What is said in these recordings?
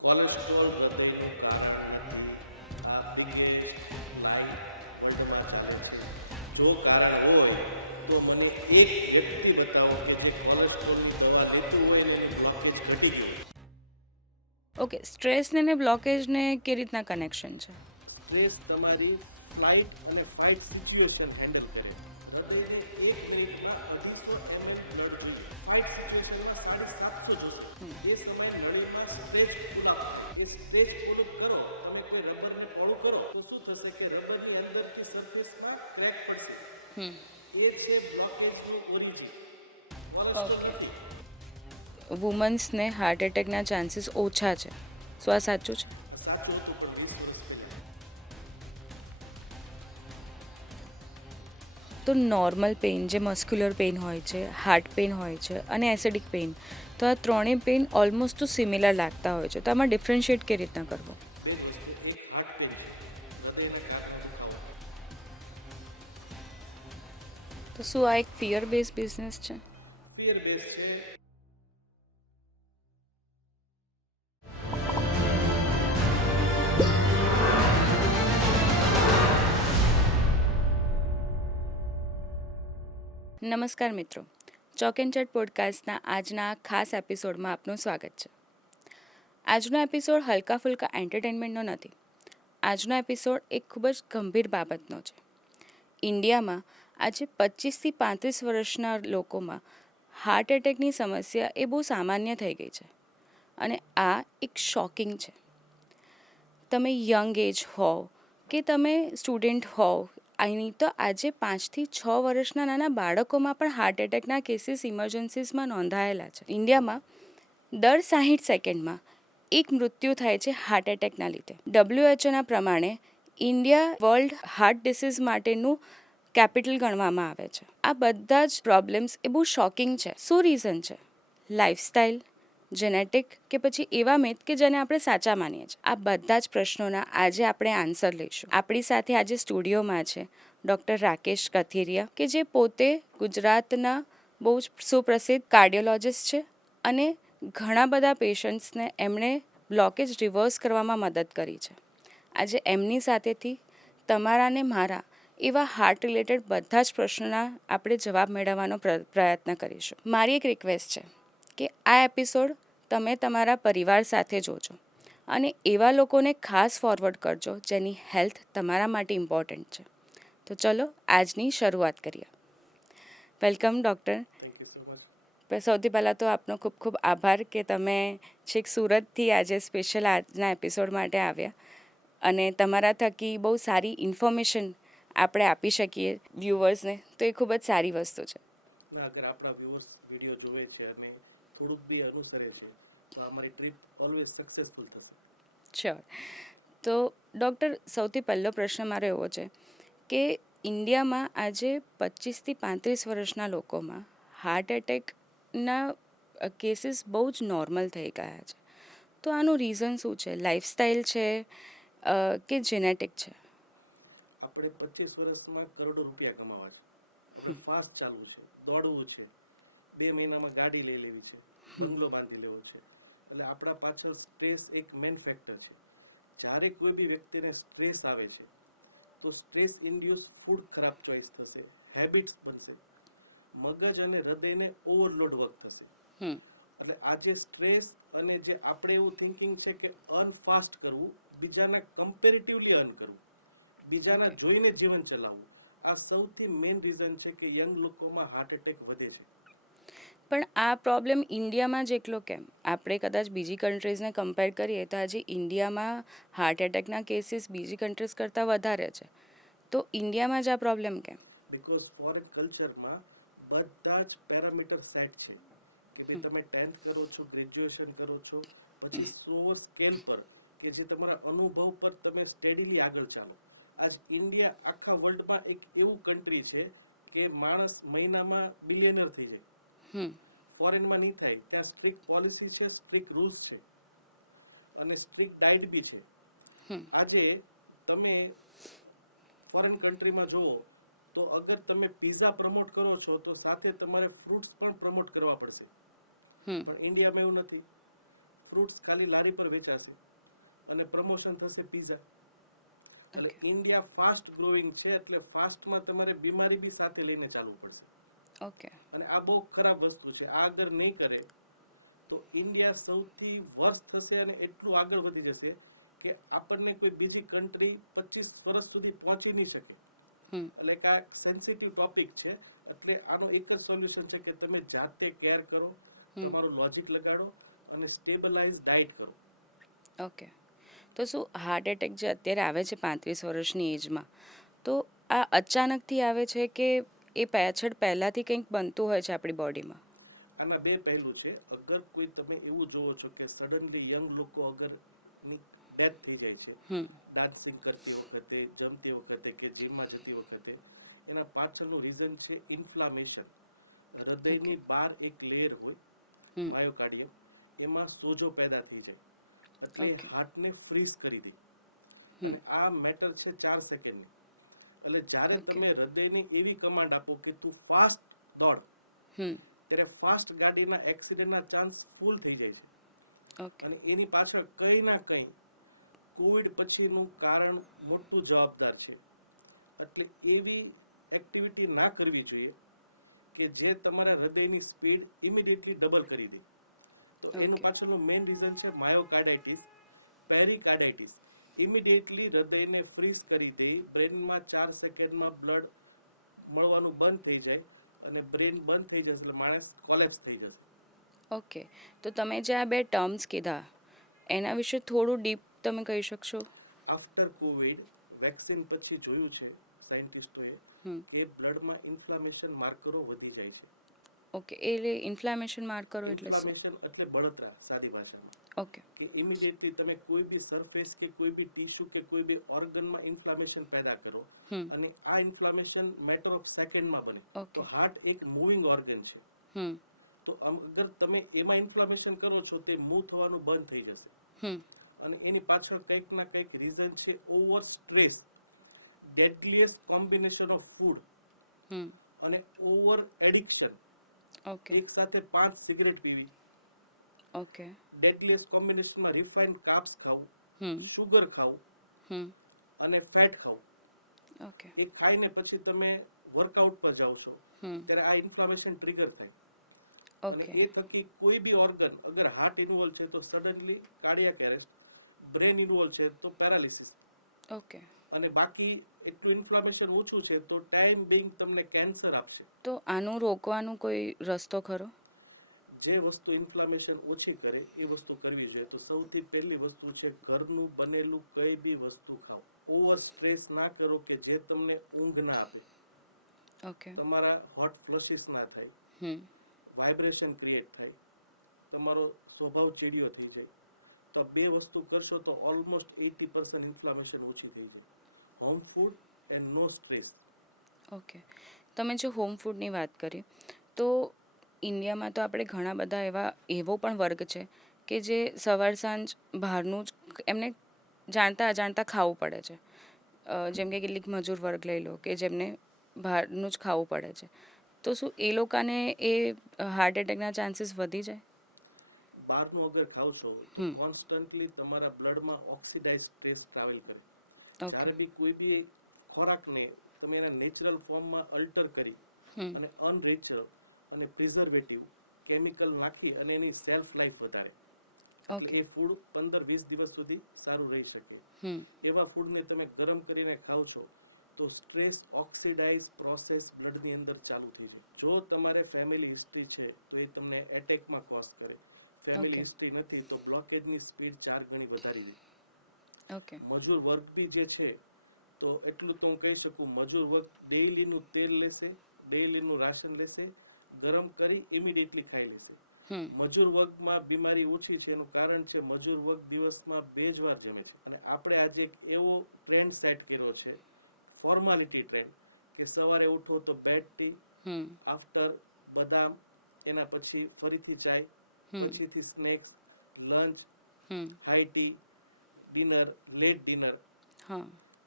Cholesterol હૃદયનું કારણ નથી. આ બિગેસ્ટ લાઈ વર્લ્ડમાં ચાલે છે. જો કારણ હોય તો મને એક વ્યક્તિ બતાવો કે જે કોલેસ્ટ્રોલની દવા લેતું હોય ને એનું બ્લોકેજ ઘટી ગયું હોય. ઓકે, સ્ટ્રેસને ને બ્લોકેજને કેવી રીતના કનેક્શન છે? સ્ટ્રેસ તમારી ફ્લાઇટ અને ફાઇટ સિચ્યુએશન હેન્ડલ કરે. હૃદયને 1 મિનિટમાં 250 ml બ્લડ જોઈએ. ફાઇટ સિચ્યુએશનમાં 750 જોશે. એ સમયે નળીમાં સ્ટ્રેચ પુલઅપ થાય. એ સ્ટ્રેચ પુલઅપ કરો, તમે કોઈ રબરને પોળું કરો તો શું થશે કે રબરની અંદરની સરફેસમાં ક્રેક પડશે. એ છે બ્લોકેજનું ઓરિજિન. કોલેસ્ટ્રોલ નથી. વુમન્સને હાર્ટ એટેકના ચાન્સીસ ઓછા છે. શું આ સાચું છે? આ સાચું હતું પણ 20 વર્ષ પહેલા. તો નોર્મલ પેઇન, જે મસ્ક્યુલર પેઇન હોય છે, હાર્ટ પેઇન હોય છે અને એસિડિક પેઇન, તો આ ત્રણેય પેઇન ઓલમોસ્ટ તો સિમિલર લાગતા હોય છે. તો આમાં ડિફરન્શિએટ કેવી રીતના કરવો? બે જ વસ્તુ. એક હાર્ટ પેન છે, હૃદયના કારનો દુખાવો. તો શું આ એક ફિયર બેઝ બિઝનેસ છે? ફિયર બેઝ છે. નમસ્કાર મિત્રો, ચોક એન્ડ ચેટ પોડકાસ્ટના આજના ખાસ એપિસોડમાં આપનું સ્વાગત છે. આજનો એપિસોડ હલકા ફુલકા એન્ટરટેનમેન્ટનો નથી. આજનો એપિસોડ એક ખૂબ જ ગંભીર બાબતનો છે. ઇન્ડિયામાં આજે 25થી 35 વર્ષના લોકોમાં હાર્ટ એટેકની સમસ્યા એ બહુ સામાન્ય થઈ ગઈ છે અને આ એક શોકિંગ છે. તમે યંગ એજ હોવ કે તમે સ્ટુડન્ટ હોવ, અહીં તો આજે 5થી 6 વર્ષના નાના બાળકોમાં પણ હાર્ટ એટેકના કેસીસ ઇમરજન્સીસમાં નોંધાયેલા છે. ઇન્ડિયામાં દર 60 સેકન્ડમાં એક મૃત્યુ થાય છે હાર્ટ એટેકના લીધે. WHO પ્રમાણે ઇન્ડિયા વર્લ્ડ હાર્ટ ડિસીઝ માટેનું કેપિટલ ગણવામાં આવે છે. આ બધા જ પ્રોબ્લેમ્સ એ બહુ શોકિંગ છે. શું રીઝન છે? લાઇફસ્ટાઇલ, જેનેટિક કે પછી એવા મિથ કે જેને આપણે સાચા માનીએ છીએ? આ બધા જ પ્રશ્નોના આજે આપણે આન્સર લઈશું. આપણી સાથે આજે સ્ટુડિયોમાં છે ડૉક્ટર રાકેશ કથિરિયા, કે જે પોતે ગુજરાતના બહુ જ સુપ્રસિદ્ધ કાર્ડિયોલોજિસ્ટ છે અને ઘણા બધા પેશન્ટ્સને એમણે બ્લોકેજ રિવર્સ કરવામાં મદદ કરી છે. આજે એમની સાથેથી તમારા ને મારા એવા હાર્ટ રિલેટેડ બધા જ પ્રશ્નોના આપણે જવાબ મેળવવાનો પ્રયત્ન કરીશું. મારી એક રિક્વેસ્ટ છે કે આ એપિસોડ તમે તમારા પરિવાર સાથે જોજો અને એવા લોકોને ખાસ ફોરવર્ડ કરજો જેની હેલ્થ તમારા માટે ઇમ્પોર્ટન્ટ છે. તો ચલો આજની શરૂઆત કરીએ. Welcome doctor. Thank you so much. સૌથી પહેલાં તો આપનો ખૂબ ખૂબ આભાર કે તમે છેક સુરતથી આજે સ્પેશિયલ આજના એપિસોડ માટે આવ્યા અને તમારા થકી બહુ સારી ઇન્ફોર્મેશન આપણે આપી શકીએ વ્યૂવર્સને, તો એ ખૂબ જ સારી વસ્તુ છે. ના, અગર આપણા વ્યુઅર્સ વિડીયો જોવે છે અને થોડુંક બી અનુસરે છે તો અમારી ટ્રીપ ઓલવેઝ સક્સેસફુલ થશે. શ્યોર. તો ડૉક્ટર, સૌથી પહેલો પ્રશ્ન મારો એવો છે કે ઇન્ડિયામાં આજે 25થી 35 વર્ષના લોકોમાં હાર્ટ એટેકના કેસીસ બહુ જ નોર્મલ થઈ ગયા છે. તો આનું રીઝન શું છે? લાઇફસ્ટાઇલ છે કે જેનેટિક છે? આપણે 25 વર્ષમાં કરોડો રૂપિયા કમાવા છે. આપણે ફાસ્ટ ચાલવું છે, દોડવું છે, 2 મહિનામાં ગાડી લઈ લેવી છે, બંગલો બાંધી લેવો છે. એટલે આપણા પાછળ સ્ટ્રેસ એક મેઇન ફેક્ટર છે. જ્યારે કોઈ બી વ્યક્તિને સ્ટ્રેસ આવે છે તો સ્ટ્રેસ ઇન્ડ્યુસ ફૂડ ખરાબ ચોઈસ થશે, હેબિટ્સ બનશે, મગજ અને હૃદયને ઓવરલોડ વર્ક થશે. એટલે આજે સ્ટ્રેસ અને જે આપણે એવું થિંકિંગ છે કે અનફાસ્ટ કરવું, બીજાના કમ્પેરેટિવલી અર્ન કરવું, બીજાના જોઈને જીવન ચલાવવું, આ સૌથી મેઇન રીઝન છે કે યંગ લોકોમાં હાર્ટ એટેક વધે છે. પણ આ પ્રોબ્લેમ ઇન્ડિયામાં જ એકલો કેમ? આપણે કદાચ બીજી કન્ટ્રીઝને કમ્પેર કરીએ તો આજે ઇન્ડિયામાં હાર્ટ એટેકના કેસીસ બીજી કન્ટ્રીઝ કરતાં વધારે છે. તો ઇન્ડિયામાં જ આ પ્રોબ્લેમ કેમ? બિકોઝ ફોરેન કલ્ચરમાં બધા જ પેરામીટર સેટ છે કે ભાઈ તમે 10th કરો છો, ગ્રેજ્યુએશન કરો છો, પછી 100 વર્ષ સ્કેલ પર કે જે તમારા અનુભવ પર તમે સ્ટેડીલી આગળ ચાલો. આજ ઇન્ડિયા આખા વર્લ્ડમાં એક એવું કન્ટ્રી છે કે માણસ મહિનામાં બિલિયનર થઈ જાય. ફોરેનમાં નહીં થાય. ત્યાં સ્ટ્રિક્ટ પોલિસી છે, સ્ટ્રિક્ટ રૂલ્સ છે અને સ્ટ્રિક્ટ ડાયટ બી છે. આજે તમે ફોરેન કન્ટ્રીમાં જુઓ તો અગર તમે પિઝા પ્રમોટ કરો છો તો સાથે તમારે ફ્રૂટ્સ પણ પ્રમોટ કરવા પડશે. પણ ઇન્ડિયામાં એવું નથી. ફ્રૂટ્સ ખાલી લારી પર વેચાશે અને પ્રમોશન થશે પીઝા. એટલે ઇન્ડિયા ફાસ્ટ ગ્રોઈંગ છે, એટલે ફાસ્ટમાં તમારે બીમારી બી સાથે લઈને ચાલવું પડશે. ઓકે. અને આ બહુ ખરાબ વસ્તુ છે. આ અગર નહીં કરે તો ઇન્ડિયા સૌથી વર્ષ થશે અને એટલું આગળ વધી જશે કે આપણને કોઈ બીજી કન્ટ્રી 25 વર્ષ સુધી પહોંચી નહીં શકે. એટલે એક આ સેન્સિટિવ ટોપિક છે. એટલે આનો એક જ સોલ્યુશન છે કે તમે જાતે કેર કરો, તમારું લોજિક લગાડો અને સ્ટેબલાઇઝ ડાયટ કરો. ઓકે. તો શું હાર્ટ એટેક જે અત્યારે આવે છે 35 વર્ષની એજમાં, તો આ અચાનકથી આવે છે કે એ પાછળ પહેલાંથી કંઈક બનતું હોય છે આપણી બોડીમાં? આના બે પહેલું છે. અગર કોઈ તમે એવું જોવો છો કે સડનલી યંગ લોકો અગરની ડેથ થઈ જાય છે ડાન્સિંગ કરતી વખતે, જમતી વખતે કે જીમમાં જતી વખતે, એના પાછળનું રીઝન છે ઇન્ફ્લામેશન. હૃદયની બહાર એક લેયર હોય માયોકાર્ડિયમ, એમાં સોજો પેદા થઈ જાય એટલે હાર્ટને ફ્રીઝ કરી દે. અને આ મેટર છે 4 સેકન્ડની. એટલે જ્યારે તમે હૃદયને એવી કમાન્ડ આપો કે તું ફાસ્ટ દોડ, ત્યારે ફાસ્ટ ગાડીના એક્સિડન્ટના ચાન્સ ફૂલ થઈ જાય છે. અને એની પાછળ કંઈ ના કંઈ કોવિડ પછીનું કારણ મોટું જવાબદાર છે. એટલે એવી એક્ટિવિટી ના કરવી જોઈએ કે જે તમારા હૃદયની સ્પીડ ઇમિડિયેટલી ડબલ કરી દે. તો એનું પાછળનું મેઇન રીઝન છે માયોકાર્ડાઇટિસ, પેરીકાર્ડાઇટિસ. ઇમિડિયેટલી હૃદયને ફ્રીઝ કરી દે, બ્રેનમાં 4 સેકન્ડમાં બ્લડ મળવાનું બંધ થઈ જાય અને બ્રેન બંધ થઈ જશે એટલે માણસ કોલેપ્સ થઈ જશે. ઓકે. તો તમે જે આ બે ટર્મ્સ કીધા એના વિશે થોડું ડીપ તમે કહી શકશો? આફ્ટર કોવિડ વેક્સિન પછી જોયું છે સાયન્ટિસ્ટોએ કે બ્લડમાં ઇન્ફ્લામેશન માર્કરો વધી જાય છે. ઓકે. એટલે ઇન્ફ્લામેશન માર્કરો ઇન્ફ્લામેશન એટલે બળતરા સાદી ભાષામાં. ઓકે. કે ઇમિડિયેટલી તમે કોઈ બી સરફેસ કે કોઈ બી ટીશ્યુ કે કોઈ બી ઓર્ગનમાં ઇન્ફ્લામેશન પેદા કરો અને આ ઇન્ફ્લામેશન મેટર ઓફ સેકન્ડમાં બને. તો હાર્ટ એક મૂવિંગ ઓર્ગન છે. તો અગર તમે એમાં ઇન્ફ્લામેશન કરો છો તે મૂવ થવાનું બંધ થઈ જશે. અને એની પાછળ કંઈક ના કંઈક રીઝન છે over stress, deadliest combination of food અને ઓવર એડિક્શન. એક સાથે 5 સિગરેટ પીવી, ઓકે, ડેડલીએસ્ટ કોમ્બિનેશનમાં રિફાઇન્ડ કાર્બ્સ ખાવું, શુગર ખાવું અને ફેટ ખાવું. ઓકે. એ ખાઈને પછી તમે વર્કઆઉટ પર જાઓ છો ત્યારે આ ઇન્ફ્લામેશન ટ્રિગર થાય. અને એ થકી કોઈ બી ઓર્ગન, અગર હાર્ટ ઇન્વોલ્વ છે તો suddenly cardiac arrest, brain involve છે તો પેરાલિસિસ. ઓકે. અને બાકી એટલું ઇન્ફ્લામેશન ઓછું છે તો ટાઈમ બિંગ તમને કેન્સર આપશે. તો આનું રોકવાનું કોઈ રસ્તો ખરો? જે વસ્તુ ઇન્ફ્લામેશન ઓછી કરે એ વસ્તુ કરવી જોઈએ. તો સૌથી પહેલી વસ્તુ છે ઘરનું બનેલું કઈ બી વસ્તુ ખાઓ. ઓવર સ્ટ્રેસ ના કરો કે જે તમને ઊંઘ ના આપે, ઓકે, તમારા હોટ ફ્લશિસ ના થાય, વાઇબ્રેશન ક્રિએટ થાય, તમારો સ્વભાવ ચીડિયો થઈ જાય. તો આ બે વસ્તુ કરશો તો ઓલમોસ્ટ 80% ઇન્ફ્લામેશન ઓછી થઈ જાય. Home food and no stress. Okay. તમે જે હોમ ફૂડની વાત કરી, તો ઇન્ડિયામાં તો આપણે ઘણા બધા એવો પણ વર્ગ છે કે જે સવાર સાંજ બહારનું જ એમને જાણતા અજાણતા ખાવું પડે છે. જેમ કે કેટલીક મજૂર વર્ગ લઈ લો કે જેમને બહારનું જ ખાવું પડે છે. તો શું એ લોકોને એ હાર્ટ એટેકના ચાન્સીસ વધી જાય? બહારનું અગર ખાવ છો તો કોન્સ્ટન્ટલી તમારા બ્લડમાં ઓક્સિડાઇઝ સ્ટ્રેસ ટ્રાવેલ કરે. જ્યારે બી કોઈ બી ખોરાકને તમે એના નેચરલ ફોર્મમાં અલ્ટર કરી અને અનનેચરલ અને પ્રિઝર્વેટિવ કેમિકલ નાખી અને એની સેલ્ફ લાઈફ વધારે, એટલે એ ફૂડ 15-20 દિવસ સુધી સારું રહી શકે. એવા ફૂડને તમે ગરમ કરીને ખાવ છો તો સ્ટ્રેસ ઓક્સિડાઇઝ પ્રોસેસ બ્લડની અંદર ચાલુ થઈ જાય. જો તમારે ફેમિલી હિસ્ટ્રી છે તો એ તમને એટેકમાં કોઝ કરે. ફેમિલી હિસ્ટ્રી નથી તો બ્લોકેજની સ્પીડ 4 ગણી વધારી દે. મજૂર વર્ગ બી જે છે તો એટલું તો હું કહી શકું, મજૂર વર્ગ ડેઈલીનું તેલ લેશે, ડેઈલીનું રાશન લેશે, ગરમ કરી ઇમિડિયેટલી ખાઈ લેશે. મજૂર વર્ગમાં બીમારી ઓછી છે એનું કારણ છે મજૂર વર્ગ દિવસમાં 2 જ વાર જમે છે. અને આપણે આજે એક એવો ટ્રેન્ડ સેટ કર્યો છે, ફોર્માલિટી ટ્રેન્ડ, કે સવારે ઉઠો તો બેડ ટી, આફ્ટર બદામ, એના પછી ફરીથી ચાય, પછીથી snacks, lunch, high tea, dinner, late dinner.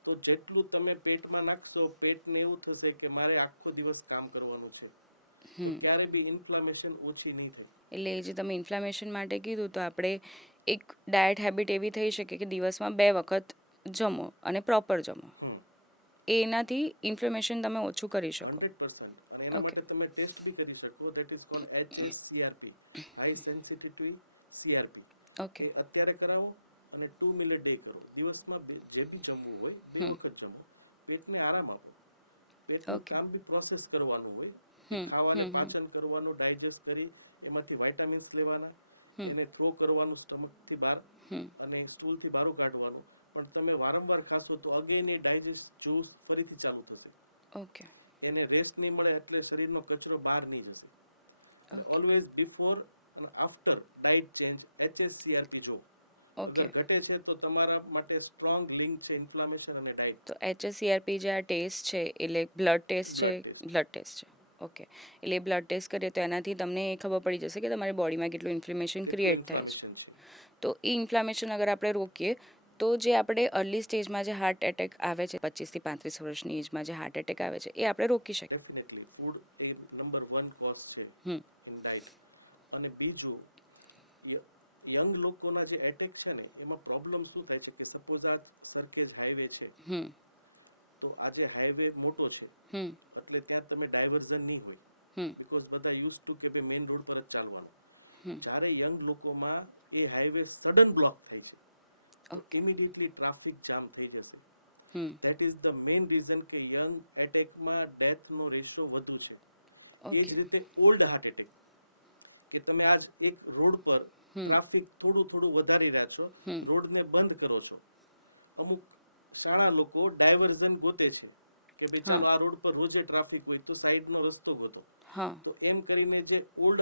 તો જેટલું તમે પેટમાં નાખશો, પેટને એવું થશે કે મારે આખો દિવસ કામ કરવાનું છે, તો ક્યારે બી ઇન્ફ્લામેશન ઓછી નહીં થાય. એટલે જે તમે ઇન્ફ્લામેશન માટે કીધું, તો આપણે એક ડાયટ હેબિટ એવી થઈ શકે કે દિવસમાં 2 વખત જમો અને પ્રોપર જમો. એનાથી ઇન્ફ્લેમેશન તમે ઓછું કરી શકો. 100%. અને એના માટે તમે ટેસ્ટ બી કરી શકો. That is called HSCRP, high sensitivity CRP. Okay. એ અત્યારે કરાવો અને 2 meal a day કરો. દિવસમાં જે બી જમવું હોય 2 વખત જમો. પેટને આરામ આપો. પેટનું કામ બી પ્રોસેસ કરવાનું હોય. ખાવાને પાચન કરવાનું, ડાયજેસ્ટ કરી એમાંથી વાઇટામિન્સ લેવાના, એને થ્રો કરવાનું સ્ટમકથી બહાર અને સ્ટૂલથી બહાર કાઢવાનું. પણ તમે વારંવાર ખાશો તો અગેન એ ડાયજેસ્ટ જ્યુસ ફરીથી ચાલુ થશે. ઓકે. એને રેસ્ટ નહીં મળે એટલે શરીરનો કચરો બહાર નહીં જશે. એટલે ઓલવેઝ બિફોર અને આફ્ટર ડાયટ ચેન્જ HSCRP જો અગર ઘટે છે તો તમારા માટે સ્ટ્રોંગ લિંક છે ઇન્ફ્લામેશન અને ડાયટ. તો HSCRP જે આ ટેસ્ટ છે એટલે બ્લડ ટેસ્ટ છે. બ્લડ ટેસ્ટ છે. ઓકે. એટલે બ્લડ ટેસ્ટ કરીએ તો એનાથી તમને ખબર પડી જશે કે તમારી બોડીમાં કેટલું ઇન્ફ્લેમેશન ક્રિએટ થાય છે. તો એ ઇન્ફ્લામેશન અગર આપણે રોકીએ તો જે આપણે અર્લી સ્ટેજમાં જે હાર્ટ એટેક આવે છે 25 થી 35 વર્ષની એજમાં જે હાર્ટ એટેક આવે છે એ આપણે રોકી શકીએ. ડેફિનેટલી ફૂડ એ નંબર 1 કોઝ છે ઇન ડાયટ. અને બીજું યંગ લોકોના જે એટેક છે ને એમાં પ્રોબ્લેમ શું થાય છે કે સપોઝ આ સરખેજ હાઈવે છે તો આ જે હાઈવે મોટો છે એટલે ત્યાં તમે ડાયવર્ઝન નહીં હોય બીકોઝ બધા યુઝ ટુ કે ભાઈ મેઇન રોડ પર જ ચાલવાનું. જ્યારે યંગ લોકોમાં એ હાઈવે સડન બ્લોક થાય છે તો ઇમિડિયેટલી ટ્રાફિક જામ થઈ જશે. That is the main reason કે યંગ એટેકમાં ડેથનો રેશિયો વધુ છે. એ જ રીતે ઓલ્ડ હાર્ટ એટેક કે તમે આજ એક રોડ પર ટ્રાફિક થોડું વધારી રહ્યા છો, રોડને બંધ કરો છો. અમુક શાણા લોકો ડાયવર્ઝન ગોતે છે કે ભાઈ ચાલો આ રોડ પર રોજે ટ્રાફિક હોય તો સાઈડનો રસ્તો ગોતો. તો એમ કરીને જે ઓલ્ડ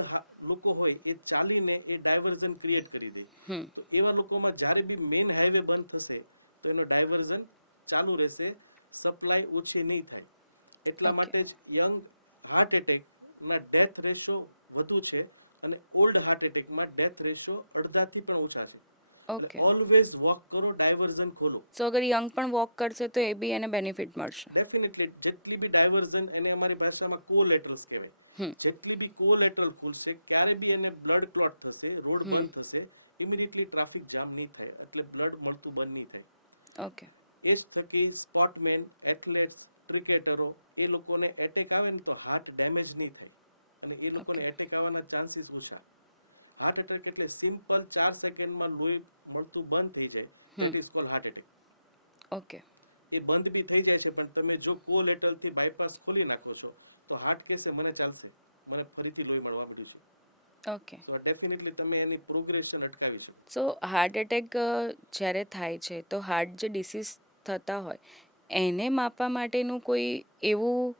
લોકો હોય એ ચાલીને એ ડાયવર્ઝન ક્રિએટ કરી દે. તો એવા લોકોમાં જ્યારે બી મેઇન હાઈવે બંધ થશે તો એનો ડાયવર્ઝન ચાલુ રહેશે, સપ્લાય ઓછી નહીં થાય. એટલા માટે જ યંગ હાર્ટ એટેકના ડેથ રેશિયો વધુ છે અને ઓલ્ડ હાર્ટ એટેકમાં ડેથ રેશિયો અડધાથી પણ ઓછા છે. એટલે ઓલવેઝ વોક કરો, ડાયવર્ઝન ખોલો. સો અગર યંગ પણ વોક કરશે તો એ બી એને બેનિફિટ મળશે. ડેફિનેટલી જેટલી બી ડાયવર્ઝન એને અમારી ભાષામાં કોલેટરલ્સ કહેવાય. જેટલી બી કોલેટરલ ખુલશે ક્યારે બી એને બ્લડ ક્લોટ થશે, રોડ બંધ થશે, ઇમિડિયેટલી ટ્રાફિક જામ નહીં થાય એટલે બ્લડ મળતું બંધ નહીં થાય. ઓકે. એ જ થકી સ્પોર્ટમેન, એથ્લેટ્સ, ક્રિકેટરો એ લોકોને એટેક આવે ને તો હાર્ટ ડેમેજ નહીં થાય અને એ લોકોને એટેક આવવાના ચાન્સીસ ઓછા. હાર્ટ એટેક એટલે સિમ્પલ 4 સેકન્ડમાં લોહી મળતું બંધ થઈ જાય, that is called heart attack. Okay. એ બંધ બી થઈ જાય છે પણ તમે જો કોલેટરલથી બાયપાસ ખોલી નાખો છો તો હાર્ટ કહેશે મને ચાલશે, મને ફરીથી લોહી મળવા મળ્યું છે. ઓકે. સો ડેફિનેટલી તમે એની પ્રોગ્રેશન અટકાવી શકો. સો હાર્ટ એટેક જ્યારે થાય છે તો હાર્ટ જે ડિસીઝ થતા હોય એને માપવા માટેનું કોઈ એવું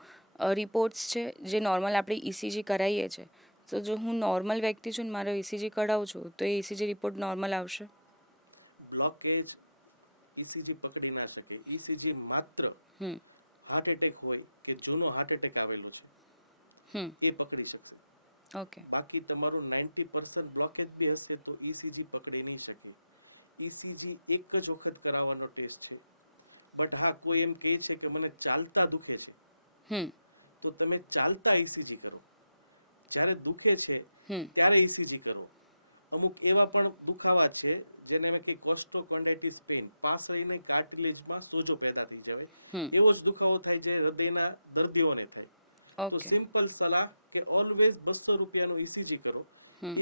રિપોર્ટ્સ છે જે નોર્મલ આપણે ECG કરાવીએ છીએ. તો જો હું નોર્મલ વ્યક્તિ છું ને મારો ECG કઢાવું છું તો એ ECG રિપોર્ટ નોર્મલ આવશે? બ્લોકેજ ECG પકડી ના શકે. ECG માત્ર હાર્ટ એટેક હોય કે જૂનો હાર્ટ એટેક આવેલો છે એ પકડી શકશે. ઓકે. બાકી તમારું 90% બ્લોકેજ બી હશે તો ECG પકડી નહીં શકે. ECG એક જ વખત કરાવવાનો ટેસ્ટ છે. બટ હા, કોઈ એમ કહે છે કે મને ચાલતા દુખે છે તો તમે ચાલતા ECG કરો. જ્યારે દુખે છે ત્યારે ECG કરો. અમુક એવા પણ દુખાવા છે જેને અમે કહીએ કોસ્ટોકોન્ડાઇટિસ પેઇન, પાસળીને કાર્ટિલેજમાં સોજો પેદા થઈ જાય એવો જ દુખાવો થાય જે હૃદયના દર્દીઓને થાય. તો સિમ્પલ સલાહ કે ઓલવેઝ 200 રૂપિયાનો ECG કરો.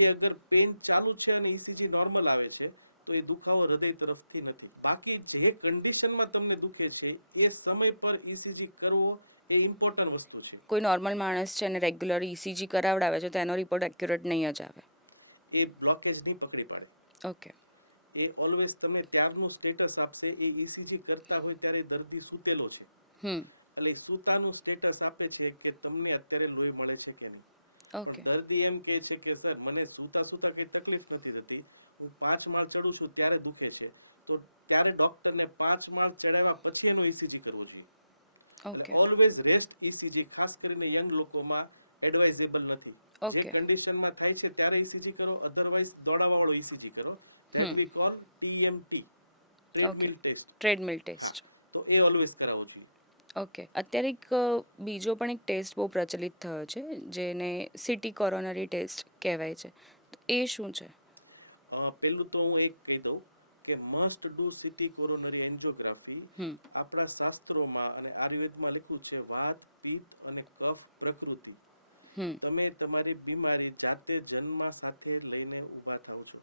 એ અગર પેઇન ચાલુ છે અને ECG નોર્મલ આવે છે તો એ દુખાવો હૃદય તરફથી નથી. બાકી જે કન્ડિશનમાં તમને દુખે છે એ સમય પર ECG કરવો એ ઇમ્પોર્ટન્ટ વસ્તુ છે. કોઈ નોર્મલ માણસ છે અને રેગ્યુલર ECG કરાવડાવે છે તો એનો રિપોર્ટ એક્યુરેટ નહીં જ આવે. એ બ્લોકેજ નહીં પકડી પાડે. ઓકે. એ ઓલવેઝ તમને ત્યારનું સ્ટેટસ આપશે. એ ECG કરતા હોય ત્યારે દર્દી સૂતેલો છે એટલે સૂતાનું સ્ટેટસ આપે છે કે તમને અત્યારે લોહી મળે છે કે નહીં. પણ દર્દી એમ કહે છે કે સર મને સૂતા કંઈ તકલીફ નથી થતી, હું 5 માળ ચડું છું ત્યારે દુખે છે, તો ત્યારે ડૉક્ટરને 5 માળ ચડાવ્યા પછી એનો ECG કરવો જોઈએ. એટલે ઓલવેઝ રેસ્ટ ECG ખાસ કરીને યંગ લોકોમાં એડવાઇઝેબલ નથી. જે કન્ડિશનમાં થાય છે ત્યારે ECG કરો, અધરવાઇઝ દોડાવાવાળો ECG કરો. That we call TMT, treadmill test. Treadmill test. તો એ ઓલવેઝ કરાવવો જોઈએ. ઓકે. અત્યારે એક બીજો પણ એક ટેસ્ટ બહુ પ્રચલિત થયો છે જેને સિટી કોરોનરી ટેસ્ટ કહેવાય છે. તો એ શું છે? પહેલું તો હું એક કહી દઉં કે must do city coronary angiography આપણા શાસ્ત્રોમાં અને આયુર્વેદમાં લખ્યું છે વાત પિત્ત અને કફ પ્રકૃતિ. તમે તમારી બીમારી જાતે જન્મ સાથે લઈને ઊભા થાવ છો.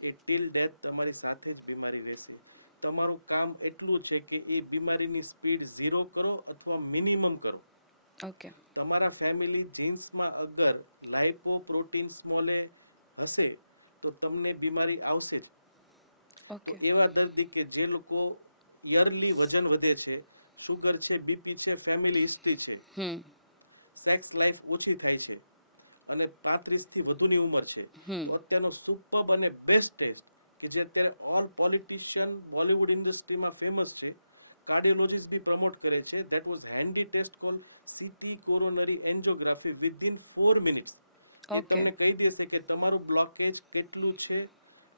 એ ટીલ ડેથ તમારી સાથે જ બીમારી રહેશે. તમારું કામ એટલું છે કે એ બીમારીની સ્પીડ 0 કરો અથવા મિનિમમ કરો. ઓકે. તમારા ફેમિલી જીન્સમાં અગર લાઇપો પ્રોટીન સ્મોલે હશે તો તમને બીમારી આવશે જ. તો એવા દર્દી કે જે લોકો યરલી વજન વધે છે, શુગર છે, બીપી છે, ફેમિલી હિસ્ટ્રી છે, સેક્સ લાઈફ ઓછી થાય છે અને 35થી વધુની ઉંમર છે, તો અત્યારનો સુપર્બ અને બેસ્ટ ટેસ્ટ કે જે અત્યારે ઓલ પોલિટિશિયન બોલિવૂડ ઇન્ડસ્ટ્રીમાં ફેમસ છે, કાર્ડિયોલોજીસ્ટ બી પ્રમોટ કરે છે, that was handy test call CT coronary angiography within 4 minutes. એ તમને કહી દેશે કે તમારું બ્લોકેજ કેટલું છે,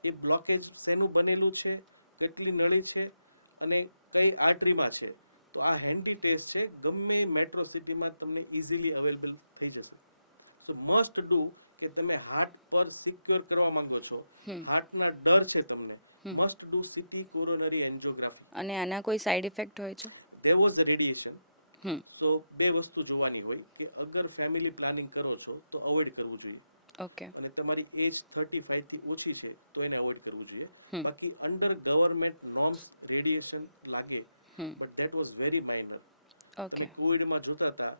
એ બ્લોકેજ શેનું બનેલું છે, કેટલી નળી છે અને કઈ આર્ટરીમાં છે. તો આ હેન્ડી ટેસ્ટ છે, ગમે મેટ્રો સિટીમાં તમને ઇઝીલી અવેલેબલ થઈ જશે. સો મસ્ટ ડુ કે તમે હાર્ટ પર સિક્યોર કરવા માંગો છો, હાર્ટના ડર છે તમને, must do city coronary angiography. અને આના કોઈ સાઇડ ઇફેક્ટ હોય છે? There was radiation. સો બે વસ્તુ જોવાની હોય કે અગર ફેમિલી પ્લાનિંગ કરો છો તો અવોઇડ કરવું જોઈએ. ઓકે. અને તમારી એજ 35 થી ઓછી છે તો એને અવોઇડ કરવું જોઈએ. બાકી અંડર ગવર્મેન્ટ નોર્મ્સ રેડિયેશન લાગે, but that was very minor. તમે કોવિડમાં જોતા હતા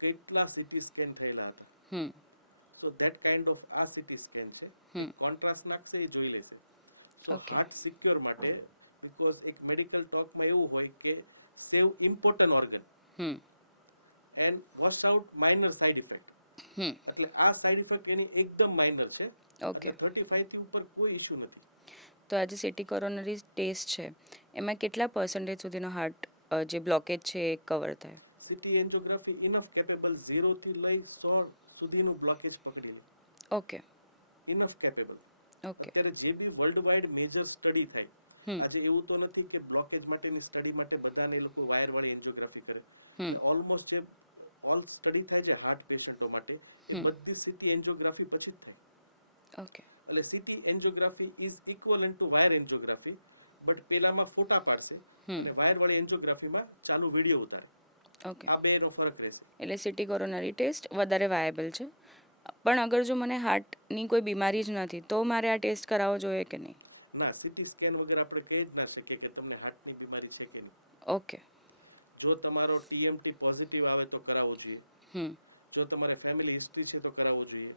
કેટલા સિટી સ્કેન થયેલા હતા. સો ધેટ કાઇન્ડ ઓફ આ સિટી સ્કેન છે. એક કોન્ટ્રાસ્ટ નાખશે એ જોઈ લેશે. સો હાર્ટ સિક્યોર માટે, બીકોઝ એક મેડિકલ ટોકમાં એવું હોય કે save important organ and wash out minor side effect. એટલે આ સાઇડ ઇફેક્ટ એની એકદમ માઇનર છે. એટલે 35 થી ઉપર કોઈ ઇશ્યુ નથી. તો આજે સિટી કોરોનરી ટેસ્ટ છે એમાં કેટલા % સુધીનો હાર્ટ જે બ્લોકેજ છે એ કવર થાય? સિટી એન્જિયોગ્રાફી ઇનફ કેપેબલ 0 થી લઈ 100 સુધીનું બ્લોકેજ પકડી લે. ઓકે. Enough capable. અત્યારે જે બી વર્લ્ડ વાઇડ મેજર સ્ટડી થાય, આજે એવું તો નથી કે બ્લોકેજ માટેની સ્ટડી માટે બધાને એ લોકો વાયરવાળી એન્જિયોગ્રાફી કરે. એટલે ઓલમોસ્ટ જે ઓલ સ્ટડી થાય છે હાર્ટ પેશન્ટો માટે એ બધી સિટી એન્જિયોગ્રાફી પછી જ થાય. ઓકે. એટલે CT angiography is equivalent to wire angiography, but પેલામાં ફોટા પાડશે અને વાયરવાળી એન્જિયોગ્રાફીમાં ચાલુ વિડીયો ઉતારે. ઓકે. આ બેનો ફરક રહેશે. એટલે સિટી કોરોનરી ટેસ્ટ વધારે વાયેબલ છે. પણ અગર જો મને હાર્ટની કોઈ બીમારી જ નથી તો મારે આ ટેસ્ટ કરાવવો જોઈએ કે નહીં? ના, સિટી સ્કેન વગર આપણે કહી જ ના શકીએ કે તમને હાર્ટની બીમારી છે કે નહીં. ઓકે. જો તમારો TMT પોઝિટિવ આવે તો કરાવવો જોઈએ. જો તમારે ફેમિલી હિસ્ટ્રી છે તો કરાવવો જોઈએ.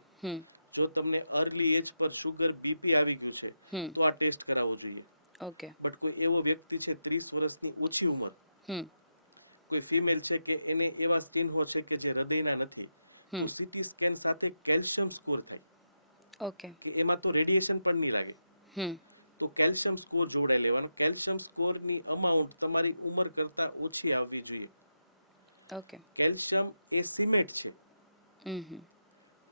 જો તમને અર્લી એજ પર શુગર બીપી આવી ગયું છે તો આ ટેસ્ટ કરાવવો જોઈએ. ઓકે. બટ કોઈ એવો વ્યક્તિ છે 30 વર્ષની ઓછી ઉંમર, કોઈ ફિમેલ છે કે એને એવા ચિહ્નો છે કે જે હૃદયના નથી, તો સિટી સ્કેન સાથે કેલ્શિયમ સ્કોર થાય. ઓકે. કે એમાં તો રેડિયેશન પણ નહીં લાગે. તો કેલ્શિયમ સ્કોર જોડાઈ લેવાનો. કેલ્શિયમ સ્કોરની અમાઉન્ટ તમારી ઉંમર કરતાં ઓછી આવવી જોઈએ. ઓકે. કેલ્શિયમ એ સિમેન્ટ છે.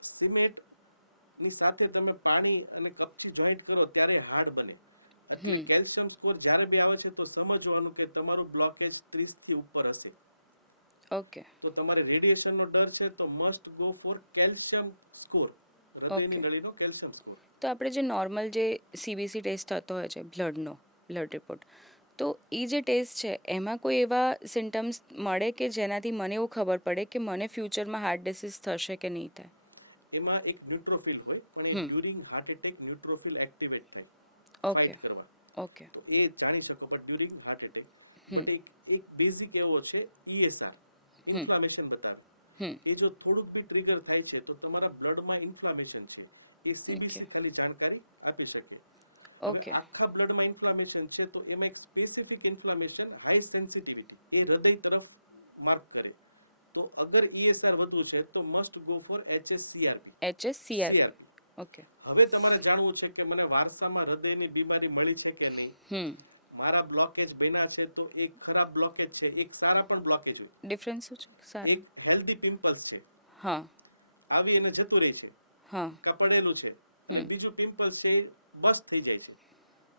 સિમેન્ટની સાથે તમે પાણી અને કપચી જોઈન્ટ કરો ત્યારે હાર્ડ બને. એટલે કેલ્શિયમ સ્કોર જ્યારે બી આવે છે તો સમજવાનું કે તમારું બ્લોકેજ 30 થી ઉપર હશે. ઓકે. તો તમારે રેડિયેશનનો ડર છે તો must go for calcium score, હૃદયની નળીનો કેલ્શિયમ સ્કોર. તો આપણે જે નોર્મલ જે CBC ટેસ્ટ થતો હોય છે બ્લડ રિપોર્ટ, તો એ જે ટેસ્ટ છે એમાં કોઈ એવા સિમ્ટમ્સ મળે કે જેનાથી મને એવું ખબર પડે કે મને ફ્યુચરમાં હાર્ટ ડિસીઝ થશે કે નહીં થાય? એમાં એક ન્યુટ્રોફિલ હોય, પણ એ ડ્યુરિંગ હાર્ટ એટેક ન્યુટ્રોફિલ એક્ટિવેટ થાય ફાઇટ કરવા. ઓકે. તો એ જાણી શકો. પણ ડ્યુરિંગ હાર્ટ એટેક બટ એક બેઝિક એવો છે ESR, ઇન્ફ્લામેશન બતાવે. એ જો થોડુંક બી ટ્રિગર થાય છે તો તમારા બ્લડમાં ઇન્ફ્લામેશન છે, એ CBC ખાલી જાણકારી આપી શકે. હવે આખા બ્લડમાં ઇન્ફ્લામેશન છે તો એમાં એક સ્પેસિફિક ઇન્ફ્લામેશન હાઈ સેન્સિટિવિટી એ હૃદય તરફ માર્ક કરે. તો અગર ESR વધુ છે તો must go for HSCRP. CRP. Okay. હવે તમારે જાણવું છે કે મને વારસામાં હૃદયની બીમારી મળી છે કે નહીં, મારા બ્લોકેજ બન્યા છે તો એક ખરાબ બ્લોકેજ છે, એક સારા પણ બ્લોકેજ હોય. ડિફરન્સ શું છે? એક હેલ્ધી પિમ્પલ્સ છે, આવી અને જતું રહે છે, કપડેલું છે, અને બીજું પિમ્પલ્સ છે બસ થઈ જાય છે,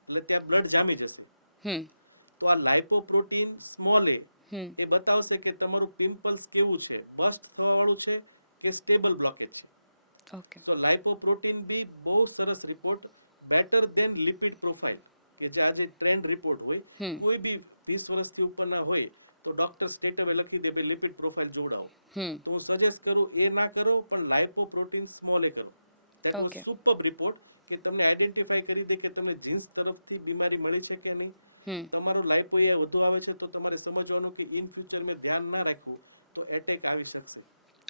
એટલે ત્યાં બ્લડ જામી જશે. તો આ લાઇપોપ્રોટીન સ્મોલ એ બતાવશે કે તમારું પિમ્પલ્સ કેવું છે, બસ્ટ થવાવાળું છે કે સ્ટેબલ બ્લોકેજ છે. સો લાઇપોપ્રોટીન બી બહુ સરસ report better than lipid profile, કે જે આજે ટ્રેન્ડ રિપોર્ટ હોય, કોઈ બી 20 વર્ષથી ઉપરના હોય તો ડોક્ટર સ્ટેટ હવે લખી દે ભાઈ લિપિડ પ્રોફાઇલ જોડાવો. તો હું સજેસ્ટ કરું એ ના કરો, પણ લાઇપોપ્રોટીન સ્મોલ એ કરો. That was Okay. Super report કે તમને આઈડેન્ટિફાઈ કરી દે કે તમને જીન્સ તરફથી બીમારી મળી છે કે નહીં. તમારો લાઇપો એ વધુ આવે છે તો તમારે સમજવાનું કે ઇન ફ્યુચર મેં ધ્યાન ના રાખ્યું તો એટેક આવી શકશે.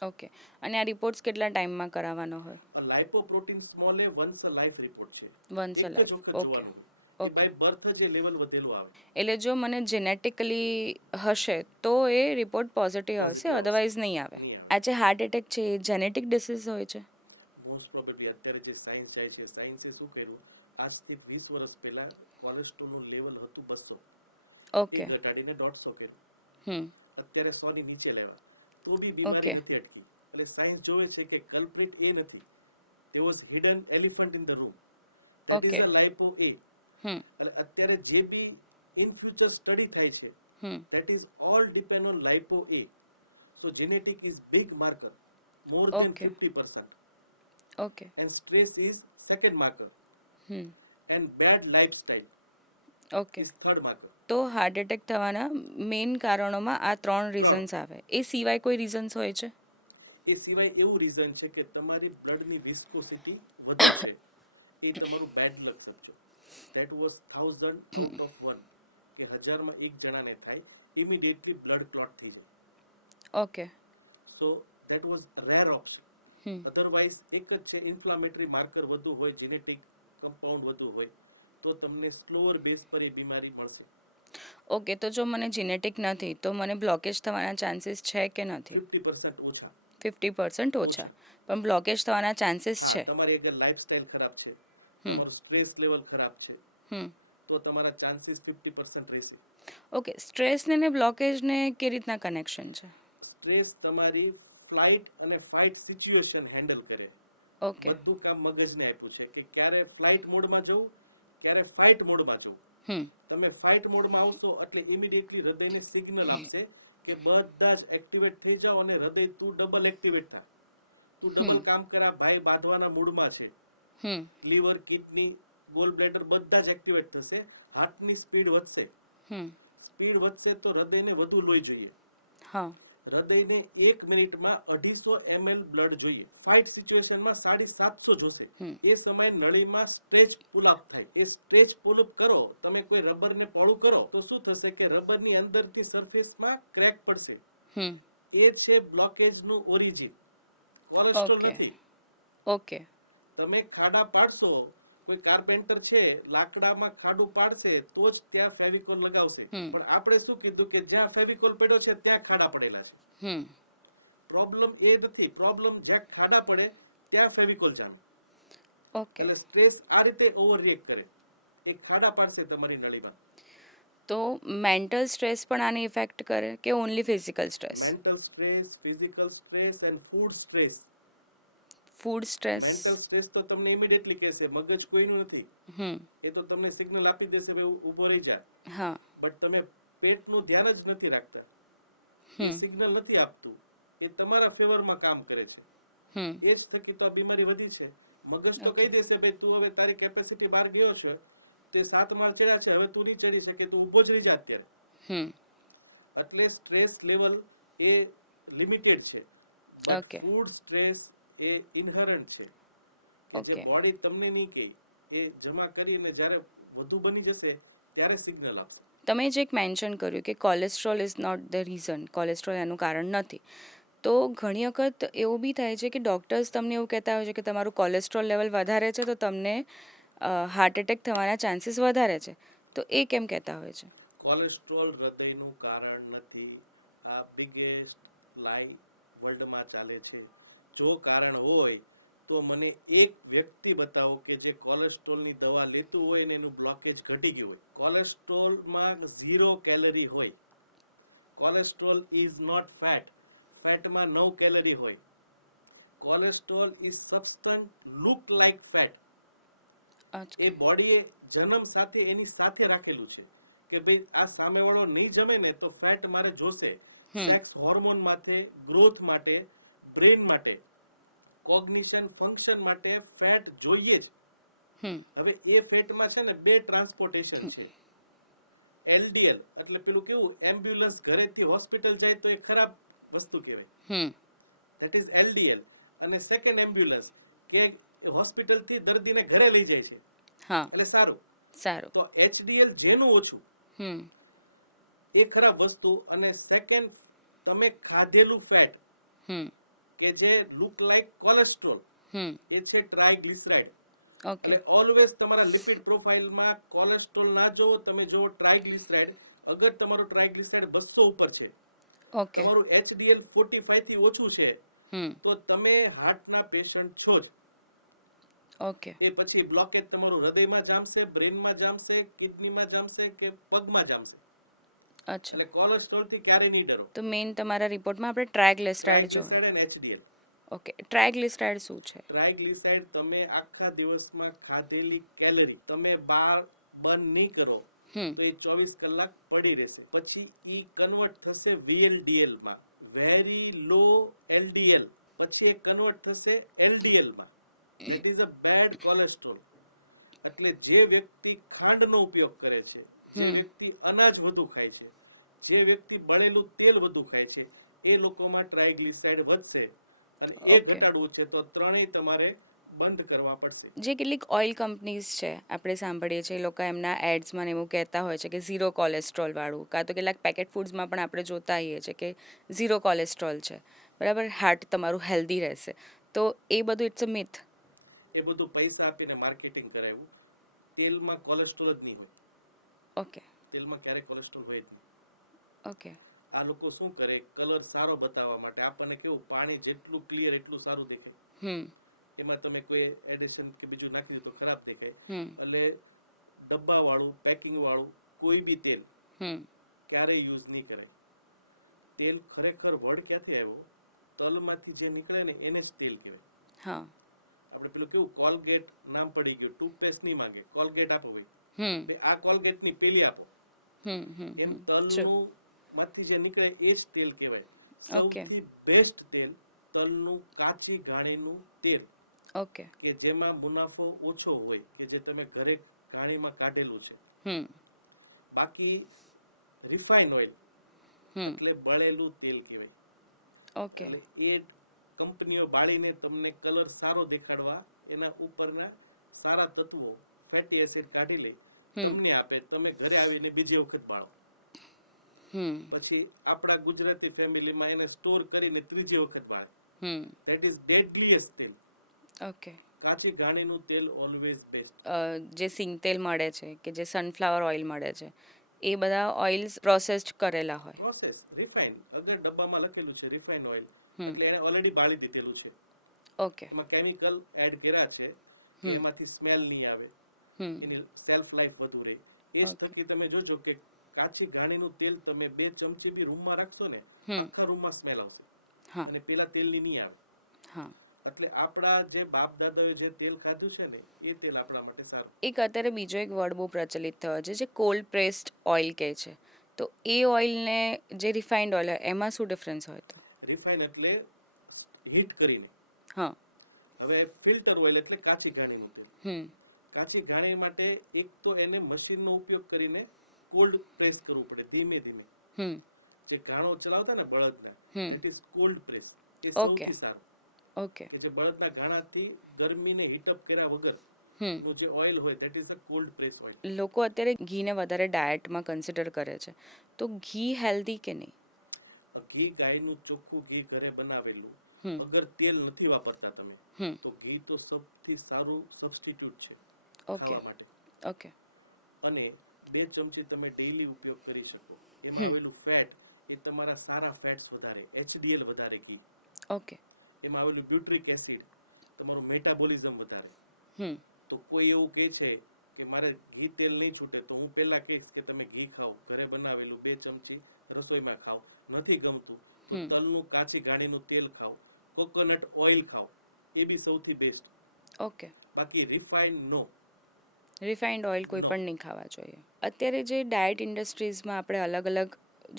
ઓકે. અને આ રિપોર્ટ્સ કેટલા ટાઈમમાં કરાવવાનો હોય? Lipoprotein small a once a life report છે, Once a એક જ life. વખત Okay. જોવાનું હોય. એ બાય બર્થ જે લેવલ વધેલું આવે. એટલે જો મને જેનેટિકલી હશે તો એ રિપોર્ટ પોઝિટિવ આવશે, Positive આવશે. અધરવાઇઝ નહીં આવે. નહીં આવે. આજે હાર્ટ એટેક છે એ જેનેટિક ડિસીઝ હોય છે? મોસ્ટ પ્રોબેબલી અત્યારે જે સાયન્સ જાય છે, સાયન્સે શું કર્યું, આજથી 20 વર્ષ પહેલા કોલેસ્ટ્રોલનું લેવલ હતું 200, એ ઓકે. ઘટાડીને 150 કર્યું. હમ. અત્યારે 100 ની નીચે લેવા તો બી બીમારી Okay. નથી અટકી. એટલે સાયન્સ જોવે છે કે કલ્પ્રિટ એ નથી, there was hidden elephant in the room, that is Okay. a lipo A. હમ. એટલે અત્યારે જે બી ઇન ફ્યુચર સ્ટડી થાય છે, that is all depend on lipo A. So genetic is big marker, more than Okay. 50%, okay. and stress is second marker, hmm. and bad lifestyle okay. is third marker. તો heart attack થવાના main કારણોમાં આ ત્રણ reasons આવે. એ સિવાય કોઈ reasons હોય છે? એ સિવાય એવું રીઝન છે કે તમારી બ્લડની વિસ્કોસિટી વધુ છે, એ તમારું બેડ લક સમજો. દેટ વોઝ 1000 આઉટ ઓફ 1, કે 1000માં એક જણાને થાય, ઇમિડિયેટલી બ્લડ ક્લોટ થઈ જાય. Okay. So that was rare option. Otherwise એક જ છે, ઇન્ફ્લામેટરી માર્કર વધુ હોય, જીનેટિક કમ્પાઉન્ડ વધુ હોય તો તમને સ્લોઅર બેઝ પર એ બીમારી મળશે. ઓકે. તો જો મને જેનેટિક નથી તો મને બ્લોકેજ થવાના ચાન્સીસ છે કે નથી? 50% ઓછા. 50% ઓછા, ઓછા. પણ બ્લોકેજ થવાના ચાન્સીસ હા, છે. તમારી અગર લાઈફસ્ટાઈલ ખરાબ છે, તમારું સ્ટ્રેસ લેવલ ખરાબ છે, હમ. તો તમારા ચાન્સીસ 50% રહેશે. ઓકે. સ્ટ્રેસને ને બ્લોકેજને કેવી રીતના કનેક્શન છે? સ્ટ્રેસ તમારી ફ્લાઇટ અને ફાઇટ સિચ્યુએશન હેન્ડલ કરે. ઓકે. બધું કામ મગજને આપ્યું છે કે ક્યારે ફ્લાઇટ મોડમાં જવું, ક્યારે ફાઇટ મોડમાં જવું. હમ. તમે ફાઇટ મોડમાં આવશો એટલે ઇમિડિયેટલી હૃદયને સિગ્નલ આપશે કે બધા જ એક્ટિવેટ થઈ જાઓ, અને હૃદય તું ડબલ એક્ટિવેટ થા, તું ડબલ કામ કરા, ભાઈ બાંધવાના મૂડમાં છે. હમ. લીવર, કિડની, ગોલ બ્લેડર બધા જ એક્ટિવેટ થશે. હાર્ટની સ્પીડ વધશે. હમ. સ્પીડ વધશે તો હૃદયને વધુ લોહી જોઈએ. હા. હૃદયને 1 મિનિટમાં 250 ml બ્લડ જોઈએ. ફાઇટ સિચ્યુએશનમાં 750 જોશે. એ સમયે નળીમાં સ્ટ્રેચ પુલઅપ થાય. એ સ્ટ્રેચ પુલઅપ કરો, તમે કોઈ રબરને પોળું કરો તો શું થશે કે રબરની અંદરની સરફેસમાં ક્રેક પડશે. હમ. એ છે બ્લોકેજનું ઓરિજિન, કોલેસ્ટ્રોલ Okay. નથી. ઓકે. તમે ખાડા પાડશો, કોઈ કાર્પેન્ટર છે લાકડામાં ખાડું પાડશે તો જ ત્યાં ફેવિકોલ લગાવશે, પણ આપણે શું કીધું કે જ્યાં ફેવિકોલ પડ્યો છે ત્યાં ખાડા પડેલા છે. હમ. પ્રોબ્લેમ એ નથી, પ્રોબ્લેમ જ્યાં ખાડા પડે ત્યાં ફેવિકોલ જામે. ઓકે. એટલે સ્ટ્રેસ આ રીતે ઓવર રિએક્ટ કરે, એ ખાડા પાડશે તમારી નળીમાં. તો મેન્ટલ સ્ટ્રેસ પણ આને ઇફેક્ટ કરે કે only physical stress? Mental stress, physical stress and food stress. Food stress? Mental stress તો તમને ઇમિડિયેટલી કહેશે, મગજ કોઈનું નથી, હમ. એ તો તમને સિગ્નલ આપી દેશે ભાઈ ઊભો રહી જા. હા. બટ તમે પેટનું ધ્યાન જ નથી રાખતા, એ સિગ્નલ નથી આપતું, એ તમારા ફેવરમાં કામ કરે છે. હમ. એ જ થકી તો આ બીમારી વધી છે. મગજ તો કહી દેશે ભાઈ તું હવે તારી કેપેસિટી બહાર ગયો છે, તે 7 માળ ચડ્યા છે, હવે તું નહીં ચડી શકે, તું ઊભો જ રહી જા અત્યારે. હમ. એટલે સ્ટ્રેસ લેવલ એ લિમિટેડ છે, બટ Okay. ફૂડ સ્ટ્રેસ એ ઇનહરન્ટ છે, કે જે Okay. બોડી તમને નહીં કહે, એ જમા કરીને જ્યારે વધુ બની જશે ત્યારે સિગ્નલ આપશે. તમે જે એક મેન્શન કર્યું કે cholesterol is not the reason, cholesterol એનું કારણ નથી, તો ઘણી વખત એવું બી થાય છે કે ડૉક્ટર્સ તમને એવું કહેતા હોય છે કે તમારું કોલેસ્ટ્રોલ લેવલ વધારે છે તો તમને હાર્ટ એટેક થવાના ચાન્સીસ વધારે છે, તો એ કેમ કહેતા હોય છે? કોલેસ્ટ્રોલ હૃદયનું કારણ નથી. આ બિગેસ્ટ લાઈ વર્લ્ડમાં ચાલે છે. જો કારણ હોય તો મને એક વ્યક્તિ બતાવો કે જે કોલેસ્ટ્રોલની દવા લેતું હોય ને એનું બ્લોકેજ ઘટી ગયું હોય. કોલેસ્ટ્રોલમાં 0 કેલરી હોય. કોલેસ્ટ્રોલ ઇઝ નોટ ફેટ, ફેટમાં 9 કેલરી હોય. Cholesterol is substance look like fat. એ બોડીએ જન્મ સાથે એની સાથે રાખેલું છે કે ભાઈ આ સામેવાળો નહીં જમે ને તો ફેટ મારે જોશે. સેક્સ હોર્મોન માટે, ગ્રોથ માટે, બ્રેન માટે, કોગ્નિશન ફંક્શન માટે ફેટ જોઈએ જ. હવે એ ફેટમાં છે ને બે ટ્રાન્સપોર્ટેશન છે. એલડીએલ એટલે પેલું કેવું એમ્બ્યુલન્સ ઘરેથી હોસ્પિટલ જાય તો એ ખરાબ વસ્તુ કહેવાય, ધેટ ઇઝ એલડીએલ. અને સેકન્ડ એમ્બ્યુલન્સ કે હોસ્પિટલથી દર્દીને ઘરે લઈ જાય છે, એટલે સારું. તો એચડીએલ જેનું ઓછું એ ખરાબ વસ્તુ. અને સેકન્ડ તમે ખાધેલું ફેટ કે જે લુક લાઈક કોલેસ્ટ્રોલ એ છે ટ્રાયગ્લિસરાઇડ. એટલે ઓલવેઝ તમારા લિપિડ પ્રોફાઇલમાં કોલેસ્ટ્રોલ ના જોવો, તમે જોવો ટ્રાયગ્લિસરાઇડ. અગર તમારું ટ્રાયગ્લિસરાઇડ 200 ઉપર છે, તમારું એચડીએલ 45 થી ઓછું છે, તો તમે હાર્ટના પેશન્ટ છો જ. એ પછી બ્લોકેજ તમારું હૃદયમાં જામશે, બ્રેનમાં જામશે, કિડનીમાં જામશે કે પગમાં જામશે. એટલે કોલેસ્ટ્રોલ થી ક્યારે નહીં ડરો. તો મેઇન તમારા રિપોર્ટમાં આપણે triglyceride and HDL. Okay, triglyceride શું છે? ટ્રાયગ્લિસરાઇડ તમે આખા દિવસમાં ખાધેલી કેલરી તમે બર્ન નહીં કરો તો એ 24 કલાક પડી રહેશે. પછી એ કન્વર્ટ થશે VLDL માં, વેરી લો LDL. પછી એ કન્વર્ટ થશે LDL માં, that is a bad cholesterol. એટલે જે વ્યક્તિ ખાંડનો ઉપયોગ કરે છે, જે વ્યક્તિ અનાજ વધુ ખાય છે, જે વ્યક્તિ બળેલું તેલ વધુ ખાય છે, એ લોકોમાં ટ્રાયગ્લિસરાઇડ વધશે. અને એ ઘટાડવું છે તો ત્રણેય તમારે બંધ કરવા પડશે. જે કેટલીક ઓઇલ કંપનીઝ છે, આપણે સાંભળીએ છીએ, લોકો એમના એડ્સમાં એવું કહેતા હોય છે કે ઝીરો કોલેસ્ટ્રોલ વાળું, કાં તો કેટલાક પેકેટ ફૂડ્સમાં પણ આપણે જોતા હોઈએ છીએ કે ઝીરો કોલેસ્ટ્રોલ છે, બરાબર, હાર્ટ તમારું હેલ્ધી રહેશે. તો એ બધું ઇટ્સ અ મિથ. એ બધું પૈસા આપીને માર્કેટિંગ કરાવ્યું. તેલમાં કોલેસ્ટ્રોલ જ નહીં હોય. ઓકે, તેલમાં ક્યારેય કોલેસ્ટ્રોલ હોય જ નહીં. ઓકે. આ લોકો શું કરે, કલર સારો બતાવવા માટે આપણને કેવું પાણી જેટલું ક્લિયર એટલું સારું દેખાય. એમાં તમે કોઈ એડિશન કે બીજું નાખી દીધું તો ખરાબ દેખાય. એટલે ડબ્બાવાળું પેકિંગવાળું કોઈ બી તેલ ક્યારેય યુઝ નહીં કરાય. તેલ ખરેખર વર્ડ ક્યાંથી આવ્યો? તલમાંથી જે નીકળે ને એને જ તેલ કહેવાય. આપણે પેલું કેવું કોલગેટ નામ પડી ગયું, ટૂથપેસ્ટ નહીં માંગે, કોલગેટ આપો ભાઈ, આ કોલગેટ ની પેલી આપો. એમ તલનું માંથી જે નીકળે એ જ તેલ કહેવાય. સૌથી બેસ્ટ તેલ તલનું કાચી ઘાણીનું તેલ, કે જેમાં મુનાફો ઓછો હોય, કે જે તમે ઘરે ઘાણીમાં કાઢેલું છે. બાકી રિફાઇન ઓઇલ એટલે બળેલું તેલ કહેવાય. એટલે એ કંપનીઓ બાળીને તમને કલર સારો દેખાડવા એના ઉપરના સારા તત્વો ફેટી એસિડ કાઢી લે, તમને આપે, તમે ઘરે આવીને બીજી વખત બાળો. પછી આપણા ગુજરાતી ફેમિલીમાં એને સ્ટોર કરીને ત્રીજી વખત બાળે. ધેટ ઇઝ ડેડલીએસ્ટ તેલ. કાચી ઘાણીનું તેલ ઓલવેઝ બેસ્ટ. જે સિંગ તેલ મળે છે, કે જે સનફ્લાવર ઓઇલ મળે છે, એ બધા ઓઇલ્સ પ્રોસેસ્ડ કરેલા હોય. Process refine. અગર ડબ્બામાં લખેલું છે રિફાઇન ઓઇલ, એટલે એને ઓલરેડી બાળી દીધેલું છે. એમાં કેમિકલ એડ કર્યા છે કે એમાંથી સ્મેલ નહીં આવે, એની સેલ્ફ લાઈફ વધુ રહે. એ જ થકી તમે જોજો કે કાચી ઘાણીનું તેલ તમે 2 ચમચી બી રૂમમાં રાખશો ને, આખા રૂમમાં સ્મેલ આવશે, અને પેલા તેલની નહીં આવે. એટલે આપણા જે બાપ દાદાઓએ જે તેલ ખાધું છે ને, એ તેલ આપણા માટે સારું. એક અત્યારે બીજો એક વર્ડ બહુ પ્રચલિત થયો છે, જે કોલ્ડ પ્રેસ્ડ ઓઇલ કહે છે. તો એ ઓઇલને જે રિફાઇન્ડ ઓઇલ હોય એમાં શું ડિફરન્સ હોય? રિફાઇન એટલે હીટ કરીને. હવે ફિલ્ટર ઓઇલ એટલે કાચી ઘાણીનું તેલ. કાચી ઘાણી માટે એક તો એને મશીનનો ઉપયોગ કરીને કોલ્ડ પ્રેસ કરવું પડે, ધીમે ધીમે. જે ઘાણો ચલાવતા ને બળદના, ધેટ ઇઝ કોલ્ડ પ્રેસ. એ સૌથી સારું. કે જે બળદના ઘાણાથી ગરમીને હીટઅપ કર્યા વગર નું જે ઓઇલ હોય, that is a cold press oil. લોકો અત્યારે ઘીને વધારે ડાયટમાં કન્સિડર કરે છે, તો ઘી હેલ્ધી કે નહીં? ઘી ગાયનું ચોખ્ખું ઘી ઘરે બનાવેલું, અગર તેલ નથી વાપરતા તમે, તો ઘી તો સૌથી સારું સબસ્ટિટ્યુટ છે ખાવા માટે. અને 2 ચમચી તમે ડેઈલી ઉપયોગ કરી શકો. એમાં આવેલું ફેટ એ તમારા સારા ફેટ્સ વધારે, HDL વધારે ઘી. એમાં આવેલું બ્યુટ્રિક એસિડ તમારું મેટાબોલિઝમ વધારે. તો કોઈ એવું કહે છે કે મારે ઘી તેલ નહીં છૂટે, તો હું પહેલાં કહીશ કે તમે ઘી ખાઓ, ઘરે બનાવેલું 2 ચમચી રસોઈમાં ખાઓ. નથી ગમતું તો તલનું કાચી ઘાણીનું તેલ ખાઓ, કોકોનટ ઓઇલ ખાઓ, એ બી સૌથી બેસ્ટ. બાકી રિફાઇન નો. રિફાઇન્ડ ઓઇલ કોઈ પણ નહીં ખાવા જોઈએ. અત્યારે જે ડાયટ ઇન્ડસ્ટ્રીઝમાં આપણે અલગ અલગ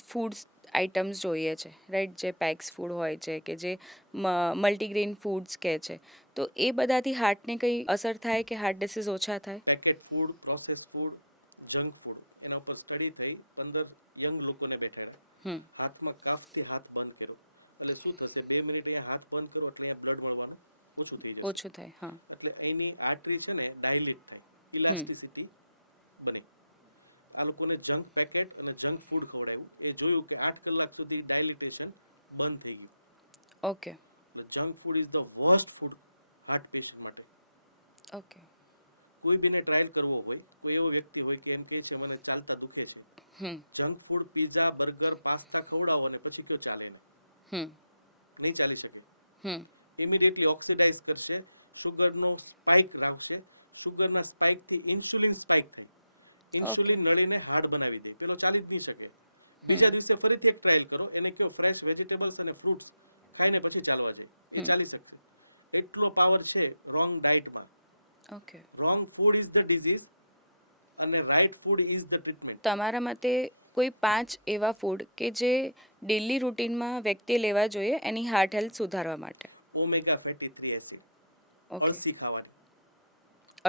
ફૂડ્સ આઇટમ્સ જોઈએ છે રાઈટ, જે પેક્સ ફૂડ હોય છે કે જે મલ્ટીગ્રેન ફૂડ્સ કહે છે, તો એ બધાથી હાર્ટને કંઈ અસર થાય કે હાર્ટ ડિસીઝ ઓછા થાય? Packet food, process food, junk food, એના ઉપર સ્ટડી થઈ 15 યંગ લોકોને બેઠાડ્યા, હાથમાં કાફથી હાથ બંધ કર્યો, એટલે શું થશે, 2 મિનિટ અહીંયા હાથ બંધ કરો એટલે અહીંયા બ્લડ મળવાનું ઓછું થઈ જશે. ઓછું થાય, હા. એટલે અહીંની આર્ટરી છે ને ડાયલેટ થાય, ઇલાસ્ટિસિટી બને. આ લોકોને જંક પેકેટ અને જંક ફૂડ ખવડાવ્યું, એ જોયું કે 8 કલાક સુધી ડાયલિટેશન બંધ થઈ ગયું. ઓકે. એટલે junk food is the worst food heart patient માટે. ઓકે. કોઈ બીને ટ્રાયલ કરવો હોય, કોઈ એવો વ્યક્તિ હોય કે એમ કહે છે મને ચાલતા દુખે છે, junk food, pizza, burger, pasta ખવડાવો અને પછી કયો ચાલે ને, નહીં ચાલી શકે. ઇમિડિયેટલી ઓક્સિડાઇઝ કરશે, શુગરનો સ્પાઇક રાખશે, શુગરના સ્પાઇકથી ઇન્સ્યુલિન સ્પાઇક થઈ, ઇન્સ્યુલિન નળીને હાર્ડ બનાવી દે, પેલો ચાલી જ નહીં શકે. બીજા દિવસે ફરીથી એક ટ્રાયલ કરો, એને કયો ફ્રેશ વેજીટેબલ્સ અને ફ્રૂટ્સ ખાઈને પછી ચાલવા જાય, એ ચાલી શકશે. એટલો પાવર છે રોંગ ડાયટમાં. Okay. Wrong food is the disease અને right food is the treatment. તમારા મતે કોઈ 5 એવા ફૂડ કે જે ડેલી રૂટીનમાં વ્યક્તિએ લેવા જોઈએ એની હાર્ટ હેલ્થ સુધારવા માટે? ઓમેગા ફેટી 3 એસિડ, અળસી ખાવાની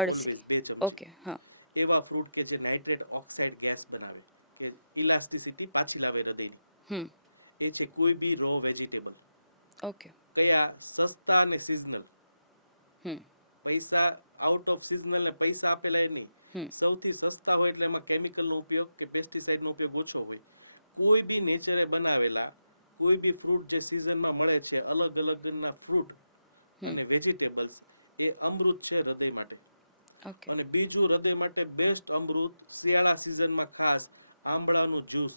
ઓલવેઝ 2 ચમચી. ઓકે, હા. એવા ફ્રૂટ કે જે નાઇટ્રેટ ઓક્સાઇડ ગેસ બનાવે, કે ઇલાસ્ટિસિટી પાછી લાવે હૃદયની, એ છે કોઈ બી રો વેજીટેબલ. ઓકે. કયા? સસ્તા અને સિઝનલ. પૈસા આઉટ ઓફ સિઝનલ ને પૈસા આપેલા એ નહીં. સૌથી સસ્તા હોય એટલે એમાં કેમિકલનો ઉપયોગ કે પેસ્ટિસાઇડનો ઉપયોગ ઓછો હોય. કોઈ બી નેચરે બનાવેલા કોઈ બી ફ્રૂટ જે સિઝનમાં મળે છે, અલગ અલગના ફ્રૂટ અને વેજીટેબલ્સ, એ અમૃત છે હૃદય માટે. અને બીજું હૃદય માટે બેસ્ટ અમૃત શિયાળા સિઝનમાં ખાસ આંબળાનું જ્યુસ,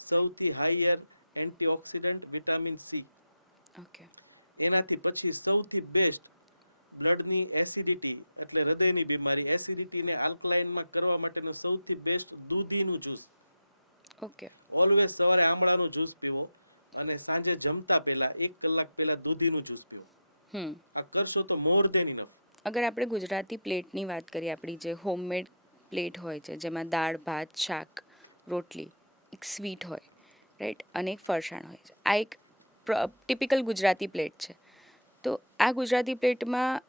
સૌથી હાયર એન્ટીઓક્સિડન્ટ વિટામિન સી. એનાથી પછી સૌથી બેસ્ટ બ્લડની એસિડિટી એટલે હૃદયની બીમારી, એસિડિટીને આલ્કલાઇનમાં કરવા માટેનું સૌથી બેસ્ટ દૂધીનું જ્યુસ. ઓકે. ઓલવેઝ સવારે આમળાનું જ્યુસ પીવો અને સાંજે જમતા પહેલા 1 કલાક પહેલા દૂધીનું જ્યુસ પીવો. આ કરશો તો મોર ધેન ઇનફ. અગર આપણે ગુજરાતી પ્લેટની વાત કરીએ, આપણી જે હોમમેડ પ્લેટ હોય છે જેમાં દાળ, ભાત, શાક, રોટલી, એક સ્વીટ હોય રાઈટ, અને એક ફરસાણ હોય છે, આ એક ટિપિકલ ગુજરાતી પ્લેટ છે. તો આ ગુજરાતી પ્લેટમાં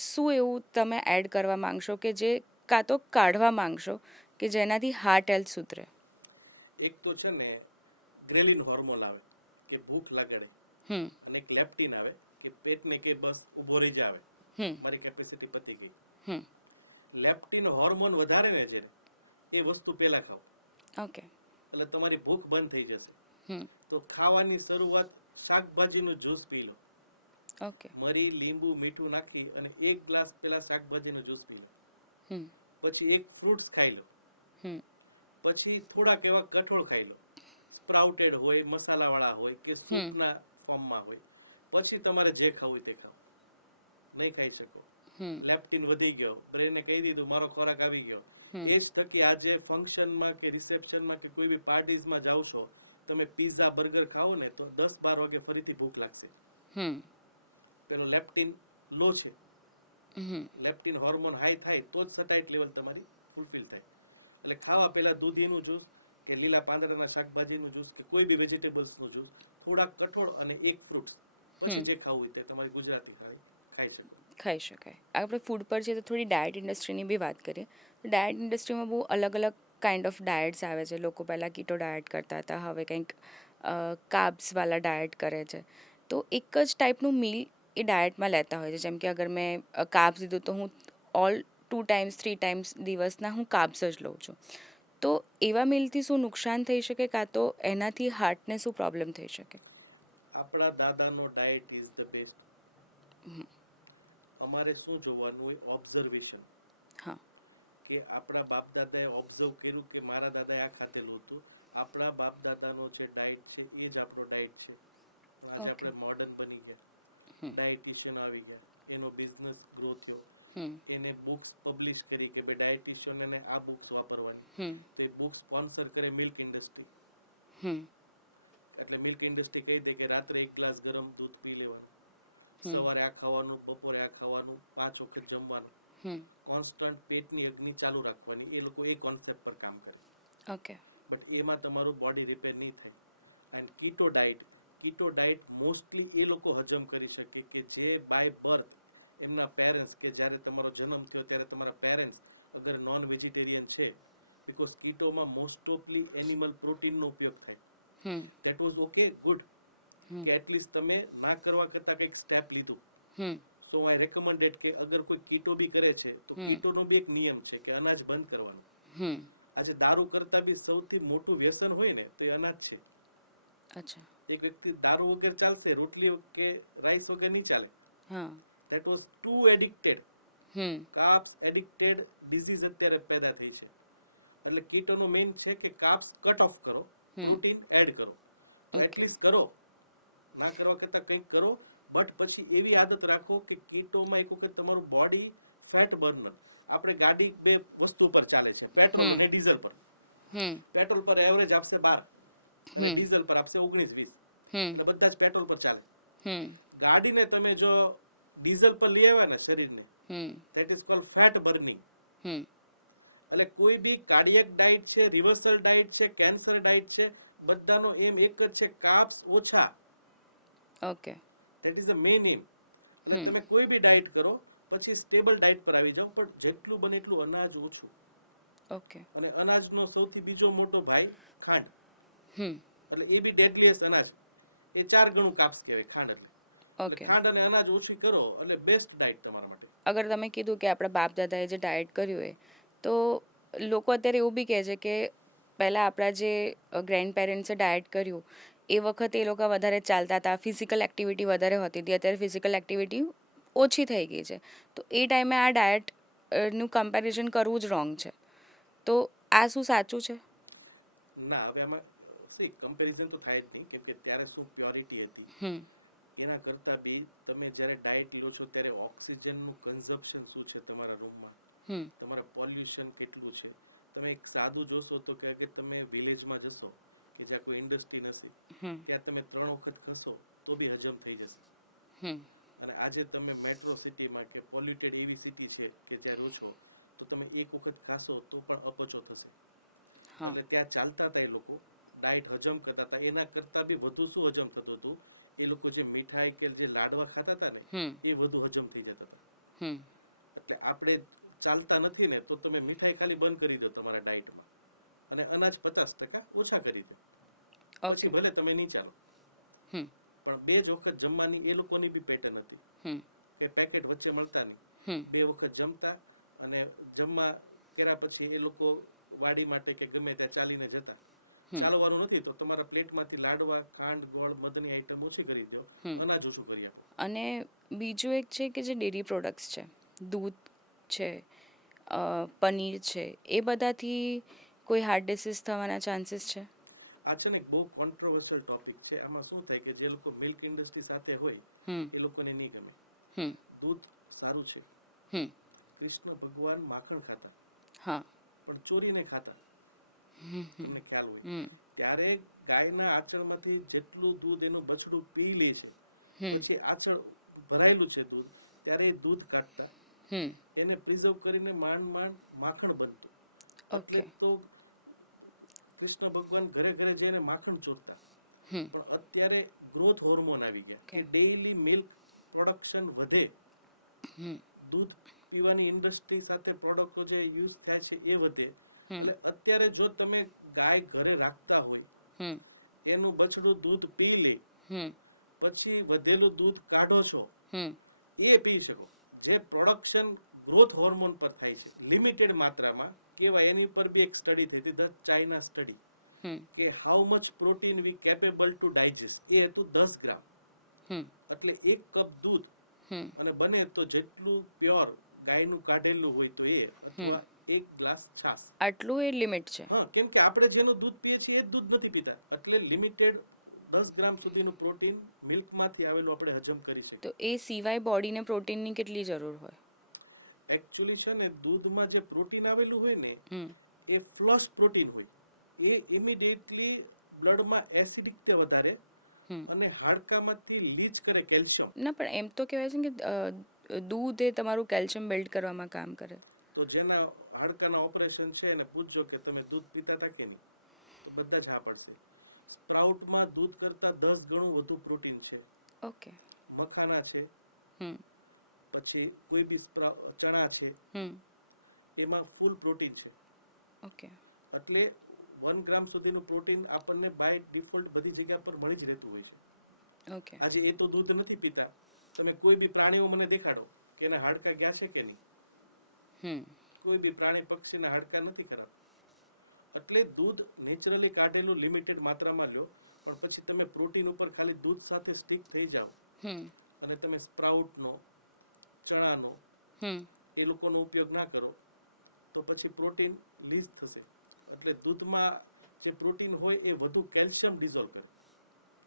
શું એવું તમે એડ કરવા માંગશો કે જે કાં તો કાઢવા માંગશો કે જેનાથી હાર્ટ હેલ્થ સુધરે? એક તો છે ને ગ્રેલિન હોર્મોન આવે કે ભૂખ લગાડે, અને એક લેપ્ટિન આવે કે પેટને કે બસ ઊભો રહી જાવે, મારી કેપેસિટી પતી ગઈ. લેપ્ટિન હોર્મોન વધારે ને જેને, એ વસ્તુ પહેલા ખાઓ. ઓકે. એટલે તમારી ભૂખ બંધ થઈ જશે. તો ખાવાની શરૂઆત શાકભાજીનું જ્યુસ પી લો. ઓકે. મરી, લીંબુ, મીઠું નાખી અને 1 ગ્લાસ પેલા શાકભાજીનું જ્યુસ પી લો. પછી એક ફ્રૂટ્સ ખાઈ લો. પછી થોડાક એવા કઠોળ ખાઈ લો, સ્પ્રાઉટેડ હોય, મસાલાવાળા હોય કે સૂપના ફોર્મમાં હોય. પછી તમારે જે ખાવું હોય તે ખાઓ. નહીં ખાઈ શકો, લેપ્ટિન વધી ગયો, બ્રેને કહી દીધું મારો ખોરાક આવી ગયો. એ જ થકી આજે ફંક્શનમાં કે રિસેપ્શનમાં કે કોઈ બી પાર્ટીઝમાં જાઓ છો, તમે પીઝા, બર્ગર ખાઓ ને તો 10-12 વાગે ફરીથી ભૂખ લાગશે. પેલો લેપ્ટિન લો છે, લેપ્ટિન હોર્મોન હાઈ થાય તો જ સટાઇટ લેવલ તમારી ફૂલફિલ થાય. એટલે ખાવા પહેલાં દૂધીનું જ્યુસ કે લીલા પાંદડાના શાકભાજીનું જ્યુસ કે કોઈ બી વેજીટેબલ્સનું જ્યુસ, થોડાક કઠોળ અને એક ફ્રૂટ્સ, પછી જે ખાવું હોય તે તમારી ગુજરાતી થાળી ખાઈ શકો. ખાઈ શકાય. આપણે ફૂડ પર છે તો થોડી ડાયટ ઇન્ડસ્ટ્રીની બી વાત કરીએ. ડાયટ ઇન્ડસ્ટ્રીમાં બહુ અલગ અલગ કાઇન્ડ ઓફ ડાયટ્સ આવે છે. લોકો પહેલાં કીટો ડાયટ કરતા હતા, હવે કંઈક કાર્બ્સવાળા ડાયટ કરે છે. તો એક જ ટાઈપનું મીલ એ ડાયટમાં લેતા હોય છે. જેમ કે અગર મેં કાર્બ્સ લીધું તો હું 2 ટાઈમ્સ 3 ટાઈમ્સ દિવસના હું કાર્બ્સ જ લઉં છું. તો એવા મીલથી શું નુકસાન થઈ શકે, કાં તો એનાથી હાર્ટને શું પ્રોબ્લેમ થઈ શકે? આપણા દાદાનો ડાયટ ઇઝ ધ બેસ્ટ. અમારે શું જોવાનું હોય? ઓબ્ઝર્વેશન. કે આપણા બાપ દાદાએ ઓબ્ઝર્વ કર્યું કે મારા દાદાએ આ ખાધેલું હતું. આપણા બાપ દાદાનો જે ડાયટ છે એ જ આપણો ડાયટ છે. પણ આજે આપણે મોડર્ન બની ગયા, ડાયટિશિયન આવી ગયા, એનો બિઝનેસ ગ્રો થયો, એને બુક્સ પબ્લિશ કરી કે ભાઈ ડાયટિશિયનને આ બુક્સ વાપરવાની, તો એ બુક સ્પોન્સર કરે મિલ્ક ઇન્ડસ્ટ્રી. એટલે મિલ્ક ઇન્ડસ્ટ્રી કહી દે કે રાત્રે 1 ગ્લાસ ગરમ દૂધ પી લેવાનું, સવારે આ ખાવાનું, બપોરે આ ખાવાનું, 5 વખત જમવાનું, કોન્સ્ટન્ટ પેટની અગ્નિ ચાલુ રાખવાની. એ લોકો એ કોન્સેપ્ટ પર કામ કરે. ઓકે. બટ એમાં તમારું બોડી રિપેર નહીં થાય. એન્ડ કીટો ડાયટ મોસ્ટલી એ લોકો હજમ કરી શકે કે જે બાય બર્થ એમના પેરેન્ટ્સ, કે જ્યારે તમારો જન્મ થયો ત્યારે તમારા પેરેન્ટ્સ અગર નોન વેજીટેરિયન છે, બિકોઝ કીટોમાં મોસ્ટ ઓફલી એનિમલ પ્રોટીનનો ઉપયોગ થાય. હમ દેટ વોઝ ઓકે, ગુડ, કે એટલીસ્ટ તમે ના કરવા કરતાં કંઈક સ્ટેપ લીધું. હમ સો આઈ રેકમેન્ડેડ કે અગર કોઈ કીટો બી કરે છે તો કીટોનો બી એક નિયમ છે કે અનાજ બંધ કરવાનો. હમ આજે દારૂ કરતાં બી સૌથી મોટું વ્યસન હોય ને તો એ અનાજ છે. અચ્છા. એક વ્યક્તિ દારૂ વગર ચાલશે, રોટલી કે રાઈસ વગર નહીં ચાલે. હા. That was too addicted. હમ કાપ્સ એડિક્ટેડ ડિઝીઝ અત્યારે પેદા થઈ છે. એટલે કીટોનો મેઇન છે કે કાપ્સ કટ ઓફ કરો, પ્રોટીન એડ કરો. તો એટલીસ્ટ કરો, ના કરવા કરતાં કંઈક કરો. બટ પછી એવી આદત રાખો કે કીટોમાં એક વખત તમારું બોડી ફેટ બર્નર, આપણે ગાડી બે વસ્તુ પર ચાલે છે, પેટ્રોલ અને ડીઝલ પર. હમ પેટ્રોલ પર એવરેજ આપશે 12 અને ડીઝલ પર આપશે 19-20. હમ એટલે બધા જ પેટ્રોલ પર ચાલે. હમ ગાડીને તમે જો ડીઝલ પર લઈ આવ્યા ને શરીરને, hmm that is called fat burning. Hmm એટલે કોઈ બી કાર્ડિયક ડાયટ છે, રિવર્સલ ડાયટ છે, કેન્સર ડાયટ છે, બધાનો એમ એક જ છે, કાપ્સ ઓછા. Okay. That is the main aim. એટલે તમે કોઈ બી ડાયટ કરો પછી સ્ટેબલ ડાયટ પર આવી જાઓ, પણ જેટલું બને એટલું અનાજ ઓછું. ઓકે. અને અનાજનો સૌથી બીજો મોટો ભાઈ ખાંડ. હમ એટલે એ બી ડેડલીએસ્ટ અનાજ. એ 4 ગણું કાપ્સ કહેવાય ખાંડ એટલે. એટલે ઓકે. ખાંડ અને અનાજ ઓછી કરો એટલે બેસ્ટ ડાયટ તમારા માટે. અગર તમે કીધું કે આપણા બાપ દાદાએ જે ડાયટ કર્યું હોય, તો લોકો અત્યારે એવું બી કહે છે કે પહેલાં આપણા જે ગ્રેન્ડ પેરેન્ટ્સે ડાયટ કર્યું એ વખતે એ લોકો વધારે ચાલતા હતા, ફિઝિકલ એક્ટિવિટી વધારે હોતી હતી. અત્યારે ફિઝિકલ એક્ટિવિટી ઓછી થઈ ગઈ છે, તો એ ટાઈમે આ ડાયટ નું કમ્પેરિઝન કરવું જ રોંગ છે. તો આ શું સાચું છે? ના, હવે આમાં કમ્પેરિઝન તો થાય જ નહીં, કેમ કે ત્યારે શું પ્યોરિટી હતી. હમ એના કરતાં બી તમે જ્યારે ડાયટ લો છો ત્યારે ઓક્સિજનનું કન્ઝપ્શન શું છે તમારા રૂમમાં, હમ તમારા પોલ્યુશન કેટલું છે. તમે એક સાદું જોશો તો કે અગર તમે વિલેજમાં જશો કે જ્યાં કોઈ ઇન્ડસ્ટ્રી નથી, હમ ત્યાં તમે 3 વખત ખસો તો બી હજમ થઈ જશે. હમ અને આજે તમે મેટ્રો સિટીમાં કે પોલ્યુટેડ એવી સિટી છે કે જ્યાં રહો છો, તો તમે એક વખત ખાશો તો પણ અપચો થશે. હા. એટલે ત્યાં ચાલતા હતા એ લોકો, ડાયટ હજમ કરતા હતા. એના કરતાં બી વધુ શું હજમ થતું હતું, એ લોકો જે મીઠાઈ કે જે લાડવા ખાતા હતા ને, હમ એ વધુ હજમ થઈ જતા હતા. હમ એટલે આપણે ચાલતા નથી ને તો તમે મીઠાઈ ખાલી બંધ કરી દો તમારા ડાયટમાં, અને અનાજ 50% ઓછા કરી દો, પછી ભલે તમે નહીં ચાલો. હમ પણ 2 જ વખત જમવાની એ લોકોની બી પેટર્ન હતી હમ કે પેકેટ વચ્ચે મળતા નહીં. હમ 2 વખત જમતા અને જમવા કર્યા પછી એ લોકો વાડી માટે કે ગમે ત્યાં ચાલીને જતા. ચાલવાનું નથી તો તમારા પ્લેટમાંથી લાડવા, ખાંડ, ગોળ, મધની આઈટમ ઓછી કરી દો, અનાજ ઓછું કરી આપો. અને બીજું એક છે કે જે ડેરી પ્રોડક્ટ્સ છે, દૂધ છે, પનીર છે, એ બધાથી કોઈ હાર્ટ ડિસીઝ થવાના ચાન્સીસ છે? આ છે ને એક બહુ કોન્ટ્રોવર્શિયલ ટોપિક છે. આમાં શું થાય કે જે લોકો મિલ્ક ઇન્ડસ્ટ્રી સાથે હોય હમ એ લોકોને નહીં ગમે. હમ દૂધ સારું છે. હમ કૃષ્ણ ભગવાન માખણ ખાતા, હા. પણ ચોરીને ખાતા. તમને ખ્યાલ હોય હમ ત્યારે ગાયના આચળમાંથી જેટલું દૂધ એનું બછડું પી લે છે, પછી આચળ ભરાયેલું છે દૂધ, ત્યારે એ દૂધ કાઢતા, હમ એને પ્રિઝર્વ કરીને માંડ માખણ બનતું. એટલે તો કૃષ્ણ ભગવાન ઘરે ઘરે જઈને માખણ ચોરતા. પણ અત્યારે ગ્રોથ હોર્મોન આવી ગયા કે ડેઈલી મિલ્ક પ્રોડક્શન વધે, દૂધ પીવાની ઇન્ડસ્ટ્રી સાથે પ્રોડક્ટો જે યુઝ થાય છે એ વધે. એટલે અત્યારે જો તમે ગાય ઘરે રાખતા હોય, હમ એનું બછડું દૂધ પી લે, હમ પછી વધેલું દૂધ કાઢો છો, હમ એ પી શકો. જે પ્રોડક્શન ગ્રોથ હોર્મોન પર થાય છે લિમિટેડ માત્રામાં કેવાય. એની પર બી એક સ્ટડી થઈ હતી, ધ ચાઇના સ્ટડી, હમ કે how much protein we capable to digest. એ હતું 10 ગ્રામ. હમ એટલે 1 કપ દૂધ, અને બને તો જેટલું પ્યોર ગાયનું કાઢેલું હોય તો એ, અથવા 1 ગ્લાસ છાશ. આટલું એ લિમિટ છે? હા, કેમ કે આપણે જેનું દૂધ પીએ છીએ એ જ દૂધ નથી પીતા. એટલે લિમિટેડ 10 ગ્રામ સુધીનું પ્રોટીન મિલ્કમાંથી આવેલું આપણે હજમ કરી શકીએ. તો એ સિવાય બોડીને પ્રોટીનની કેટલી જરૂર હોય? એકચ્યુઅલી છે ને, દૂધમાં જે પ્રોટીન આવેલું હોય ને, હમ એ ફ્લશ પ્રોટીન હોય. એ ઇમિડિયેટલી બ્લડમાં એસિડિકતા વધારે અને હાડકામાંથી લીચ કરે કેલ્શિયમ. ના, પણ એમ તો કહેવાય છે કે દૂધ એ તમારું કેલ્શિયમ બિલ્ડ કરવામાં કામ કરે. તો જેના હાડકાના ઓપરેશન છે એને પૂછજો કે તમે દૂધ પીતા હતા કે નહીં. તો બધા જ હા પાડશે. સ્પ્રાઉટમાં દૂધ કરતાં 10 ગણું વધુ પ્રોટીન છે. ઓકે. મખાના છે, હમ પછી કોઈ બી ચણા છે, હમ એમાં ફૂલ પ્રોટીન છે. ઓકે. એટલે 1 ગ્રામ સુધીનું પ્રોટીન આપણને બાય ડિફોલ્ટ બધી જગ્યા પર મળી જ રહેતું હોય છે. ઓકે. આજે એ તો દૂધ નથી પીતા, તમે કોઈ બી પ્રાણીઓ મને દેખાડો કે એના હાડકાં ગયા છે કે નહીં. હમ કોઈ બી પ્રાણી પક્ષીના હાડકાં નથી ખરાબ. એટલે દૂધ નેચરલી કાઢેલું લિમિટેડ માત્રામાં લો, પણ પછી તમે પ્રોટીન ઉપર ખાલી દૂધ સાથે સ્ટીક થઈ જાઓ હમ અને તમે સ્પ્રાઉટનો, ચણાનો હમ એ લોકોનો ઉપયોગ ના કરો તો પછી પ્રોટીન લીઝ થશે. એટલે દૂધમાં જે પ્રોટીન હોય એ વધુ કેલ્શિયમ ડિઝોલ્વ કરે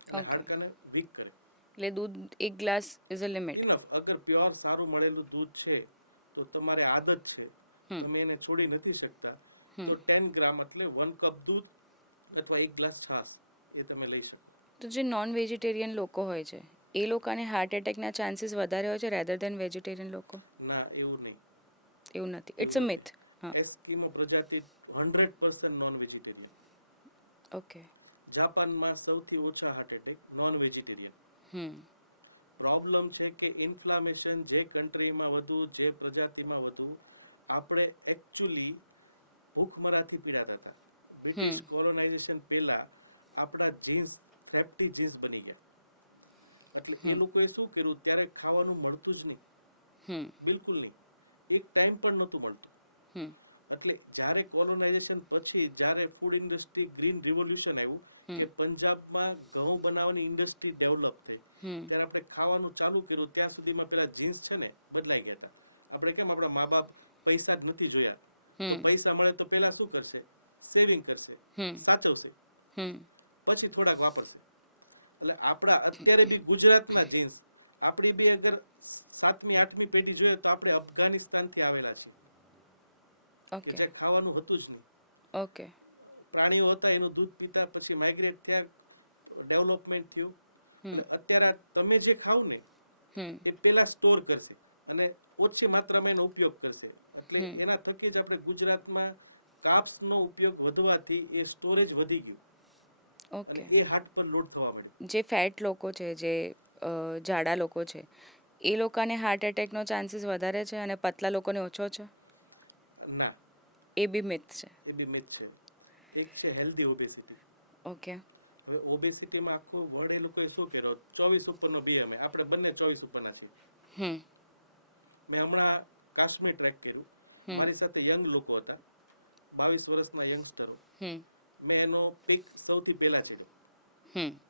અને હાડકાને વીક કરે. એટલે દૂધ એક glass is a limit. Enough. અગર પ્યોર સારું મળેલું દૂધ છે તો તમારે આદત છે, તમે એને છોડી નથી શકતા, તો 10 ગ્રામ એટલે 1 કપ દૂધ અથવા 1 ગ્લાસ છાશ એ તમે લઈ શકો. તો જે નોન વેજીટેરિયન લોકો હોય છે એ લોકોને હાર્ટ એટેકના ચાન્સીસ વધારે હોય છે રેધર દેન વેજીટેરિયન લોકો? ના, એવું નહીં. એવું નથી. It's a myth. એસ્કિમો પ્રજાતિ 100% નોન વેજીટેરિયન. ઓકે. જાપાનમાં સૌથી ઓછા હાર્ટ એટેક નોન વેજીટેરિયન. હમ પ્રોબ્લેમ છે કે ઇન્ફ્લામેશન જે કન્ટ્રીમાં વધુ, જે પ્રજાતિમાં વધુ. આપણે એકચ્યુઅલી ભૂખમરાથી પીડાતા હતા. બ્રિટિશ કોલોનાઇઝેશન પહેલાં આપણા જીન્સ થ્રેપ્ટી જીન્સ બની ગયા. એટલે એ લોકોએ શું કર્યું, ત્યારે ખાવાનું મળતું જ નહીં, બિલકુલ નહીં. એક ટાઈમ પણ નહોતું મળતું. એટલે જ્યારે કોલોનાઇઝેશન પછી જ્યારે ફૂડ ઇન્ડસ્ટ્રી ગ્રીન રિવોલ્યુશન આવ્યું કે પંજાબમાં ઘઉં બનાવવાની ઇન્ડસ્ટ્રી ડેવલપ થઈ, ત્યારે આપણે ખાવાનું ચાલુ કર્યું. ત્યાં સુધીમાં પેલા જીન્સ છે ને બદલાઈ ગયા હતા. આપણે કેમ આપણા મા બાપ પૈસા જ નથી જોયા, તો પૈસા મળે તો પેલા શું કરશે, સેવિંગ કરશે, સાચવશે, પછી થોડાક વાપરશે. એટલે આપણા અત્યારે બી ગુજરાતના જીન્સ આપણી બી અગર 7મી 8મી પેઢી જોઈએ તો આપણે અફઘાનિસ્તાનથી આવેલા છીએ, કે જે ખાવાનું હતું જ નહીં. ઓકે. પ્રાણીઓ હતા એનું દૂધ પીતા, પછી માઇગ્રેટ થયા, ડેવલપમેન્ટ થયું. એટલે અત્યારે તમે જે ખાવ ને એ પેલા સ્ટોર કરશે અને ઓછી માત્રામાં એનો ઉપયોગ કરશે. એટલે એના થકી જ આપણે ગુજરાતમાં કાપ્સનો ઉપયોગ વધવાથી એ સ્ટોરેજ વધી ગયું અને એ હાર્ટ પર લોડ થવા માંડ્યો. જે ફેટ લોકો છે, જે જાડા લોકો છે, એ લોકોને હાર્ટ એટેકનો ચાન્સીસ વધારે છે અને પતલા લોકોને ઓછો છે? ના, એ બી મિથ છે. એ બી મિથ છે. એક છે હેલ્ધી ઓબેસિટી. ઓકે. હવે ઓબેસિટીમાં આખો વર્ડ એ લોકોએ શું કર્યો, 24 ઉપરનો BMI. આપણે બંને 24 ઉપરના છીએ. મેં હમણાં કાશ્મીર ટ્રેક કર્યું. મારી સાથે યંગ લોકો હતા, 22 વર્ષના યંગસ્ટરો. મેં એનો પીક સૌથી પહેલા ચડ્યો,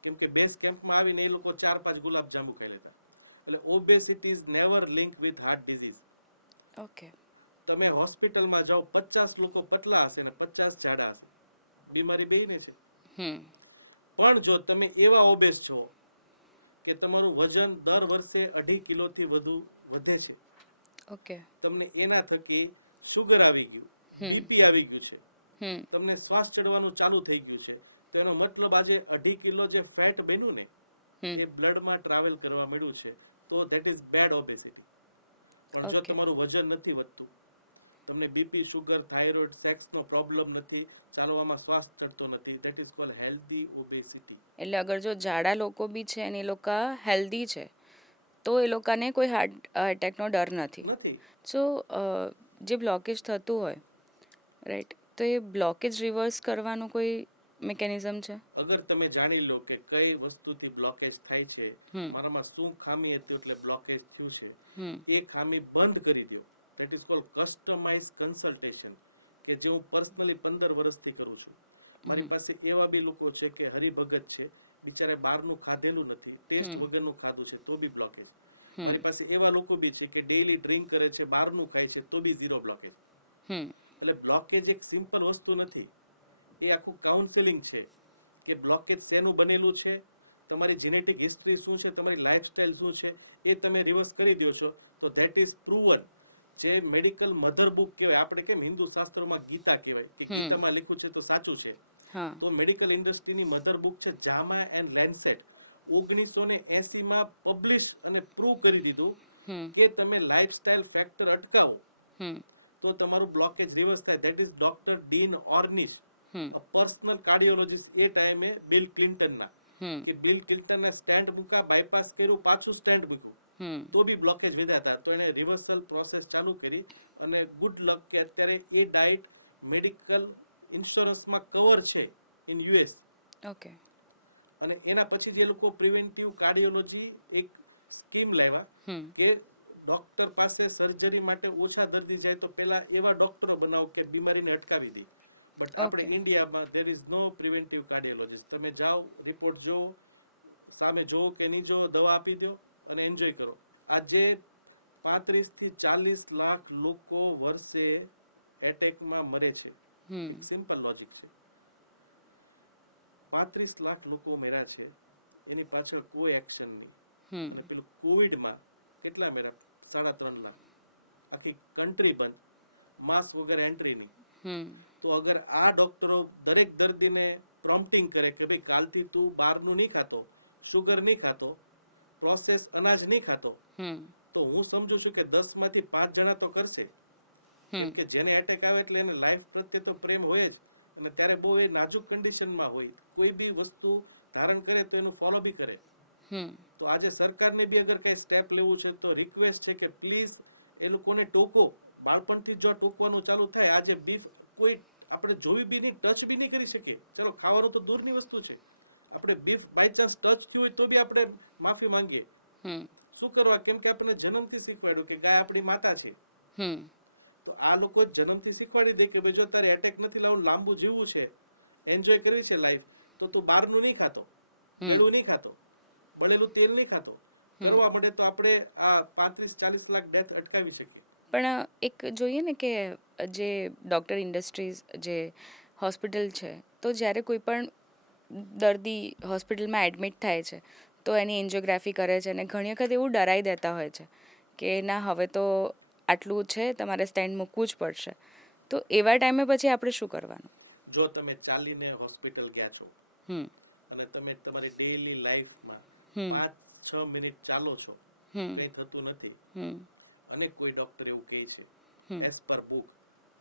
કેમ કે બેઝ કેમ્પમાં આવીને એ લોકો 4-5 ગુલાબ જાંબુ ખાઈ લેતા. એટલે obesity is never link with heart disease. Okay. તમે હોસ્પિટલમાં જાઓ, 50 લોકો પતલા હશે ને 50 જાડા હશે, બીમારી બેયને છે. પણ જો તમે એવા ઓબેસ છો કે તમારું વજન દર વર્ષે 2.5 કિલોથી વધુ વધે છે, ઓકે, તમને એના થકી શુગર આવી ગયું, બીપી આવી ગયું છે, તમને શ્વાસ ચડવાનું ચાલુ થઈ ગયું છે, તો એનો મતલબ આજે 2.5 કિલો જે ફેટ બન્યું ને એ બ્લડમાં ટ્રાવેલ કરવા માંડ્યું છે, તો ધેટ ઇઝ બેડ ઓબેસિટી. પણ જો તમારું વજન નથી વધતું, તમને બીપી, શુગર, થાઇરોઇડ, સેક્સનો પ્રોબ્લેમ નથી, ચાલવામાં શ્વાસ ચડતો નથી, that is cold healthy obesity. એટલે અગર જો જાડા લોકો બી છે અને એ લોકો હેલ્ધી છે તો એ લોકોને કોઈ હાર્ટ એટેકનો ડર નથી. સો જે બ્લોકેજ થતું હોય, રાઈટ, તો એ બ્લોકેજ રિવર્સ કરવાનું કોઈ મિકેનિઝમ છે? અગર તમે જાણી લો કે કઈ વસ્તુથી બ્લોકેજ થાય છે, મારામાં શું ખામી હતી એટલે બ્લોકેજ થયું છે, એ ખામી બંધ કરી દો. That is called customise consultation, કે જે હું પર્સનલી 15 વર્ષથી કરું છું. મારી પાસે એવા બી લોકો છે કે હરિભગત છે, બિચારે બહારનું ખાધેલું નથી, ટેસ્ટ વગરનું ખાધું છે તો બી બ્લોકેજ. મારી પાસે એવા લોકો બી છે કે ડેઈલી ડ્રિંક કરે છે, બહારનું ખાય છે તો બી ઝીરો બ્લોકેજ. એટલે બ્લોકેજ એક સિમ્પલ વસ્તુ નથી, એ આખું કાઉન્સેલિંગ છે કે બ્લોકેજ શેનું બનેલું છે, તમારી જેનેટિક હિસ્ટ્રી શું છે, તમારી લાઈફસ્ટાઈલ શું છે, એ તમે રિવર્સ કરી દો છો તો ધેટ ઇઝ પ્રૂવન. જે મેડિકલ મધર બુક કહેવાય, આપણે કેમ હિન્દુ શાસ્ત્રોમાં ગીતા કહેવાય કે ગીતામાં લખ્યું છે તો સાચું છે, તો મેડિકલ ઇન્ડસ્ટ્રીની મધર બુક છે જામા એન્ડ લેન્સેટ. 1980માં પબ્લિશ અને પ્રૂવ કરી દીધું કે તમે લાઈફસ્ટાઈલ ફેક્ટર અટકાવો તો તમારું બ્લોકેજ રિવર્સ થાય. That is doctor Dean Ornish. A personal cardiologist એ ટાઈમે બિલ ક્લિન્ટનના, કે બિલ ક્લિન્ટનના સ્ટેન્ટ મૂકા, બાયપાસ કર્યું, પાછું સ્ટેન્ટ મૂક્યું, તો બી બ્લોકેજ વધ્યા હતા. તો એણે રિવર્સલ પ્રોસેસ ચાલુ કરી, અને ગુડ લક કે અત્યારે એ ડાયટ મેડિકલ ઇન્સ્યોરન્સમાં કવર છે ઇન યુએસ. ઓકે. અને એના પછી જે લોકો પ્રિવેન્ટિવ કાર્ડિયોલોજી એક સ્કીમ લાવ્યા કે ડોક્ટર પાસે સર્જરી માટે ઓછા દર્દી જાય તો પહેલા એવા ડોક્ટરો બનાવો કે બીમારીને અટકાવી દે. બટ આપણે ઇન્ડિયામાં there is no preventive cardiologist. તમે જાઓ, રિપોર્ટ જુઓ, સામે જુઓ કે નહીં જુઓ, દવા આપી દો અને એન્જોય કરો. આજે 35 થી 40 લાખ લોકો વર્ષે એટેકમાં મરે છે. એક સિમ્પલ લોજિક છે. 35 લાખ લોકો મર્યા છે, એની પાછળ કોઈ એક્શન નહીં. અને પેલું કોવિડમાં કેટલા મર્યા? 3.5 લાખ. આખી કન્ટ્રી બંધ, માસ્ક વગર એન્ટ્રી નહીં. તો અગર આ ડોક્ટરો દરેક દર્દીને પ્રોમ્પ્ટિંગ કરે કે ભાઈ કાલથી તું બહારનું નહીં ખાતો, શુગર નહીં ખાતો, પ્રોસેસ અનાજ નહીં ખાતો, તો હું સમજુ છું કે 10માંથી 5 જણા તો કરશે. કેમ કે જેને એટેક આવે એટલે એને લાઈફ પ્રત્યે તો પ્રેમ હોય જ, અને ત્યારે બહુ એ નાજુક કન્ડિશનમાં હોય. કોઈ બી વસ્તુ ધારણ કરે તો એનું ફોલો બી કરે. તો આજે સરકારને બી અગર કંઈ સ્ટેપ લેવું છે તો રિક્વેસ્ટ છે કે પ્લીઝ એ લોકોને ટોકો. બાળપણથી જો ટોકવાનું ચાલુ થાય, આજે બીફ કોઈ આપણે જોવી બી નહીં, ટચ બી નહીં કરી શકીએ. ચલો ખાવાનું તો દૂરની વસ્તુ છે, આપણે બીફ બાય ચાન્સ ટચ થયું હોય તો બી આપણે માફી માંગીએ. શું કરવા? કેમ કે આપણને જન્મથી શીખવાડ્યું કે ગાય આપણી માતા છે. તો આ લોકો જન્મથી શીખવાડી દે કે ભાઈ જો તારે એટેક નથી લાવવું, લાંબુ જીવવું છે, એન્જોય કરવી છે લાઈફ, તો તું બહારનું નહીં ખાતો, ગળું નહીં ખાતો, બળેલું તેલ નહીં ખાતો. કરવા માટે તો આપણે આ 35-40 લાખ ડેથ અટકાવી શકીએ. પણ એક જોઈએ ને કે જે ડૉક્ટર ઇન્ડસ્ટ્રીઝ, જે હોસ્પિટલ છે, તો જ્યારે કોઈ પણ દર્દી હોસ્પિટલમાં એડમિટ થાય છે તો એની એન્જિયોગ્રાફી કરે છે, અને ઘણી વખત એવું ડરાઈ દેતા હોય છે કે ના હવે તો આટલું છે, તમારે સ્ટેન્ડ મૂકવું જ પડશે. તો એવા ટાઈમે પછી આપણે શું કરવાનું? જો તમે ચાલીને હોસ્પિટલ ગયા છો અને તમે તમારી ડેઈલી લાઈફમાં 5-6 મિનિટ ચાલો છો, કંઈ થતું નથી, અને કોઈ ડૉક્ટર એવું કહે છે એઝ પર બુક,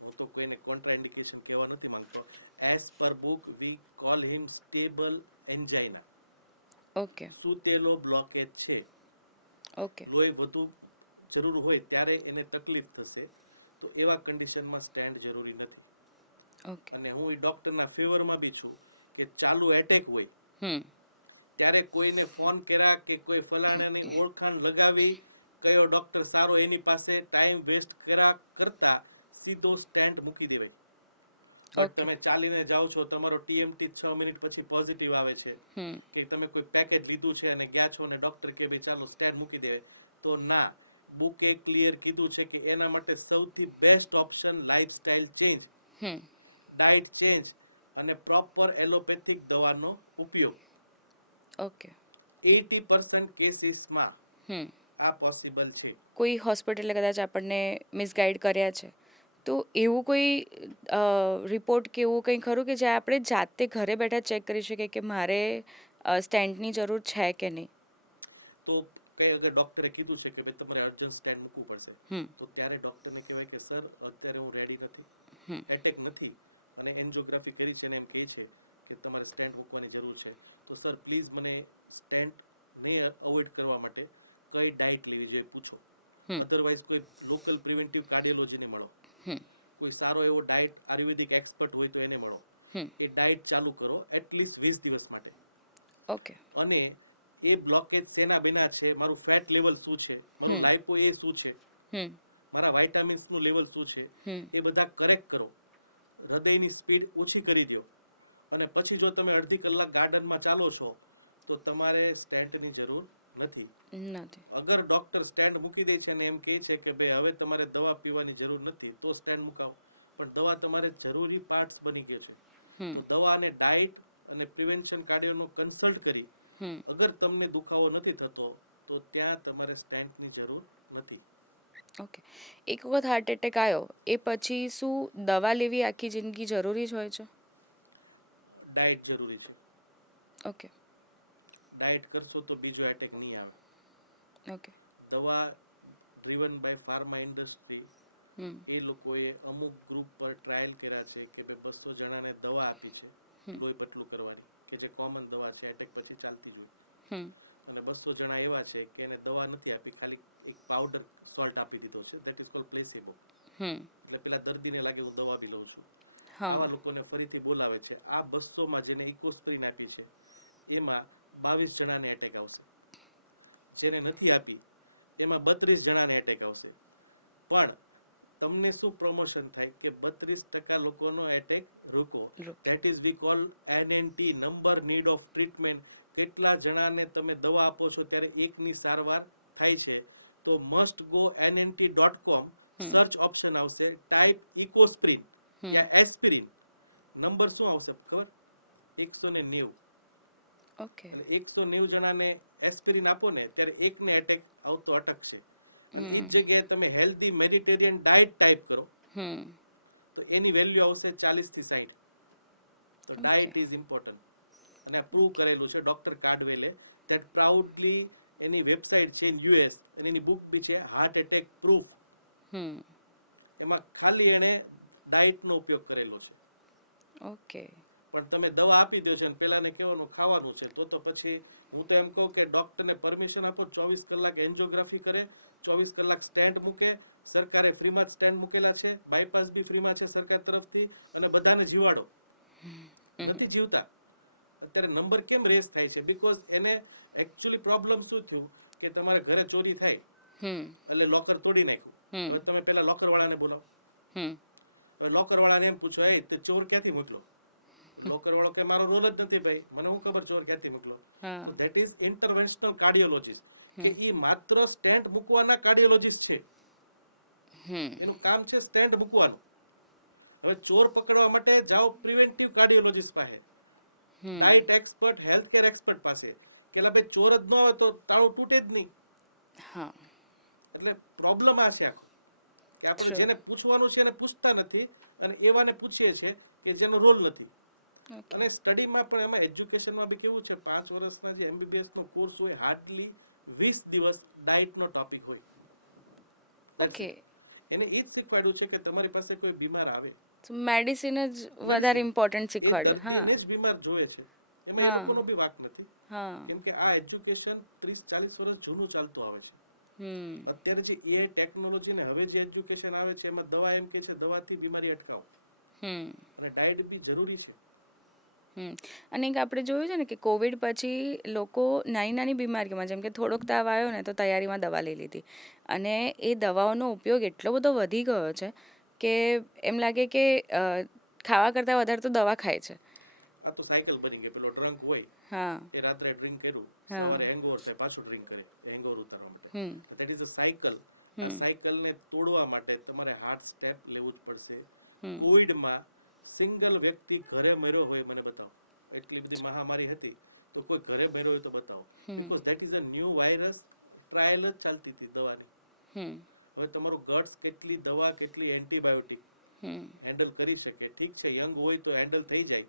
હું તો કોઈને કોન્ટ્રાઇન્ડિકેશન કહેવા નથી માંગતો, as per book we call him stable angina. Okay. સૂતેલો બ્લોકેજ છે. ઓકે. લોહી વધુ જરૂર હોય ત્યારે એને તકલીફ થશે, તો એવા કન્ડિશનમાં સ્ટેન્ડ જરૂરી નથી. અને હું એ ડૉક્ટરના ફેવરમાં બી છું કે ચાલુ એટેક હોય ત્યારે કોઈને ફોન કર્યા કે કોઈ ફલાણાની ઓળખાણ લગાવી, કયો ડૉક્ટર સારો એની પાસે ટાઈમ વેસ્ટ કર્યા કરતાં સીધો સ્ટેન્ટ મૂકી દેવાય. બટ તમે ચાલીને જાઓ છો, તમારો TMT 6 મિનિટ પછી પોઝિટિવ આવે છે, કે તમે કોઈ પેકેજ લીધું છે અને ગયા છો અને ડૉક્ટર કે ભાઈ ચાલો સ્ટેન્ડ મૂકી દેવાય, તો ના. બુકે ક્લિયર કીધું છે કે એના માટે સૌથી best option lifestyle change, diet change અને પ્રોપર એલોપેથિક દવાનો ઉપયોગ. ઓકે. 80% કેસીસમાં આ પોસિબલ છે. કોઈ હોસ્પિટલે કદાચ આપણને મિસગાઈડ કર્યા છે, તો એવું કોઈ રિપોર્ટ કે એવું કંઈ ખરું કે જ્યાં આપણે જાતે ઘરે બેઠા ચેક કરી શકીએ કે મારે સ્ટેન્ટની જરૂર છે કે નહીં? તો કંઈ અગર ડૉક્ટરે કીધું છે કે ભાઈ તમારે અર્જન્ટ સ્ટેન્ડ મૂકવું પડશે, તો ત્યારે ડૉક્ટરને કહેવાય કે સર અત્યારે હું રેડી નથી, એટેક નથી, અને એન્જિયોગ્રાફી કરી છે અને એમ કહે છે કે તમારે સ્ટેન્ટ મૂકવાની જરૂર છે, તો સર પ્લીઝ મને સ્ટેન્ટ નહીં અવોઇડ કરવા માટે કઈ ડાયટ લેવી જોઈએ પૂછો. અધરવાઇઝ કોઈ લોકલ પ્રિવેન્ટિવ કાર્ડિયોલોજીને મળો, કોઈ સારો એવો ડાયટ આયુર્વેદિક એક્સપર્ટ હોય તો એને મળો. એ ડાયટ ચાલુ કરો એટલીસ્ટ 20 દિવસ માટે. ઓકે. અને એ બ્લોકેજ શેના બિના છે, મારું ફેટ લેવલ શું છે, મારું લાઇપો એ શું છે, મારા વાઇટામિન્સનું લેવલ શું છે, એ બધા કરેક્ટ કરો. હૃદયની સ્પીડ ઓછી કરી દો, અને પછી જો તમે અડધી કલાક ગાર્ડનમાં ચાલો છો તો તમારે સ્ટેન્ટની જરૂર નથી. અગર ડૉક્ટર સ્ટેન્ડ મૂકી દે છે અને એમ કહે છે કે ભાઈ હવે તમારે દવા પીવાની જરૂર નથી, તો સ્ટેન્ડ મુકાવો. પણ દવા તમારે જરૂરી પાર્ટ્સ બની ગયો છે, તો દવા અને ડાયટ અને પ્રિવેન્શન કાર્ડિયોનો કન્સલ્ટ કરી, અગર તમને દુખાવો નથી થતો તો ત્યાં તમારે સ્ટેન્ટની જરૂર નથી. ઓકે. એક વખત હાર્ટ એટેક આવ્યો એ પછી શું દવા લેવી આખી જિંદગી જરૂરી જ હોય છે? ડાયટ જરૂરી છે. ઓકે. ડાયટ કરશો તો બીજો એટેક નહીં આવે. ઓકે. દવા ડ્રીવન બાય ફાર્મા ઇન્ડસ્ટ્રી એ લોકોએ અમુક ગ્રુપ પર ટ્રાયલ કર્યા છે કે ભાઈ 200 જણાને દવા આપી છે લોહી પતલું કરવાની, કે જે કોમન દવા છે એટેક પછી ચાલતી જ હોય, અને 200 જણા એવા છે કે એને દવા નથી આપી, ખાલી એક પાવડર સોલ્ટ આપી દીધો છે, દેટ ઇઝ કોલ્ડ પ્લેસિબો. એટલે પેલા દર્દીને લાગે હું દવા બી લઉં છું. આવા લોકોને ફરીથી બોલાવે છે. આ 200માં જેને ઇકોસ્પ્રિન આપી છે એમાં 22 જણાને એટેક આવશે, જેને નથી આપી એમાં 32 જણાને એટેક આવશે. પણ તમને શું પ્રમોશન થાય કે 32% લોકોનો એટેક રૂકો. That is we call NNT, number need of treatment. કેટલા જણાને તમે દવા આપો છો ત્યારે એકની સારવાર થાય છે. તો must go NNT.com, search option આવશે, ટાઈપ ઇકોસ્પ્રિન યા એસ્પિરિન. નંબર શું આવશે ખબર? 190. એટલે 190 જણાને એસ્પિરિન આપો ને ત્યારે એકને એટેક આવતો અટકશે. અને એ જ જગ્યાએ તમે હેલ્ધી મેડિટેરિયન ડાયટ ટાઈપ કરો તો એની વેલ્યુ આવશે 40 થી 60. તો ડાયટ ઇઝ ઇમ્પોર્ટન્ટ, અને આ પ્રૂવ કરેલું છે ડોક્ટર કાર્ડવેલે. ધેટ પ્રાઉડલી એની વેબસાઇટ છે ઇન US, અને એની બુક બી છે હાર્ટ એટેક પ્રૂફ. એમાં ખાલી એણે ડાયટનો ઉપયોગ કરેલો છે. ઓકે. પણ તમે દવા આપી દો છો અને પેલાને કહેવાનું ખાવાનું છે, તો પછી હું તો એમ કહું કે ડૉક્ટરને પરમિશન આપો, 24 કલાક એન્જિયોગ્રાફી કરે, 24 કલાક સ્ટેન્ટ મૂકે. સરકારે ફ્રીમાં જ સ્ટેન્ટ મૂકેલા છે, બાયપાસ બી ફ્રીમાં છે સરકાર તરફથી, અને બધાને જીવાડો. નથી જીવતા. અત્યારે નંબર કેમ રેસ થાય છે? બિકોઝ એને એકચ્યુઅલી પ્રોબ્લેમ શું થયું કે તમારા ઘરે ચોરી થાય એટલે લોકર તોડી નાખ્યું. હવે તમે પેલા લોકરવાળાને બોલાવો. હવે લોકરવાળાને એમ પૂછો, એ તે ચોર ક્યાંથી મોકલો? લોકર વાળો કે મારો રોલ જ નથી ભાઈ, મને શું ખબર ચોર ક્યાંથી મોકલો? તો ધેટ ઇઝ ઇન્ટરવેન્શનલ કાર્ડિયોલોજીસ્ટ, કે એ માત્ર સ્ટેન્ટ મૂકવાના કાર્ડિયોલોજીસ્ટ છે. એનું કામ છે સ્ટેન્ટ મૂકવાનું. હવે ચોર પકડવા માટે જાઓ પ્રિવેન્ટિવ કાર્ડિયોલોજીસ્ટ પાસે, diet expert, health care expert પાસે. કે ભાઈ ચોર જ ન આવે તો તાળું તૂટે જ નહીં. એટલે પ્રોબ્લેમ આ છે આખો, કે આપણે જેને પૂછવાનું છે એને પૂછતા નથી, અને એવાને પૂછીએ છીએ કે જેનો રોલ નથી. અને સ્ટડીમાં પણ એમાં એજ્યુકેશનમાં બી કેવું છે, 5 વર્ષના જે MBBS નો કોર્સ હોય, હાર્ડલી 20 દિવસ ડાયટનો ટોપિક હોય. That's it. એને એ જ શીખવાડ્યું છે કે તમારી પાસે કોઈ બીમાર આવે, મેડિસિન જ વધારે ઇમ્પોર્ટન્ટ એ શીખવાડ્યું. દર્દીને જ બીમાર જોવે છે. એમાં એ લોકોનો બી વાક નથી, કેમ કે આ એજ્યુકેશન 30-40 વર્ષ જૂનું ચાલતું આવે છે. અત્યારે જે AI ટેકનોલોજી ને હવે જે એજ્યુકેશન આવે છે એમાં દવા એમ કે છે દવાથી બીમારી અટકાવો, અને ડાયટ બી જરૂરી છે. અને એક આપણે જોયું છે ને કે કોવિડ પછી લોકો નાની નાની બીમારીઓમાં, જેમ કે થોડોક તાવ આવ્યો ને તો તૈયારીમાં દવા લઈ લીધી, અને એ દવાઓનો ઉપયોગ એટલો બધો વધી ગયો છે કે એમ લાગે કે ખાવા કરતાં વધારે તો દવા ખાય છે. આ તો સાયકલ બની ગઈ. પેલો ડ્રંક હોય એ રાત્રે ડ્રિંક કર્યું, સવારે હેંગઓવર થાય, પાછું ડ્રિંક કરે હેંગઓવર ઉતારવા માટે. That is a cycle. આ સાયકલને તોડવા માટે તમારે હાર્ડ સ્ટેપ લેવું જ પડશે. કોવિડમાં સિંગલ વ્યક્તિ ઘરે મર્યો હોય મને બતાવો. એટલી બધી મહામારી હતી તો કોઈ ઘરે મર્યો હોય તો બતાવો. Because that is a new virus. Trial જ ચાલતી હતી દવાની. હવે તમારું ગટ્સ કેટલી દવા, કેટલી એન્ટીબાયોટિક હેન્ડલ કરી શકે? ઠીક છે, યંગ હોય તો હેન્ડલ થઈ જાય.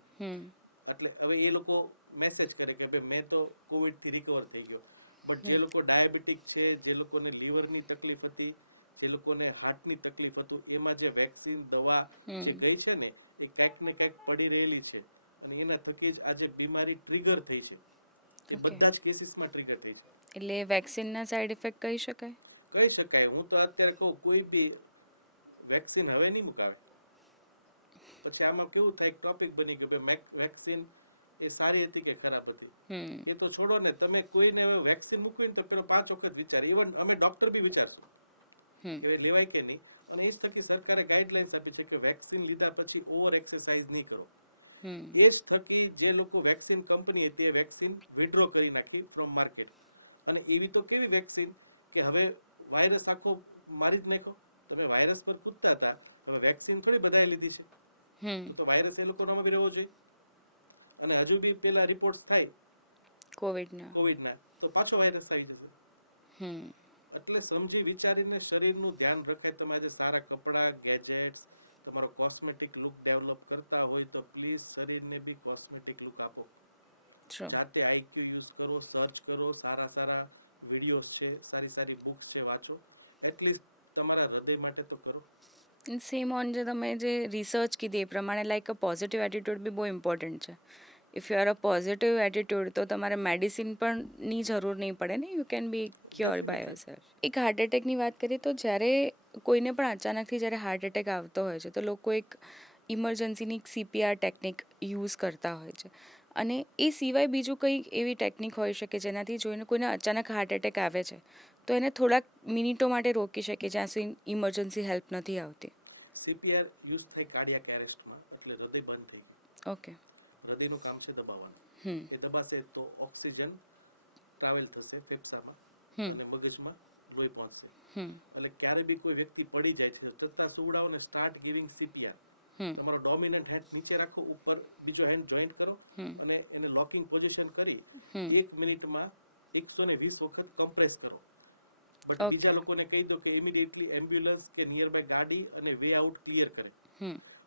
એટલે હવે એ લોકો મેસેજ કરે કે ભાઈ મેં તો કોવિડથી રિકવર થઈ ગયો. બટ જે લોકો ડાયાબિટીક છે, જે લોકોને લીવરની તકલીફ હતી, જે લોકોને હાર્ટની તકલીફ હતું, એમાં જે વેક્સિન દવા જે ગઈ છે ને એ ક્યાંક ને ક્યાંક પડી રહેલી છે, અને એના થકી જ આજે બીમારી ટ્રિગર થઈ છે. એ બધા જ કેસીસમાં ટ્રિગર થઈ છે. એટલે વેક્સિનના સાઈડ ઇફેક્ટ કહી શકાય? કહી શકાય. હું તો અત્યારે કહું, કોઈ બી વેક્સિન હવે નહીં મુકાવે. પછી આમાં કેવું થાય, એક ટોપિક બની ગયો ભાઈ વેક્સિન એ સારી હતી કે ખરાબ હતી. એ તો છોડો ને, તમે કોઈને હવે વેક્સિન મૂકવી ને તો પેલો 5 વખત વિચાર. ઇવન અમે ડોક્ટર બી વિચારશું કે ભાઈ લેવાય કે નહીં. અને એ જ થકી સરકારે ગાઈડલાઇન્સ આપી છે કે વેક્સિન લીધા પછી ઓવર એક્સરસાઇઝ નહીં કરો. એ જ થકી જે લોકો વેક્સિન કંપની હતી એ વેક્સિન વિડ્રો કરી નાખી ફ્રોમ માર્કેટ. અને એવી તો કેવી વેક્સિન કે હવે વાયરસ આખો મારી જ નાખો. તમે વાયરસ પર કૂદતા હતા, હવે વેક્સિન થોડી બધાએ લીધી છે, તો વાયરસ એ લોકોનામાં બી રહેવો જોઈએ. અને હજુ બી પેલા રિપોર્ટ્સ થાય કોવિડના તો પાછો વાયરસ આવી જશે. એટલે સમજી વિચારીને શરીરનું ધ્યાન રખાય. તમે આજે સારા કપડાં, ગેજેટ્સ, તમારો કોસ્મેટિક લુક ડેવલપ કરતા હોય તો પ્લીઝ શરીરને બી કોસ્મેટિક લુક આપો. જાતે IQ યુઝ કરો, સર્ચ કરો, સારા સારા વિડીયોઝ છે, સારી સારી બુક્સ છે, વાંચો. એટલીસ્ટ તમારા હૃદય માટે તો કરો. સેમ ઓન જે તમે જે રિસર્ચ કીધી એ પ્રમાણે like a positive attitude be બહુ ઇમ્પોર્ટન્ટ છે. If you are a positive attitude તો તમારે મેડિસિન પણ ની જરૂર નહીં પડે ને, you can be cure by Definitely. Yourself. એક હાર્ટ એટેકની વાત કરીએ તો જ્યારે કોઈને પણ અચાનકથી જ્યારે હાર્ટ એટેક આવતો હોય છે તો લોકો એક ઇમરજન્સીની CPR ટેકનિક યુઝ કરતા હોય છે, અને એ સિવાય બીજું કંઈ એવી ટેકનિક હોઈ શકે જેનાથી જોઈને કોઈને અચાનક હાર્ટ એટેક આવે છે તો એને થોડાક મિનિટો માટે રોકી શકે જ્યાં સુધી ઇમરજન્સી હેલ્પ નથી આવતી. CPR યુઝ થાય કાર્ડિયાક એરેસ્ટમાં, એટલે હૃદય બંધ થઈ ગયું. ઓકે. હૃદયનું કામ છે દબાવવાનું. હમ એ દબાશે તો ઓક્સિજન ટ્રાવેલ થશે ફેફસામાં અને મગજમાં લોહી પહોંચશે. હમ એટલે ક્યારે બી કોઈ વ્યક્તિ પડી જાય છે, ચત્તા સુવડાવો ને સ્ટાર્ટ ગિવિંગ CPR. હમ તમારો ડોમિનન્ટ હેન્ડ નીચે રાખો, ઉપર બીજો હેન્ડ જોઈન્ટ કરો અને એને લોકિંગ પોઝિશન કરી 1 મિનિટમાં 120 વખત કમ્પ્રેસ કરો. બટ બીજા લોકોને કહી દો કે ઇમિડિયેટલી એમ્બ્યુલન્સ કે નિયર બાય ગાડી અને વે આઉટ ક્લિયર કરે.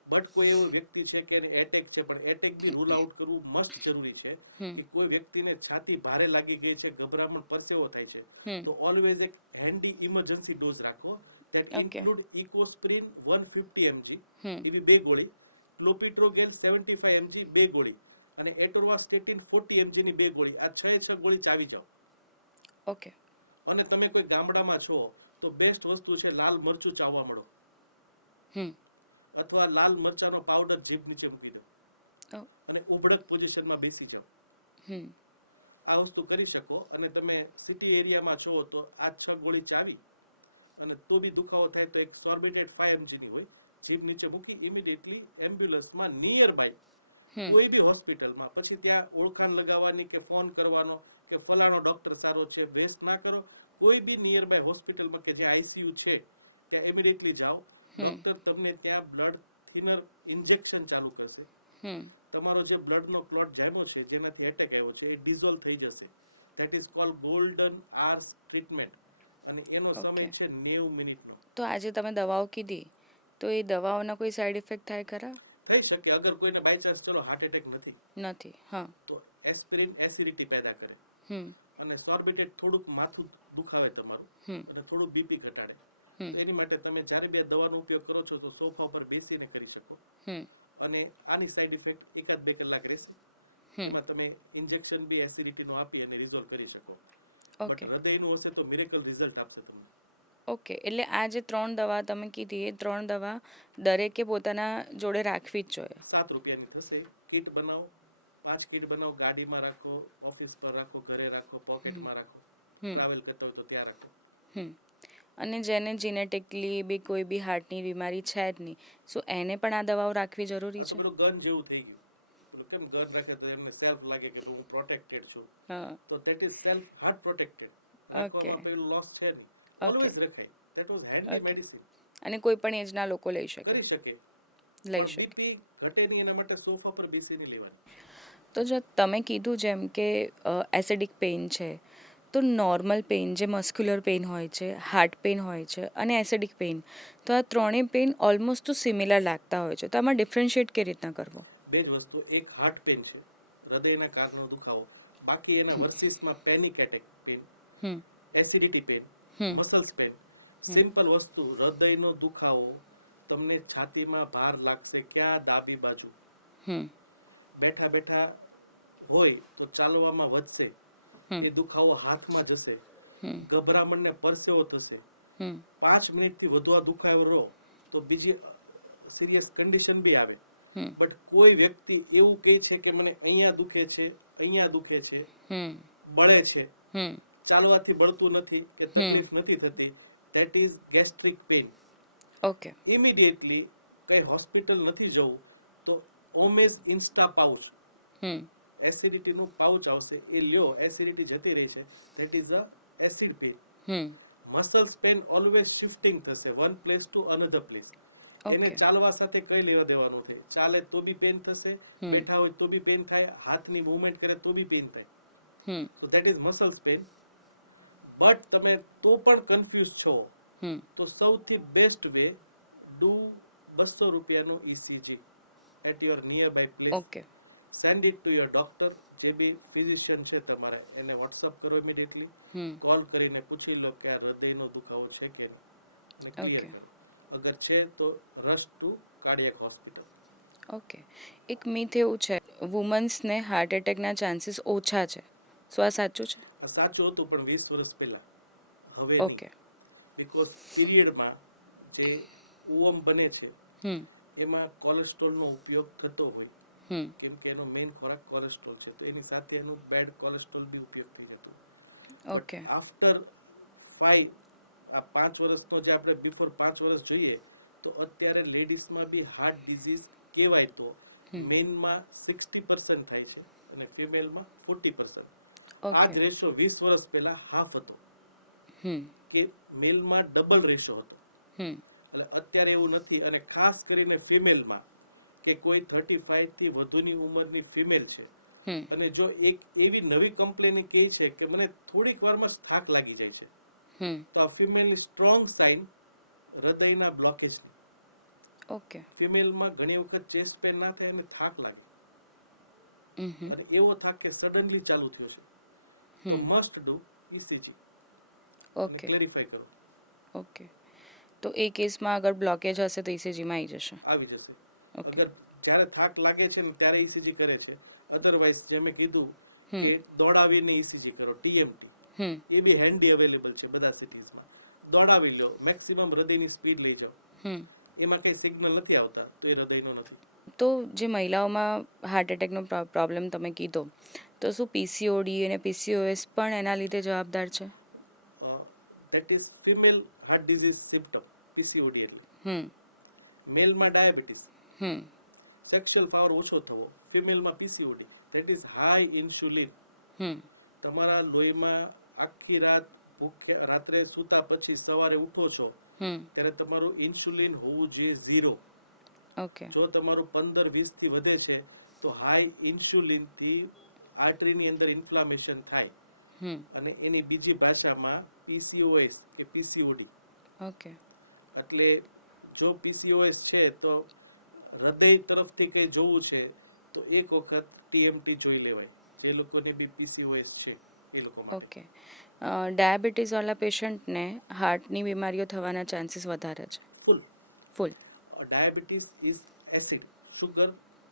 બટ કોઈ એવો વ્યક્તિ છે કે એને એટેક છે, પણ એટેક બી રૂલ આઉટ કરવું મસ્ટ જરૂરી છે. કે કોઈ વ્યક્તિને છાતી ભારે લાગી ગઈ છે, ગભરામણ પરસેવો થાય છે, તો ઓલવેઝ એક હેન્ડી ઇમરજન્સી ડોઝ રાખો. ધેટ ઇન્ક્લુડ ઇકોસ્પ્રિન 150 mg, એવી 2 ગોળી, ક્લોપિટ્રોગેલ 75 mg 2 ગોળી, અને એટોર્વાસ્ટેટિન 40 mg ની 2 ગોળી. આ 6 ગોળી ચાવી જાઓ. ઓકે. અને તમે કોઈ ગામડામાં છો તો બેસ્ટ વસ્તુ છે લાલ મરચું ચાવવા મળો, હમ અથવા લાલ મરચાનો પાવડર જીભ નીચે મૂકી દો ઓ, અને ઉભડક પોઝિશનમાં બેસી જાઓ. હમ આ વસ્તુ કરી શકો. અને તમે સિટી એરિયામાં છો તો આ 6 ગોળી ચાવી, અને તો બી દુખાવો થાય તો એક સોર્બિટેડ 5 mg ની હોય, જીભ નીચે મૂકી ઇમિડિયેટલી એમ્બ્યુલન્સમાં નિયર બાય કોઈ બી હોસ્પિટલમાં, પછી ત્યાં ઓળખાણ લગાવવાની કે ફોન કરવાનો કે ફલાણો ડૉક્ટર સારો છે, વેસ્ટ ના કરો. કોઈ બી નિયર બાય હોસ્પિટલમાં કે જ્યાં ICU છે ત્યાં ઇમિડિયેટલી જાઓ. ડૉક્ટર તમને ત્યાં બ્લડ થિનર ઇન્જેક્શન ચાલુ કરશે. હમ તમારો જે બ્લડનો ક્લોટ જામ્યો છે, જેનાથી એટેક આવ્યો છે, એ ડિઝોલ્વ થઈ જશે. That is called golden hours treatment, અને એનો સમય છે 90 મિનિટનો. તો આજે તમે દવાઓ કીધી તો એ દવાઓના કોઈ સાઈડ ઇફેક્ટ થાય ખરા? થઈ શકે અગર કોઈને બાય ચાન્સ ચલો હાર્ટ એટેક નથી નથી. હા. તો એસ્પિરિન એસિડિટી પેદા કરે, હમ અને સોર્બિટેટ થોડુંક માથું દુખાવે તમારું, હમ અને થોડું બીપી ઘટાડે. તો એની માટે તમે જ્યારે બી આ દવાનો ઉપયોગ કરો છો તો સોફા ઉપર બેસીને કરી શકો. હમ અને આની સાઈડ ઇફેક્ટ 1-2 કલાક રહેશે. એમાં તમે ઇન્જેક્શન બી એસિડિટીનું આપી અને રિઝોલ્વ કરી શકો. But okay. હૃદયનું હશે તો મિરેકલ રિઝલ્ટ આપશે તમને. ઓકે, એટલે આ જે 3 દવા તમે કીધી એ 3 દવા દરેકે પોતાના જોડે રાખવી જ જોઈએ. 7 રૂપિયાની થશે. કિટ બનાવો, 5 કિટ બનાવો, ગાડીમાં રાખો, ઓફિસ પર રાખો, ઘરે રાખો, પોકેટમાં રાખો, ટ્રાવેલ કરતા હોય તો ત્યાં રાખો. હમ અને જેને જીનેટિકલી બી કોઈ બી હાર્ટની બીમારી છે જ નહીં, સો એને પણ આ દવાઓ રાખવી જરૂરી આ તો છે? પેલું ગન જેવું થઈ ગયું. પેલું કેમ ગન રાખે તો એમને સેલ્ફ લાગે કે ભાઈ હું પ્રોટેક્ટેડ છું, હા. તો that is self heart protected. રાખવામાં પેલું લોસ છે નહીં, ઓલવેઝ રખાય. That was handy medicine. અને કોઈ પણ એજના લોકો લઈ શકે. કરી શકે, લઈ પણ શકે. બીપી ઘટે નહીં એના માટે સોફા પર બેસીને લેવાની. તો જો તમે કીધું જેમ કે એસિડિક પેઇન છે, તો નોર્મલ પેઇન જે મસ્ક્યુલર પેઇન હોય છે, હાર્ટ પેઇન હોય છે અને એસિડિક પેઇન, તો આ ત્રણેય પેઇન ઓલમોસ્ટ તો સિમિલર લાગતા હોય છે. તો આમાં ડિફરન્શિએટ કેવી રીતના કરવો? બે જ વસ્તુ, એક હાર્ટ પેન છે, હૃદયના કારણનો દુખાવો, બાકી એના વર્સિસમાં panic attack pain, hmm acidity pain, muscles pain. Simple વસ્તુ, હૃદયનો દુખાવો તમને છાતીમાં ભાર લાગશે ક્યાં? ડાબી બાજુ. હમ બેઠા બેઠા હોય તો ચાલવામાં વધશે, એ દુખાવો હાથમાં જશે, ગભરામણને પરસેવો થશે. 5 મિનિટથી વધુ આ દુખાવો રહો તો બીજી સિરિયસ કન્ડિશન બી આવે. બટ કોઈ વ્યક્તિ એવું કહે છે કે મને અહીંયા દુખે છે, અહીંયા દુખે છે, બળે છે, ચાલવાથી બળતું નથી કે તકલીફ નથી થતી, that is gastric pain. Okay. Immediately કંઈ હોસ્પિટલ નથી જવું તો ઓમેઝ ઇન્સ્ટા પાઉચ, હમ એસિડિટીનું પાઉચ આવશે, એ લ્યો, એસિડિટી જતી રહી છે. That is a acid pain. Hmm muscles pain always shifting થશે one place to another place. એને ચાલવા સાથે કઈ લેવા દેવાનું થાય? ચાલે તો બી પેઇન થશે, બેઠા હોય તો બી પેઇન થાય, હાથની મૂવમેન્ટ કરે તો બી પેઇન થાય. So that is muscles pain. But તમે તો પણ કન્ફ્યુઝ છો તો સૌથી બેસ્ટ વે, ડુ 200 રૂપિયાનો ECG at your nearby place. Okay. Send it to your doctor, જે બી ફિઝિશિયન છે તમારા, એને વોટ્સઅપ કરો ઇમિડિયેટલી. કોલ કરીને પૂછી લો કે આ હૃદયનો દુખાવો છે કે નહીં, અને ક્લિયર કરો. અગર છે તો rush to cardiac hospital. Okay. એક મિથ એવું છે વુમન્સને હાર્ટ એટેકના ચાન્સીસ ઓછા છે. શું આ સાચું છે? આ સાચું હતું પણ 20 વર્ષ પહેલાં, હવે નહીં. ઓકે. બિકોઝ પીરિયડમાં જે ઓવમ બને છે હમ એમાં કોલેસ્ટ્રોલનો ઉપયોગ થતો હોય, હમ કેમ કે એનો મેઇન ખોરાક કોલેસ્ટ્રોલ છે, તો એની સાથે એનું બેડ કોલેસ્ટ્રોલ બી ઉપયોગ થઈ જતું. But okay. આફ્ટર 5, આ 5 વર્ષનો જે આપણે બિફોર 5 વર્ષ જોઈએ તો અત્યારે લેડીઝમાં બી હાર્ટ ડિઝીઝ કહેવાય તો મેઇનમાં 60% થાય છે અને ફિમેલમાં 40%. આ જ રેશો 20 વર્ષ પહેલાં હાફ હતો, હમ કે મેલમાં ડબલ રેશો હતો. હમ એટલે અત્યારે એવું નથી, અને ખાસ કરીને ફિમેલમાં કે કોઈ 35થી વધુની ઉંમરની ફિમેલ છે હમ અને જો એક એવી નવી કમ્પ્લેન કહે છે કે મને થોડીક વારમાં જ થાક લાગી જાય છે, હમ તો આ ફિમેલની સ્ટ્રોંગ સાઇન હૃદયના બ્લોકેજની. ઓકે. ફિમેલમાં ઘણી વખત ચેસ્ટ પેન ના થાય અને થાક લાગે, હમ અને એવો થાક કે સડનલી ચાલુ થયો છે, તો મસ્ટ ડુ ઇસીજી અને ઓકે. ક્લેરિફાઈ કરો. ઓકે. તો એ કેસમાં અગર બ્લોકેજ હશે તો ઇસીજીમાં આવી જશે. આવી જશે. અગર જ્યારે થાક લાગે છે ને ત્યારે ઇસીજી કરે છે, અધરવાઇઝ જે મેં કીધું કે દોડાવીને ઇસીજી કરો, ટીએમટી, હમ એ બી હેન્ડી અવેલેબલ છે બધા સિટીઝમાં. દોડાવી લો, મેક્સિમમ હૃદયની સ્પીડ લઈ જાઓ, હમ એમાં કંઈ સિગ્નલ નથી આવતા તો એ હૃદયનો નથી. તો જે મહિલાઓમાં હાર્ટ એટેકનો પ્રોબ્લેમ તમે કીધો, તો શું પીસીઓડી અને પીસીઓએસ પણ એના લીધે જવાબદાર છે? That is female heart disease symptom, PCOD એટલે. હમ મેલમાં ડાયાબિટીસ, હમ સેક્સ્યુઅલ પાવર ઓછો થવો. ફિમેલમાં PCOD, that is high insulin. Hmm તમારા લોહીમાં આખી રાત ભૂખ્યા, રાત્રે સૂતા પછી સવારે ઉઠો છો હમ ત્યારે તમારું ઇન્સ્યુલિન હોવું જોઈએ 0. ઓકે. જો તમારું 15-20થી વધે છે તો હાઈ ઇન્સ્યુલિનથી આર્ટરીની અંદર ઇન્ફ્લામેશન થાય, હમ અને એની બીજી ભાષામાં પીસીઓએસ કે પીસીઓડી. ઓકે. એટલે જો પીસીઓએસ છે તો હૃદય તરફથી કંઈ જોવું છે તો એક વખત ટીએમટી જોઈ લેવાય, જે લોકોને બી પીસીઓએસ છે એ લોકો માટે. ઓકે. ડાયાબિટીસવાળા પેશન્ટને હાર્ટની બીમારીઓ થવાના ચાન્સીસ વધારે છે. ફૂલ. ફૂલ. ડાયાબિટીસ ઇઝ એસિડ, શુગર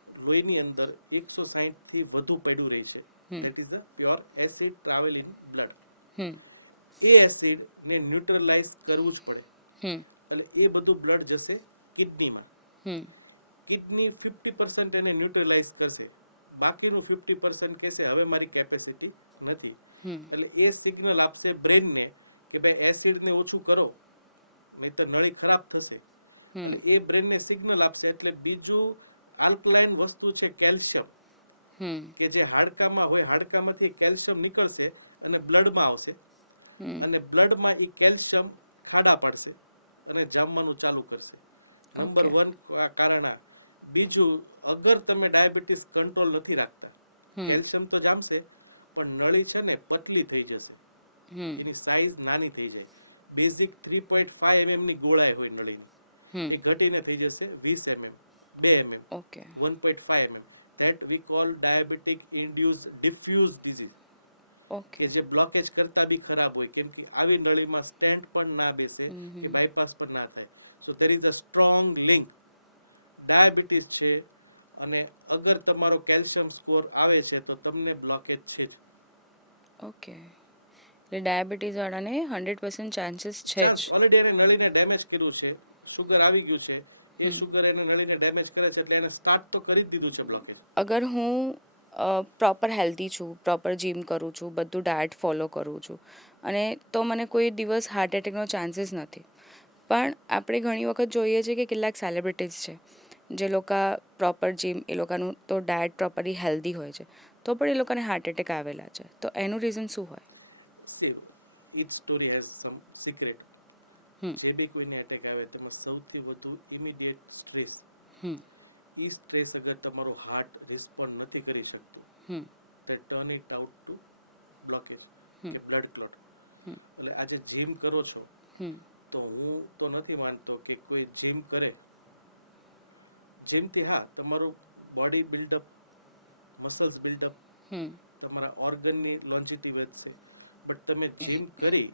લોહીની અંદર 160થી વધુ પડ્યું રહી છે. That is a pure acid travel in blood. Hmm એ એસિડને ન્યુટ્રલાઇઝ કરવું જ પડે, હમ એટલે એ બધું બ્લડ જશે કિડનીમાં. હમ કિડની 50% એને ન્યુટ્રલાઇઝ કરશે, બાકીનું 50% કહેશે હવે મારી કેપેસિટી નથી. એટલે એ સિગ્નલ આપશે બ્રેનને કે ભાઈ એસિડને ઓછું કરો, નહીં તો નળી ખરાબ થશે. એટલે એ બ્રેનને સિગ્નલ આપશે. એટલે બીજું આલ્કલાઇન વસ્તુ છે કેલ્શિયમ, હમ કે જે હાડકામાં હોય, હાડકામાંથી કેલ્શિયમ નીકળશે અને બ્લડમાં આવશે, અને બ્લડમાં એ કેલ્શિયમ ખાડા પાડશે અને જામવાનું ચાલુ કરશે. નંબર 1 કારણ આ. બીજું, અગર તમે ડાયાબિટીસ કંટ્રોલ નથી રાખતા, કેલ્શિયમ તો જામશે પણ નળી છે ને પતલી થઈ જશે, એની સાઇઝ નાની થઈ જાય. બેઝિક 3.5 mmની ગોળાઈ હોય નળીની, એ ઘટીને થઈ જશે 20 mm, 2 mm, okay. 1.5 mm. That we call diabetic induce diffuse disease, okay. કે જે બ્લોકેજ કરતાં બી ખરાબ હોય, કેમ કે આવી નળીમાં સ્ટેન્ટ પણ ના બેસે કે બાયપાસ પણ ના થાય. So there is a strong link. Diabetes છે અને અગર તમારો કેલ્શિયમ સ્કોર આવે છે તો તમને બ્લોકેજ છે જ. ઓકે. એટલે ડાયાબિટીસવાળાને 100% ચાન્સીસ છે ચાન્સ જ. ઓલરેડી એને નળીને ડેમેજ કર્યું છે, શુગર આવી ગયું છે, એ શુગર એને નળીને ડેમેજ કરે છે, એટલે એને સ્ટાર્ટ તો કરી જ દીધું છે બ્લોકેજ. અગર હું પ્રોપર હેલ્ધી છું, પ્રોપર જીમ કરું છું, બધું ડાયટ ફોલો કરું છું, અને તો મને કોઈ દિવસ હાર્ટ એટેકનો ચાન્સીસ નથી. પણ આપણે ઘણી વખત જોઈએ છીએ કે કેટલાક સેલિબ્રિટીઝ છે જે લોકો પ્રોપર જીમ, એ લોકોનું તો ડાયટ પ્રોપરલી હેલ્ધી હોય છે, તો પણ એ લોકોને હાર્ટ એટેક આવેલા છે. તો એનું રીઝન શું હોય? See each story has some secret. જે બી કોઈને એટેક આવે તેમાં સૌથી વધુ ઇમિડિયેટ સ્ટ્રેસ. એ સ્ટ્રેસ અગર તમારું હાર્ટ રિસ્પોન્ડ નથી કરી શકતું, તે turn it out to blockage કે બ્લડ ક્લોટ. એટલે આજે જીમ કરો છો તો હું તો નથી માનતો કે કોઈ જીમ કરે, જીમથી હા તમારું બોડી બિલ્ડઅપ, મસલ્સ બિલ્ડઅપ, તમારા ઓર્ગનની લોન્જિટી વધશે. બટ તમે જીમ કરી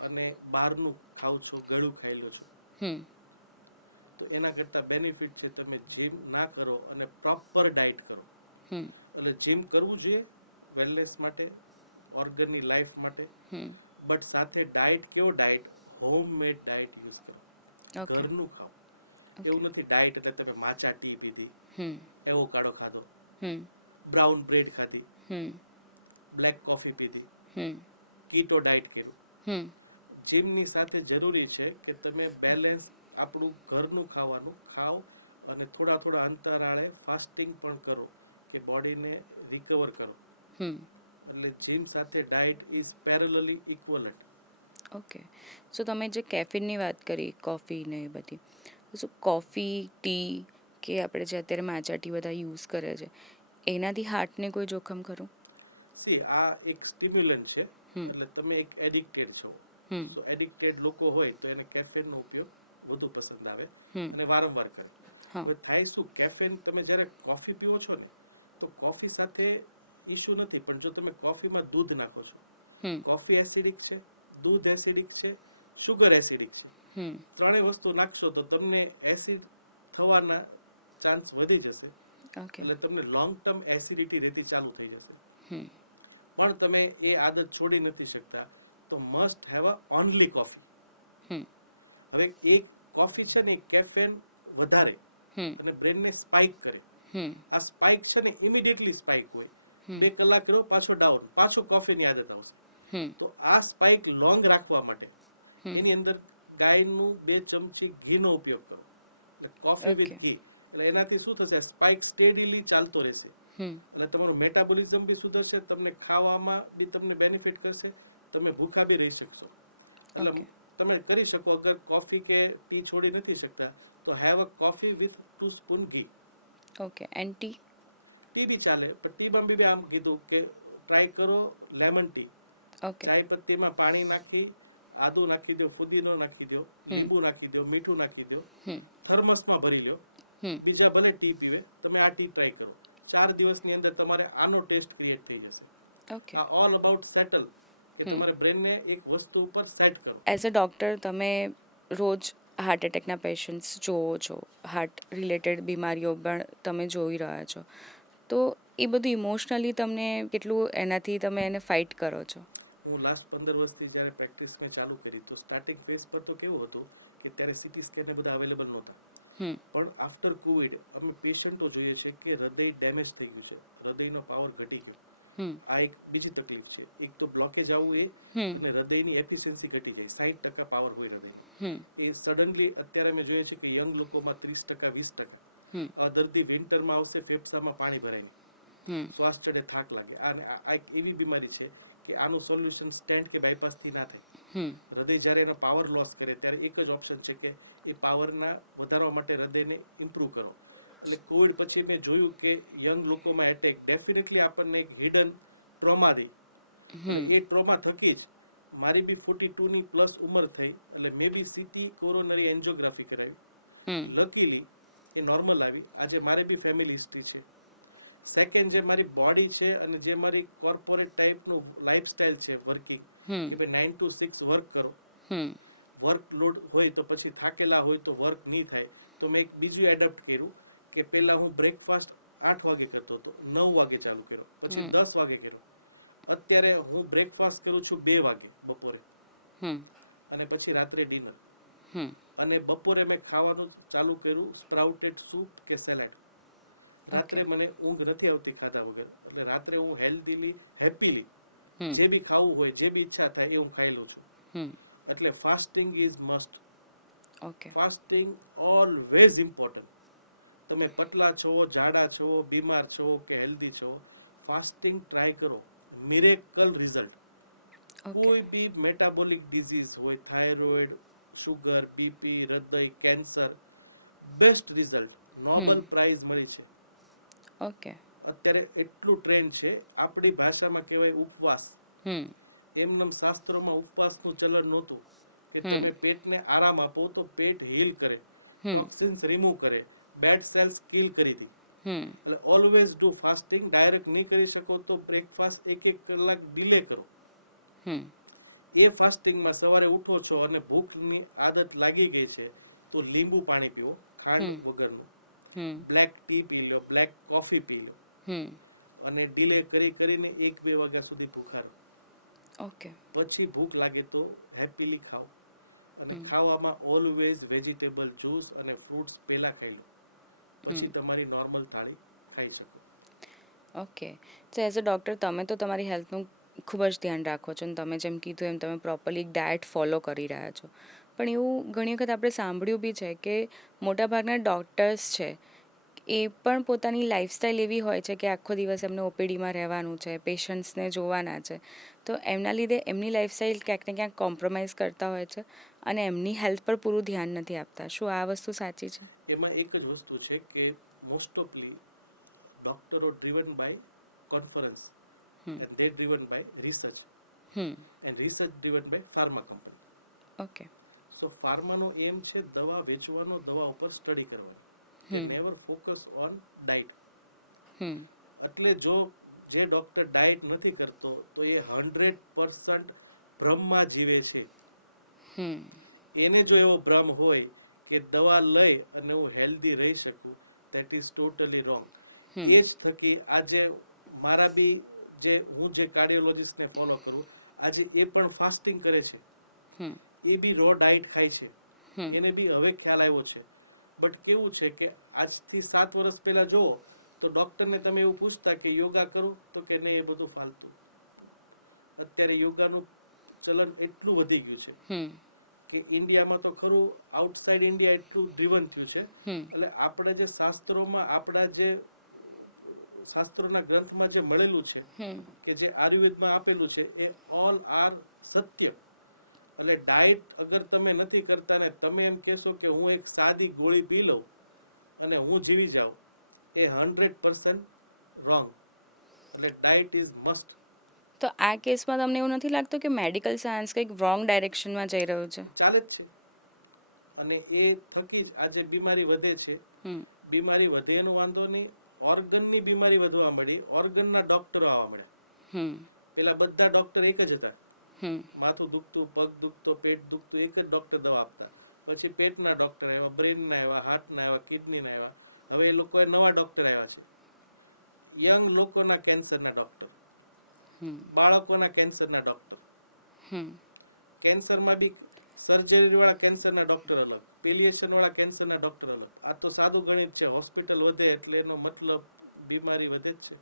અને બહારનું ખાવ છો, ગળું ખાઈ લો છો, તો એના કરતાં બેનિફિટ છે તમે જીમ ના કરો અને પ્રોપર ડાયટ કરો. એટલે જીમ કરવું જોઈએ વેલનેસ માટે, ઓર્ગનની લાઈફ માટે, બટ સાથે ડાયટ કેવો ડાયટ, હોમમેડ ડાયટ યુઝ કરો, ઘરનું ખાઓ. એવું નથી ડાયટ એટલે તમે માચા ટી પીધી, એવોકાડો ખાધો, બ્રાઉન બ્રેડ ખાધી, બ્લેક કોફી પીધી, કીટો ડાયટ કર્યું. જીમની સાથે જરૂરી છે કે તમે બેલેન્સ આપણું ઘરનું ખાવાનું ખાઓ અને થોડા થોડા અંતરાળે ફાસ્ટિંગ પણ કરો કે બોડીને રિકવર કરો. એટલે જીમ સાથે diet is parallelly equivalent. Okay. So તમે જે કેફીનની વાત કરી, કોફી ને એ બધી, શું કોફી, ટી કે આપણે જે અત્યારે માચા ટી બધા યુઝ કરે છે, એનાથી હાર્ટને કોઈ જોખમ ખરું? સી આ એક સ્ટિમ્યુલન્ટ છે, એટલે તમે એક એડિક્ટેડ છો. સો એડિક્ટેડ લોકો હોય તો એને કેફેનનો ઉપયોગ વધુ પસંદ આવે અને વારંવાર કરે. હવે થાય શું, કેફેન તમે જ્યારે કોફી પીવો છો ને, તો કોફી સાથે ઇશ્યુ નથી, પણ જો તમે કોફીમાં દૂધ નાખો છો, કોફી એસિડિક છે, દૂધ એસિડિક છે, શુગર એસિડિક છે, ત્રણેય વસ્તુ નાખશો તો તમને એસિડ થવાના ચાન્સ વધી જશે. એટલે તમને લોંગ ટર્મ એસિડિટી રહેતી ચાલુ થઈ જશે. પણ તમે એ આદત છોડી નથી શકતા, તો must have a only coffee. હવે એક કોફી છે ને, કેફેન વધારે અને બ્રેનને સ્પાઇક કરે. આ સ્પાઇક છે ને ઇમિડિયેટલી સ્પાઇક હોય, 2 કલાક રહ્યો પાછો ડાઉન, પાછો કોફીની આદત આવશે. તો આ સ્પાઇક લોંગ રાખવા માટે એની અંદર ગાયનું 2 ચમચી ઘીનો ઉપયોગ કરો, એટલે કોફી વિથ ઘી. એટલે એનાથી શું થશે, સ્પાઇક સ્ટેડીલી ચાલતો રહેશે. એટલે તમારું મેટાબોલિઝમ બી સુધરશે, તમને ખાવામાં બી તમને બેનિફિટ કરશે, તમે ભૂખા બી રહી શકશો. એટલે તમે કરી શકો, અગર કોફી કે ટી છોડી નથી શકતા તો have a coffee with 2 spoon ghee. Okay. And tea? Tea બી ચાલે, પણ ટીમાં બી આમ કીધું કે ટ્રાય કરો લેમન ટી. ચાય પત્તીમાં પાણી નાખી, આદુ નાખી દો, ફુદીનો નાખી દો, લીંબુ નાખી દો, મીઠું નાખી દો, થર્મસમાં ભરી લો. બીજા ભલે ટી પીવે, તમે આ ટી ટ્રાય કરો. 4 દિવસની અંદર તમારે આનો ટેસ્ટ ક્રિએટ થઈ જશે. આ ઓલ અબાઉટ સેટલ, કે તમારે બ્રેનને એક વસ્તુ ઉપર સેટ કરો. એઝ અ ડૉક્ટર તમે રોજ હાર્ટ એટેકના પેશન્ટ્સ જોવો છો, હાર્ટ રિલેટેડ બીમારીઓ પણ તમે જોઈ રહ્યા છો, તો એ બધું ઇમોશનલી તમને કેટલું એનાથી તમે એને ફાઇટ કરો છો? હું લાસ્ટ 15 વર્ષથી જ્યારે પ્રેક્ટિસ મેં ચાલુ કરી, તો સ્ટાર્ટિંગ ફેઝ પર તો કેવું હતું કે ત્યારે સીટી સ્કેન ને બધા અવેલેબલ નહોતા. પણ આફ્ટર કોવિડ અમે પેશન્ટો જોઈએ છે કે હૃદય ડેમેજ થઈ ગયું છે, હૃદયનો પાવર ઘટી ગયો. આ એક બીજી તકલીફ છે. એક તો બ્લોકેજ આવવું એ, અને હૃદયની એફિશિયન્સી ઘટી જાય. 60% પાવર હોય હૃદયનો, એ સડનલી અત્યારે અમે જોઈએ છે કે યંગ લોકોમાં 30%, 20%. આ દર્દી વિન્ટરમાં આવશે, ફેફસામાં પાણી ભરાય નહીં, શ્વાસ ચડે, થાક લાગે. આ એક એવી બીમારી છે કે આનું સોલ્યુશન સ્ટેન્ટ કે બાયપાસથી ના થાય. હૃદય જ્યારે એનો પાવર લોસ કરે ત્યારે એક જ ઓપ્શન છે કે એ પાવરના વધારવા માટે હૃદયને ઇમ્પ્રૂવ કરો. એટલે કોવિડ પછી મેં જોયું કે યંગ લોકોમાં એટેક ડેફિનેટલી આપણને એક હિડન ટ્રોમા દે. અને એ ટ્રોમા થકી જ મારી બી 42ની પ્લસ ઉંમર થઈ, એટલે મેં બી સીટી કોરોનરી એન્જિયોગ્રાફી કરાવી. લકીલી એ નોર્મલ આવી. આજે મારે બી ફેમિલી હિસ્ટ્રી છે. સેકન્ડ, જે મારી બોડી છે અને જે મારી કોર્પોરેટ ટાઈપનું લાઈફસ્ટાઈલ છે વર્કિંગ, કે ભાઈ 9 to 6 વર્ક કરો, વર્કલોડ હોય તો પછી થાકેલા હોય તો વર્ક નહીં થાય, તો મેં એક બીજું એડપ્ટ કર્યું કે પહેલાં હું બ્રેકફાસ્ટ 8 વાગે કરતો હતો, 9 વાગે ચાલુ કર્યો, પછી 10 વાગે કર્યો. અત્યારે હું બ્રેકફાસ્ટ કરું છું 2 વાગે બપોરે, અને પછી રાત્રે ડિનર. અને બપોરે મેં ખાવાનું ચાલુ કર્યું સ્પ્રાઉટેડ સૂપ કે સેલેડ. રાત્રે મને ઊંઘ નથી આવતી ખાધા વગર, એટલે રાત્રે હું હેલ્ધીલી, હેપીલી જે બી ખાવું હોય, જે બી ઈચ્છા થાય એ હું ખાઈ લઉં છું. એટલે fasting is must. Fasting always important. તમે પતલા છો, જાડા છો, બીમાર છો કે હેલ્ધી છો, ફાસ્ટિંગ ટ્રાય કરો, મિરેકલ રિઝલ્ટ. કોઈ બી મેટાબોલિક ડિઝીઝ હોય, થાઇરોઇડ, શુગર, બીપી, હૃદય, cancer, best result. Nobel price મળી છે. અત્યારે એટલું ટ્રેન્ડ છે, આપણી ભાષામાં કહેવાય ઉપવાસ. એમનેમ શાસ્ત્રોમાં ઉપવાસનું ચલણ નહોતું કે તમે પેટને આરામ આપો તો પેટ હીલ કરે, ટોક્સિન્સ રિમૂવ કરે, બેડ સેલ્સ કિલ કરી હતી. એટલે ઓલવેઝ ડુ ફાસ્ટિંગ. ડાયરેક્ટ નહીં કરી શકો તો બ્રેકફાસ્ટ 1 કલાક ડિલે કરો. એ ફાસ્ટિંગમાં સવારે ઉઠો છો અને ભૂખની આદત લાગી ગઈ છે તો લીંબુ પાણી પીવો, ખાંડ હમ. વગરનું, હમ. બ્લેક ટી પી લો, બ્લેક કોફી પી લો, હમ. અને ડીલે કરીને 1-2 વાગ્યા સુધી ભૂખા રહો. ઓકે. પછી ભૂખ લાગે તો હેપીલી ખાઓ, અને હમ. ખાવામાં ઓલવેઝ વેજીટેબલ જ્યુસ અને ફ્રૂટ્સ પહેલાં ખાઈ લો, પછી હમ. તમારી નોર્મલ થાળી ખાઈ શકો. ઓકે. તો એઝ અ ડૉક્ટર તમે તો તમારી હેલ્થનું ખૂબ જ ધ્યાન રાખો છો અને તમે જેમ કીધું એમ તમે પ્રોપરલી એક ડાયટ ફોલો કરી રહ્યા છો. પણ એવું ઘણી વખત આપણે સાંભળ્યું બી છે કે મોટાભાગના ડૉક્ટર્સ છે એ પણ પોતાની લાઈફસ્ટાઈલ એવી હોય છે કે આખો દિવસ એમને ઓપીડીમાં રહેવાનું છે, પેશન્ટ્સને જોવાના છે, તો એમના લીધે એમની લાઈફસ્ટાઈલ ક્યાંક ને ક્યાંક કોમ્પ્રોમાઇઝ કરતા હોય છે અને એમની હેલ્થ પર પૂરું ધ્યાન નથી આપતા. શું આ વસ્તુ સાચી છે? એમાં એક જ વસ્તુ છે કે મોસ્ટ ઓફલી ડૉક્ટરો driven by conference, hmm. And they driven by research, hmm. and research driven by pharma company. Okay. So ફાર્માનો એમ છે દવા વેચવાનો, દવા ઉપર સ્ટડી કરવાની. તે hmm. Never focus on diet. Hmm. એટલે જો જે ડૉક્ટર ડાયટ નથી કરતો તો એ 100% ભ્રમમાં જીવે છે. હમ. એને જો એવો ભ્રમ હોય કે દવા લઈ અને હું હેલ્ધી રહી શકું, દેટ ઇઝ ટોટલી રોંગ. હમ. એ જ થકી આજે મારા બી હું જે કાર્ડિયોલોજિસ્ટને ફોલો કરું, આજે એ પણ ફાસ્ટિંગ કરે છે, હમ. એ બી રો ડાયટ ખાય છે. હમ. એને બી હવે ખ્યાલ આવ્યો છે. બટ કેવું છે કે આજથી 7 વર્ષ પહેલાં જુઓ તો ડૉક્ટરને તમે એવું પૂછતા કે યોગા કરો, તો કે નહીં, એ બધું ફાલતું. અત્યારે યોગાનું ચલન એટલું વધી ગયું છે હમ. કે ઇન્ડિયામાં તો ખરું, આઉટસાઇડ ઇન્ડિયા એટલું ડ્રીવન થયું છે. હમ. એટલે આપણે જે આપણા જે શાસ્ત્રોના ગ્રંથમાં જે મળેલું છે, હમ. કે જે આયુર્વેદમાં આપેલું છે, એ ઓલ આર સત્ય. એટલે ડાયટ અગર તમે નથી કરતા ને તમે એમ કહેશો કે હું એક સાદી ગોળી પી લઉં અને હું જીવી જાઉં, એ 100% રોંગ. એટલે ડાયટ ઇઝ મસ્ટ. તો આ કેસમાં તમને એવું નથી લાગતું કે મેડિકલ સાયન્સ કંઈક રોંગ ડાયરેક્શનમાં જઈ રહ્યું છે? ચાલે જ છે. અને એ થકી જ આજે બીમારી વધે છે. હમ. બીમારી વધે એનો વાંધો નહીં, ઓર્ગનની બીમારી વધવા મળી, ઓર્ગનના ડૉક્ટરો આવવા મળ્યા. હમ. પેલા બધા ડૉક્ટર એક જ હતા. હમ. માથું દુખતું, પગ દુખતો, પેટ દુખતું, એક જ ડૉક્ટર દવા આપતા. પછી પેટના ડૉક્ટર આવ્યા, બ્રેનના આવ્યા, હાર્ટના આવ્યા, કિડનીના આવ્યા. હવે એ લોકોએ નવા ડૉક્ટર આવ્યા છે. યંગ લોકોના કેન્સરના ડૉક્ટર, હમ. બાળકોના કેન્સરના ડૉક્ટર. હમ. કેન્સરમાં બી સર્જરીવાળા કેન્સરના ડૉક્ટર અલગ, પેલિએશનવાળા કેન્સરના ડૉક્ટર અલગ. આ તો સાદું ગણિત છે. હોસ્પિટલ વધે એટલે એનો મતલબ બીમારી વધે જ છે.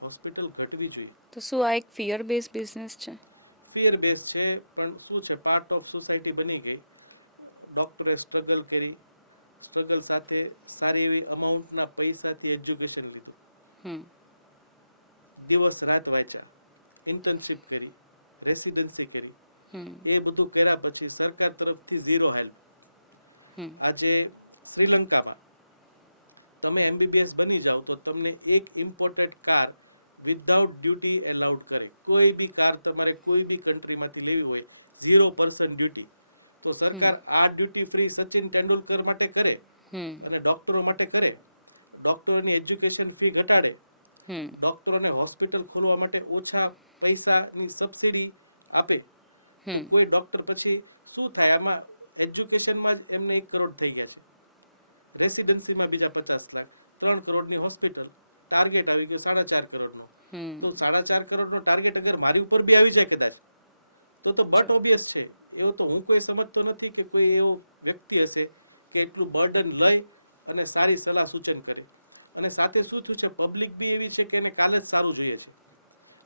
હોસ્પિટલ ઘટવી જોઈએ. તો શું આ એક ફિયર બેઝ બિઝનેસ છે? ફિયર બેઝ છે, પણ શું છે, પાર્ટ ઓફ સોસાયટી બની ગઈ. ડૉક્ટરે સ્ટ્રગલ કરી, સ્ટ્રગલ સાથે સારી એવી અમાઉન્ટના પૈસાથી એજ્યુકેશન લીધું, હમ. દિવસ રાત વાંચ્યા, ઇન્ટર્નશિપ કરી, રેસિડન્સી કરી. હમ. એ બધું કર્યા પછી સરકાર તરફથી ઝીરો હેલ્પ. હમ. આજે શ્રીલંકામાં તમે MBBS બની જાઓ તો તમને એક imported car without duty allowed કરે. કોઈ બી કાર તમારે કોઈ બી કન્ટ્રીમાંથી લેવી હોય, 0% ડ્યુટી. તો સરકાર આ ડ્યુટી ફ્રી સચિન તેંડુલકર માટે કરે હમ. અને ડૉક્ટરો માટે કરે. ડૉક્ટરોની એજ્યુકેશન ફી ઘટાડે, હમ. ડૉક્ટરોને હોસ્પિટલ ખોલવા માટે ઓછા પૈસાની સબસિડી આપે. તો હમ. કોઈ ડૉક્ટર પછી શું થાય? આમાં એજ્યુકેશનમાં જ એમને 1 કરોડ થઈ ગયા છે, રેસિડન્સીમાં બીજા 50 લાખ, 3 કરોડની હોસ્પિટલ, ટાર્ગેટ આવી ગયો 4.5 કરોડનો. હમ. તો 4.5 કરોડનો ટાર્ગેટ અગર મારી ઉપર બી આવી જાય કદાચ, તો બટ ઓબ્વિયસ છે. એવો તો હું કોઈ સમજતો નથી કે કોઈ એવો વ્યક્તિ હશે કે એટલું બર્ડન લઈ અને સારી સલાહ સૂચન કરે. અને સાથે શું થયું છે, પબ્લિક બી એવી છે કે એને કાલે જ સારું જોઈએ છે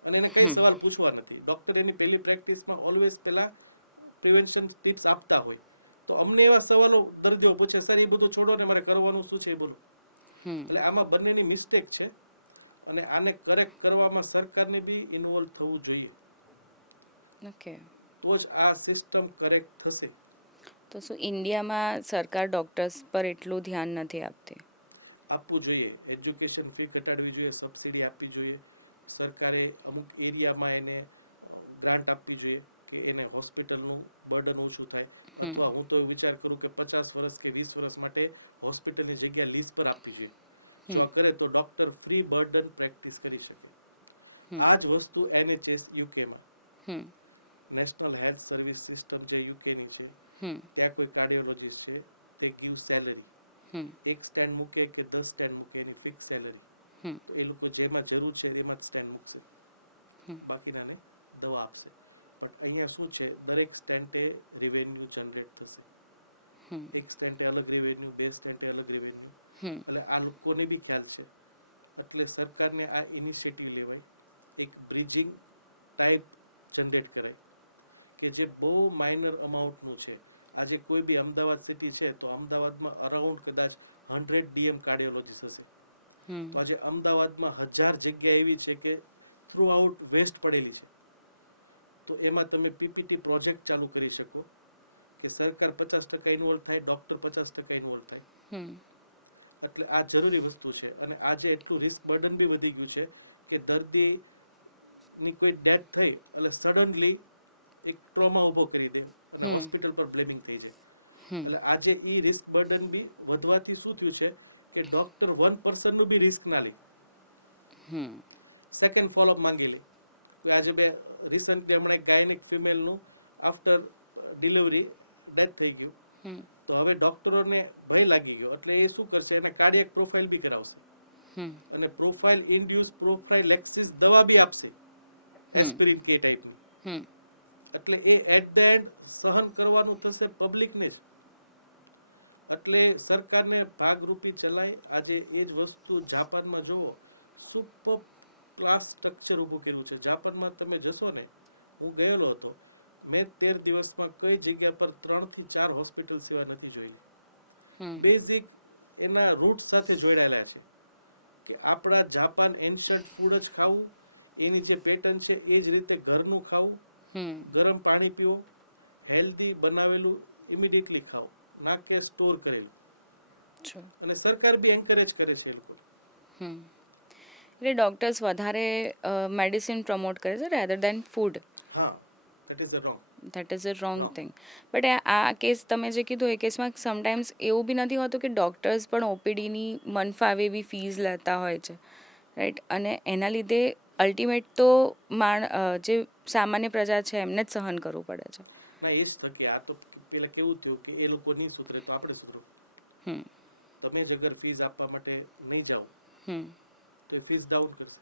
અને એને કંઈ સવાલ પૂછવા નથી. ડૉક્ટર એની પહેલી પ્રેક્ટિસમાં ઓલવેઝ પહેલાં પ્રિવેન્શન ટિપ્સ આપતા હોય. તો અમને એવા સવાલો દર્દીઓ પૂછે, સર એ બધું છોડો ને મારે કરવાનું શું છે એ બોલો. હમ. એટલે આમાં બંનેની મિસ્ટેક છે અને આને કરેક્ટ કરવામાં સરકારને બી ઇન્વોલ્વ થવું જોઈએ. ઓકે. તો જ આ સિસ્ટમ કરેક્ટ થશે. તો શું ઇન્ડિયામાં સરકાર ડૉક્ટર્સ પર એટલું ધ્યાન નથી આપતી? આપવું જોઈએ. એજ્યુકેશન ફી ઘટાડવી જોઈએ, સબસિડી આપવી જોઈએ. સરકારે અમુક એરિયામાં એને ગ્રાન્ટ આપવી જોઈએ કે એને હોસ્પિટલનું બર્ડન ઓછું થાય. અથવા હું તો એવું વિચાર કરું કે 50 વર્ષ કે 20 વર્ષ માટે હોસ્પિટલની જગ્યા લીઝ પર આપવી જોઈએ. જો આ કરે તો ડૉક્ટર ફ્રી બર્ડન પ્રેક્ટિસ કરી શકે. આ જ વસ્તુ NHS યુકેમાં, હમ. નેશનલ હેલ્થ સર્વિસ સિસ્ટમ જે યુકેની છે, હમ. ત્યાં કોઈ કાર્ડિયોલોજીસ્ટ છે, તે ગીવ સેલરી. હમ એક સ્ટેન્ડ મૂકે કે 10 સ્ટેન્ડ મૂકે એની ફિક્સ સેલરી, હમ તો એ લોકો જેમાં જરૂર છે એમાં જ સ્ટેન્ડ મૂકશે, હમ બાકીનાને દવા આપશે. બટ અહીંયા શું છે, દરેક સ્ટેન્ડે રેવન્યુ જનરેટ થશે. હમ એક સ્ટેન્ડે અલગ રેવન્યુ, 2 સ્ટેન્ડે અલગ રેવન્યુ. હમ એટલે આ લોકોને બી ખ્યાલ છે. એટલે સરકારને આ ઇનિશિયેટિવ લેવાય, એક બ્રિજિંગ ટાઈપ જનરેટ કરાય કે જે બહુ માઇનર અમાઉન્ટનું છે. આજે કોઈ બી અમદાવાદ સિટી છે તો અમદાવાદમાં અરાઉન્ડ કદાચ 100 ડીએમ કાર્ડિયોલોજીસ્ટ હશે. હમ તો આજે અમદાવાદમાં 1000 જગ્યા એવી છે કે થ્રુ આઉટ વેસ્ટ પડેલી છે. તો એમાં તમે પીપીટી પ્રોજેક્ટ ચાલુ કરી શકો કે સરકાર 50% ઇન્વોલ્વ થાય, ડૉક્ટર 50% ઇન્વોલ્વ થાય. હમ એટલે આ જરૂરી વસ્તુ છે. અને આજે એટલું રિસ્ક બર્ડન બી વધી ગયું છે કે દર્દીની કોઈ ડેથ થઈ એટલે સડનલી એક ટ્રોમા ઊભો કરી દે અને હોસ્પિટલ પર બ્લેમિંગ થઈ જાય. એટલે આજે એ રિસ્ક બર્ડન બી વધવાથી શું થયું છે કે ડૉક્ટર 1% બી રિસ્ક ના લે, હમ સેકન્ડ ફોલોઅપ માંગી લે. કોઈ આજે રિસન્ટલી હમણાં એક ગાયનિક ફિમેલનું આફ્ટર ડિલિવરી ડેથ થઈ ગયું. હમ તો હવે ડૉક્ટરોને ભય લાગી ગયો એટલે એ શું કરશે, એને કાર્ડિયક પ્રોફાઇલ બી કરાવશે હમ અને પ્રોફાઇલ ઇન્ડ્યુસ પ્રોફાઇલેક્સિસ દવા બી આપશે, એસ્પિરિન કે ટાઈપની. હમ એટલે એ એટ ધ એન્ડ સહન કરવાનું થશે પબ્લિકને જ. એટલે સરકારને ભાગરૂપી ચલાય. આજે એ જ વસ્તુ જાપાનમાં જુઓ, સુપર ક્લાસ સ્ટ્રક્ચર ઊભું કર્યું છે. જાપાનમાં તમે જશો ને, હું ગયેલો હતો, મેં 13 દિવસમાં કઈ જગ્યા પર 3 થી 4 હોસ્પિટલ સિવાય નથી જોયેલી. હમ બેઝિક એના રૂટ સાથે જોડાયેલા છે કે આપણા જાપાન એન્શન્ટ ફૂડ જ ખાવું, એની જે પેટર્ન છે એ જ રીતે ઘરનું ખાવું, હમ ગરમ પાણી પીવો, હેલ્ધી બનાવેલું ઇમિડિયેટલી ખાઓ, ના કે સ્ટોર કરેલું. Sure. અને સરકાર બી એન્કરેજ કરે છે એ લોકો. હમ એટલે ડૉક્ટર્સ વધારે મેડિસિન પ્રમોટ કરે છે રેધર દેન ફૂડ. હા, that is a wrong. That is a wrong Wrong. Thing. But આ કેસ તમે જે કીધું એ કેસમાં સમટાઈમ્સ એવું બી નથી હોતું કે ડૉક્ટર્સ પણ ઓપીડીની મનફાવે એવી ફીઝ લેતા હોય છે, રાઈટ? અને એના લીધે અલ્ટિમેટ તો જે સામાન્ય પ્રજા છે એમને જ સહન કરવું પડે છે. ના, એ જ થકી આ તો પેલા કેવું થયું કે એ લોકો નહીં સુધરે તો આપણે સુધરો. હમ તમે જ અગર ફીસ આપવા માટે નહીં જાઓ હમ તો એ ફીસ ડાઉન કરશે.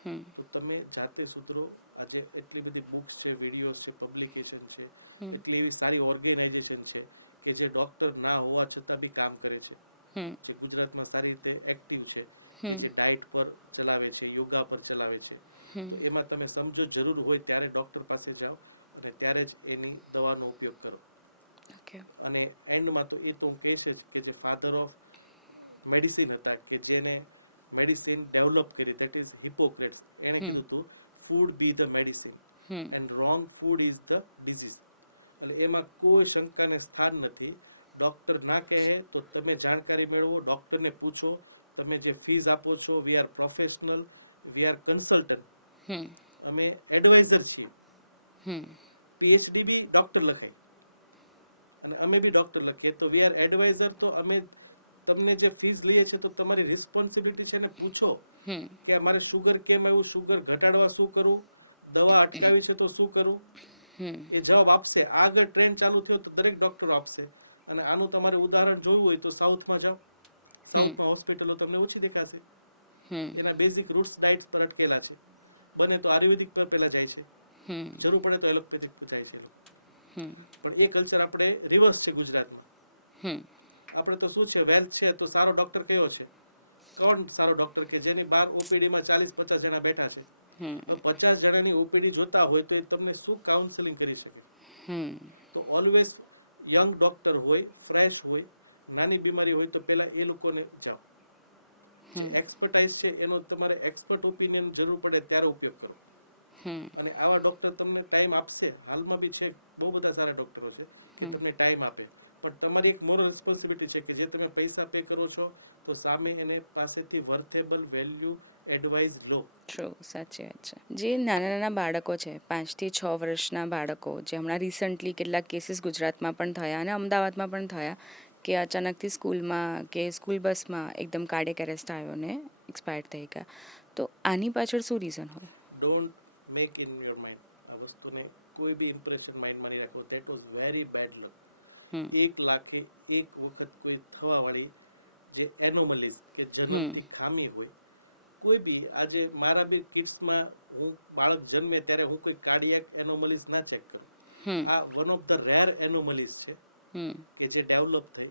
હમ તો તમે જાતે સુધરો. આજે એટલી બધી બુક્સ છે, વિડીયોઝ છે, પબ્લિકેશન છે, એટલી એવી સારી ઓર્ગેનાઇઝેશન છે કે જે ડૉક્ટર ના હોવા છતાં બી કામ કરે છે, હમ જે ગુજરાતમાં સારી રીતે એક્ટિવ છે, કે જે ડાયટ પર ચલાવે છે, યોગા પર ચલાવે છે. તો એમાં તમે સમજો જરૂર હોય ત્યારે ડૉક્ટર પાસે જાઓ અને ત્યારે જ એની દવાનો ઉપયોગ કરો. ઓકે. અને એન્ડમાં તો એ તો હું કહીશ જ કે જે ફાધર ઓફ મેડિસિન હતા, કે જેને મેડિસિન ડેવલપ કરી, દેટ ઇઝ હિપોક્રેટ્સ. એણે કીધું હતું food B the medicine and wrong food is the disease. એટલે એમાં કોઈ શંકાને સ્થાન નથી. ડૉક્ટર ના કહે તો તમે જાણકારી મેળવો, ડૉક્ટરને પૂછો. તમે જે ફીઝ આપો છો, we are professional, we are consultant, hmm અમે એડવાઇઝર છીએ. હમ પીએચડી બી ડૉક્ટર લખાય અને અમે બી ડૉક્ટર લખીએ. તો વી આર એડવાઇઝર. તો અમે તમને જે ફીઝ લઈએ છીએ તો તમારી રિસ્પોન્સિબિલિટી છે ને પૂછો હમ કે અમારે શુગર કેમ આવ્યું, શુગર ઘટાડવા શું કરું, દવા અટકાવી છે તો શું કરું. હમ એ જવાબ આપશે. આગળ ટ્રેન્ડ ચાલુ થયો તો દરેક ડૉક્ટરો આપશે. અને આનું તમારે ઉદાહરણ જોયું હોય તો સાઉથમાં જાઓ. સાઉથમાં હોસ્પિટલો તમને ઓછી દેખાશે. હમ એના બેઝિક રૂટ્સ ડાયટ્સ પર અટકેલા છે. બને તો આયુર્વેદિક પર પહેલાં જાય છે, હમ જરૂર પડે તો એલોપેથિક પર જાય છે એ લોકો. હમ પણ એ કલ્ચર આપણે રિવર્સ છે ગુજરાતમાં. હમ આપણે તો શું છે, વેલ્થ છે તો સારો ડૉક્ટર કયો છે? કોણ સારો ડૉક્ટર કે જેની બહાર ઓપીડીમાં 40-50 જણા બેઠા છે? હમ હવે 50 જણાની ઓપીડી જોતા હોય તો એ તમને શું કાઉન્સેલિંગ કરી શકે? હમ તો ઓલવેઝ યંગ ડૉક્ટર હોય, ફ્રેશ હોય, નાની બીમારી હોય તો પહેલાં એ લોકોને જાઓ. જે એક્સપર્ટાઇઝ છે એનો તમારે એક્સપર્ટ ઓપિનિયન જરૂર પડે ત્યારે ઉપયોગ કરો. હમ અને આવા ડૉક્ટર તમને ટાઈમ આપશે. હાલમાં બી છે, બહુ બધા સારા ડૉક્ટરો છે કે તમને ટાઈમ આપે. પણ તમારી એક મોરલ રિસ્પોન્સિબિલિટી છે કે જે તમે પૈસા પે કરો છો તો સામે એને પાસેથી વર્થેબલ વેલ્યુ એડવાઇસ લો. ટ્રુ, સાચી વાત છે. જે નાના નાના બાળકો છે, 5 થી 6 વર્ષના બાળકો, જે હમણાં રિસન્ટલી કેટલાક કેસીસ ગુજરાતમાં પણ થયા અને અમદાવાદમાં પણ થયા કે અચાનકથી સ્કૂલમાં કે સ્કૂલ બસમાં એકદમ કાર્ડિયક એરેસ્ટ આવ્યો ને એક્સપાયર થઈ ગયા. તો આની પાછળ શું રીઝન હોય? Don't make in your mind. આ વસ્તુને કોઈ બી ઇમ્પ્રેશન માઇન્ડમાં નહીં રાખો. દેટ વોઝ વેરી બેડ લક. 1 લાખે એક વખત કોઈ થવાવાળી જે એનોમલીઝ કે જન્મથી ખામી હોય, કોઈ બી આજે મારા બી કિડ્સમાં હું બાળક જન્મે ત્યારે હું કોઈ કાર્ડિયાક એનોમલીઝ ના ચેક કરું. આ વન ઓફ ધ રેર એનોમલીઝ છે કે જે ડેવલપ થઈ.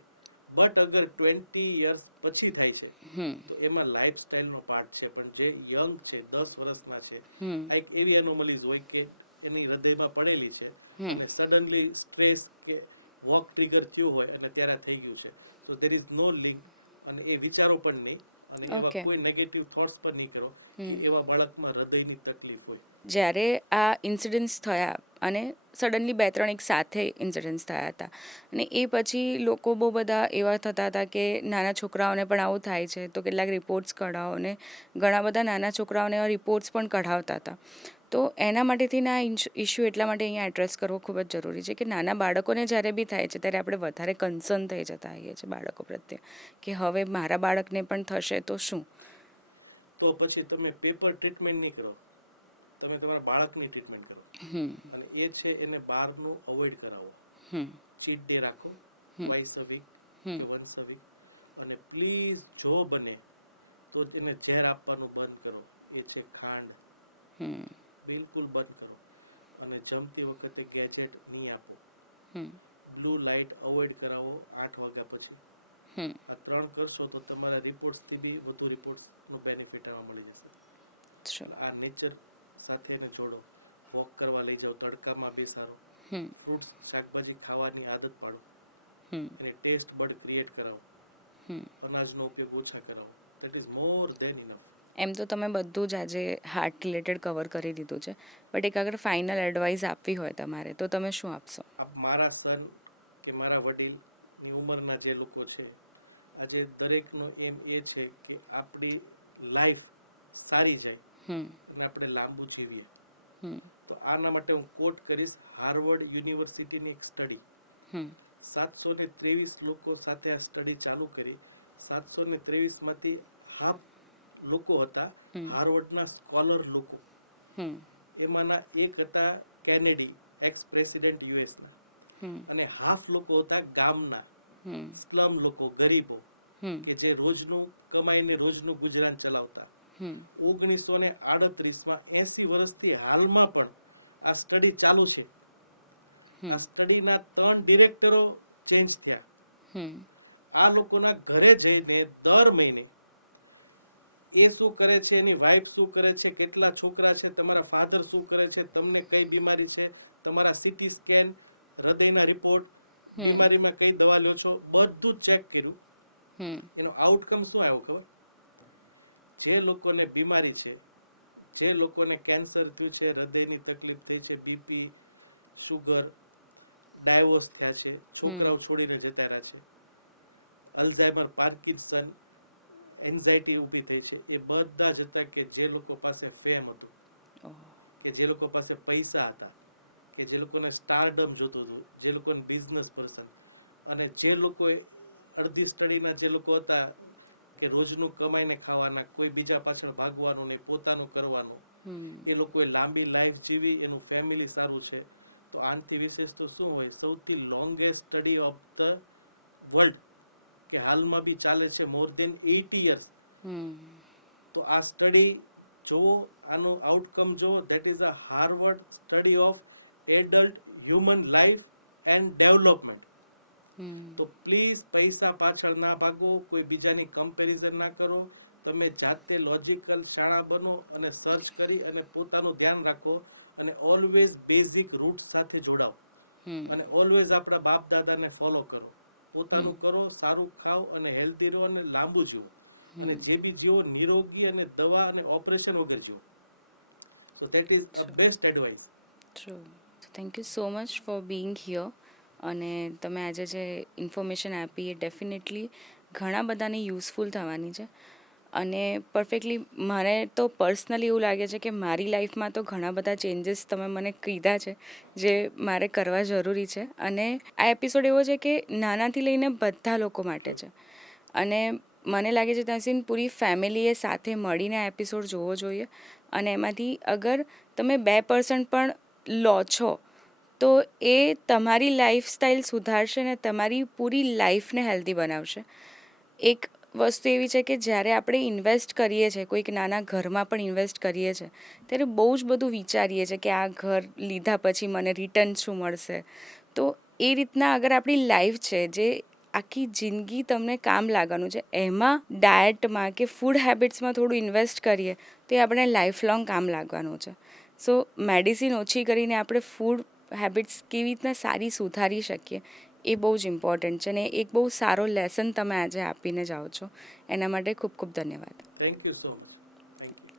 બટ અગર 20 યર્સ પછી થાય છે તો એમાં લાઈફસ્ટાઈલનો પાર્ટ છે. પણ જે યંગ છે 10 વર્ષના છે, આ એક એવી એનોમલીઝ હોય કે એની હૃદયમાં પડેલી છે અને સડનલી સ્ટ્રેસ કે વોક ટ્રિગર થયું હોય અને ત્યારે આ થઈ ગયું છે. સો દેર ઇઝ નો લિંક, અને એ વિચારો પણ નહીં અને એવા Okay. કોઈ નેગેટિવ થોટ્સ પણ નહીં કરો કે એવા બાળકમાં હૃદયની તકલીફ હોય. જ્યારે આ ઇન્સિડન્ટ્સ થયા અને સડનલી 2-3 એક સાથે ઇન્સિડન્ટ્સ થયા હતા અને એ પછી લોકો બહુ બધા એવા થતા હતા કે નાના છોકરાઓને પણ આવું થાય છે તો કેટલાક રિપોર્ટ્સ કઢાવો, અને ઘણા બધા નાના છોકરાઓને એવા રિપોર્ટ્સ પણ કઢાવતા હતા. તો એના માટેથી આ ઇશ્યુ એટલા માટે અહીંયા એડ્રેસ કરવો ખૂબ જ જરૂરી છે કે નાના બાળકોને જ્યારે બી થાય છે ત્યારે આપણે વધારે કન્સર્ન થઈ જતા હોઈએ છીએ બાળકો પ્રત્યે કે હવે મારા બાળકને પણ થશે તો શું. તો પછી તમે પેપર ટ્રીટમેન્ટ નહીં કરો, તમે તમારા બાળકની ટ્રીટમેન્ટ કરો. અને એ છે એને બહારનું અવોઇડ કરાવો. ચીટ ડે રાખો, ટ્વાઇસ અ વીક કે વન્સ અ વીક. અને પ્લીઝ જો બને તો એને ઝેર આપવાનું બંધ કરો. એ છે ખાંડ, બિલકુલ બંધ કરો. અને જમતી વખતે ગેજેટ નહીં આપો. બ્લુ લાઇટ અવોઇડ કરાવો 8 વાગ્યા પછી. આ 3 કરશો તો તમારા રિપોર્ટ્સથી બી વધુ રિપોર્ટ્સનું બેનિફિટ આમાં મળી જશે. એટલે આ નેચર સાથે એને જોડો, વોક કરવા લઈ જાઓ, તડકામાં બેસાડો, ફ્રૂટ્સ શાકભાજી ખાવાની આદત પાડો, એને ટેસ્ટ બડ ક્રિએટ કરાવો, અનાજનો ઉપયોગ ઓછા કરાવો. That is more than enough. એમ તો તમે બધું જ આજે હાર્ટ રિલેટેડ કવર કરી દીધું છે, બટ એક અગર ફાઇનલ એડવાઇસ આપવી હોય તમારે તો તમે શું આપશો? મારા સન કે મારા વડીલની ઉંમરના જે લોકો છે, આજે દરેકનો એમ એ છે કે આપણી લાઈફ સારી જાય અને આપણે લાંબુ જીવીએ. તો આના માટે હું કોટ કરીશ હાર્વર્ડ યુનિવર્સિટીની એક સ્ટડી. 723 લોકો સાથે આ સ્ટડી ચાલુ કરી. 723માંથી હાફ લોકો હતા હાર્વર્ડના સ્કોલર લોકો. એમાંના એક હતા કેનેડી, એક્સ પ્રેસિડેન્ટ યુએસના. અને હાફ લોકો હતા ગામના સ્લમ લોકો, ગરીબો કે જે રોજનું કમાઈને રોજનું ગુજરાન ચલાવતા. 1938માં 80 વર્ષથી હાલમાં પણ આ સ્ટડી ચાલુ છે. આ સ્ટડીના 3 ડિરેક્ટરો ચેન્જ થયા. આ લોકોના ઘરે જઈને દર મહિને એ શું કરે છે, એની વાઈફ શું કરે છે, કેટલા છોકરા છે, તમારા ફાધર શું કરે છે, તમને કઈ બીમારી છે, તમારા સીટી સ્કેન, હૃદયના રિપોર્ટ, બીમારીમાં કઈ દવા લ્યો છો, બધું ચેક કર્યું. એનો આઉટકમ શું આવ્યો ખબર? જે લોકોને બીમારી છે, જે લોકોને કેન્સર થયું છે, હૃદયની તકલીફ થઈ છે, બીપી, શુગર, ડાયવોર્સ થયા છે, છોકરાઓ છોડીને જતા રહ્યા છે, અલ્ઝાઇમર, પાર્કિન્સન, એન્ઝાઇટી ઊભી થઈ છે, એ બધા જ હતા કે જે લોકો પાસે ફેમ હતું, કે જે લોકો પાસે પૈસા હતા, કે જે લોકોને સ્ટારડમ જોતું હતું, જે લોકોને બિઝનેસ પર્સન. અને જે લોકોએ અડધી સ્ટડીના જે લોકો હતા કે રોજનું કમાઈને ખાવાના, કોઈ બીજા પાછળ ભાગવાનું નહીં, પોતાનું કરવાનું, એ લોકોએ લાંબી લાઈફ જીવી, એનું ફેમિલી સારું છે. તો આનાથી વિશેષ તો શું હોય? સૌથી longest study of the world કે હાલમાં બી ચાલે છે, મોર દેન 80 યર્સ. તો આ સ્ટડી જુઓ, આનું આઉટકમ જુઓ. That is a Harvard study of adult human life and development. તો પ્લીઝ પૈસા પાછળ ના ભાગો, કોઈ બીજાની કમ્પેરિઝન ના કરો. તમે જાતે લોજિકલ શાણા બનો અને સર્ચ કરી અને પોતાનું ધ્યાન રાખો. અને ઓલવેઝ બેઝિક રૂટ્સ સાથે જોડાઓ. અને ઓલવેઝ આપણા બાપ દાદાને ફોલો કરો. પોતાનું કરો, સારું ખાઓ અને હેલ્ધી રહો અને લાંબુ જીવો. અને જે બી જીવો નિરોગી અને દવા અને ઓપરેશન વગર જીવો. So that is a best advice. Thank you so much for Bing here. અને તમે આજે જે ઇન્ફોર્મેશન આપી એ ડેફિનેટલી ઘણા બધાને યુઝફુલ થવાની છે. અને પરફેક્ટલી મારે તો પર્સનલી એવું લાગે છે કે મારી લાઈફમાં તો ઘણા બધા ચેન્જીસ તમે મને કીધા છે જે મારે કરવા જરૂરી છે. અને આ એપિસોડ એવો છે કે નાનાથી લઈને બધા લોકો માટે છે. અને મને લાગે છે ત્યાં સુધી પૂરી ફેમિલીએ સાથે મળીને આ એપિસોડ જોવો જોઈએ. અને એમાંથી અગર તમે 2% પણ લો છો તો એ તમારી લાઈફસ્ટાઈલ સુધારશે ને તમારી પૂરી લાઈફને હેલ્ધી બનાવશે. એક વસ્તુ એવી છે કે જ્યારે આપણે ઇન્વેસ્ટ કરીએ છીએ, કોઈક નાના ઘરમાં પણ ઇન્વેસ્ટ કરીએ છીએ, ત્યારે બહુ જ બધું વિચારીએ છીએ કે આ ઘર લીધા પછી મને રિટર્ન શું મળશે. તો એ રીતના અગર આપણી લાઈફ છે જે આખી જિંદગી તમને કામ લાગવાનું છે, એમાં ડાયટમાં કે ફૂડ હેબિટ્સમાં થોડું ઇન્વેસ્ટ કરીએ તો એ આપણે લાઈફ લોંગ કામ લાગવાનું છે. સો મેડિસિન ઓછી કરીને આપણે ફૂડ હેબિટ્સ કેવી રીતના સારી સુધારી શકીએ એ બહુ જ ઇમ્પોર્ટન્ટ છે. અને એક બહુ સારો લેસન તમે આજે આપીને જાઓ છો, એના માટે ખૂબ ખૂબ ધન્યવાદ. Thank you so much. Thank you.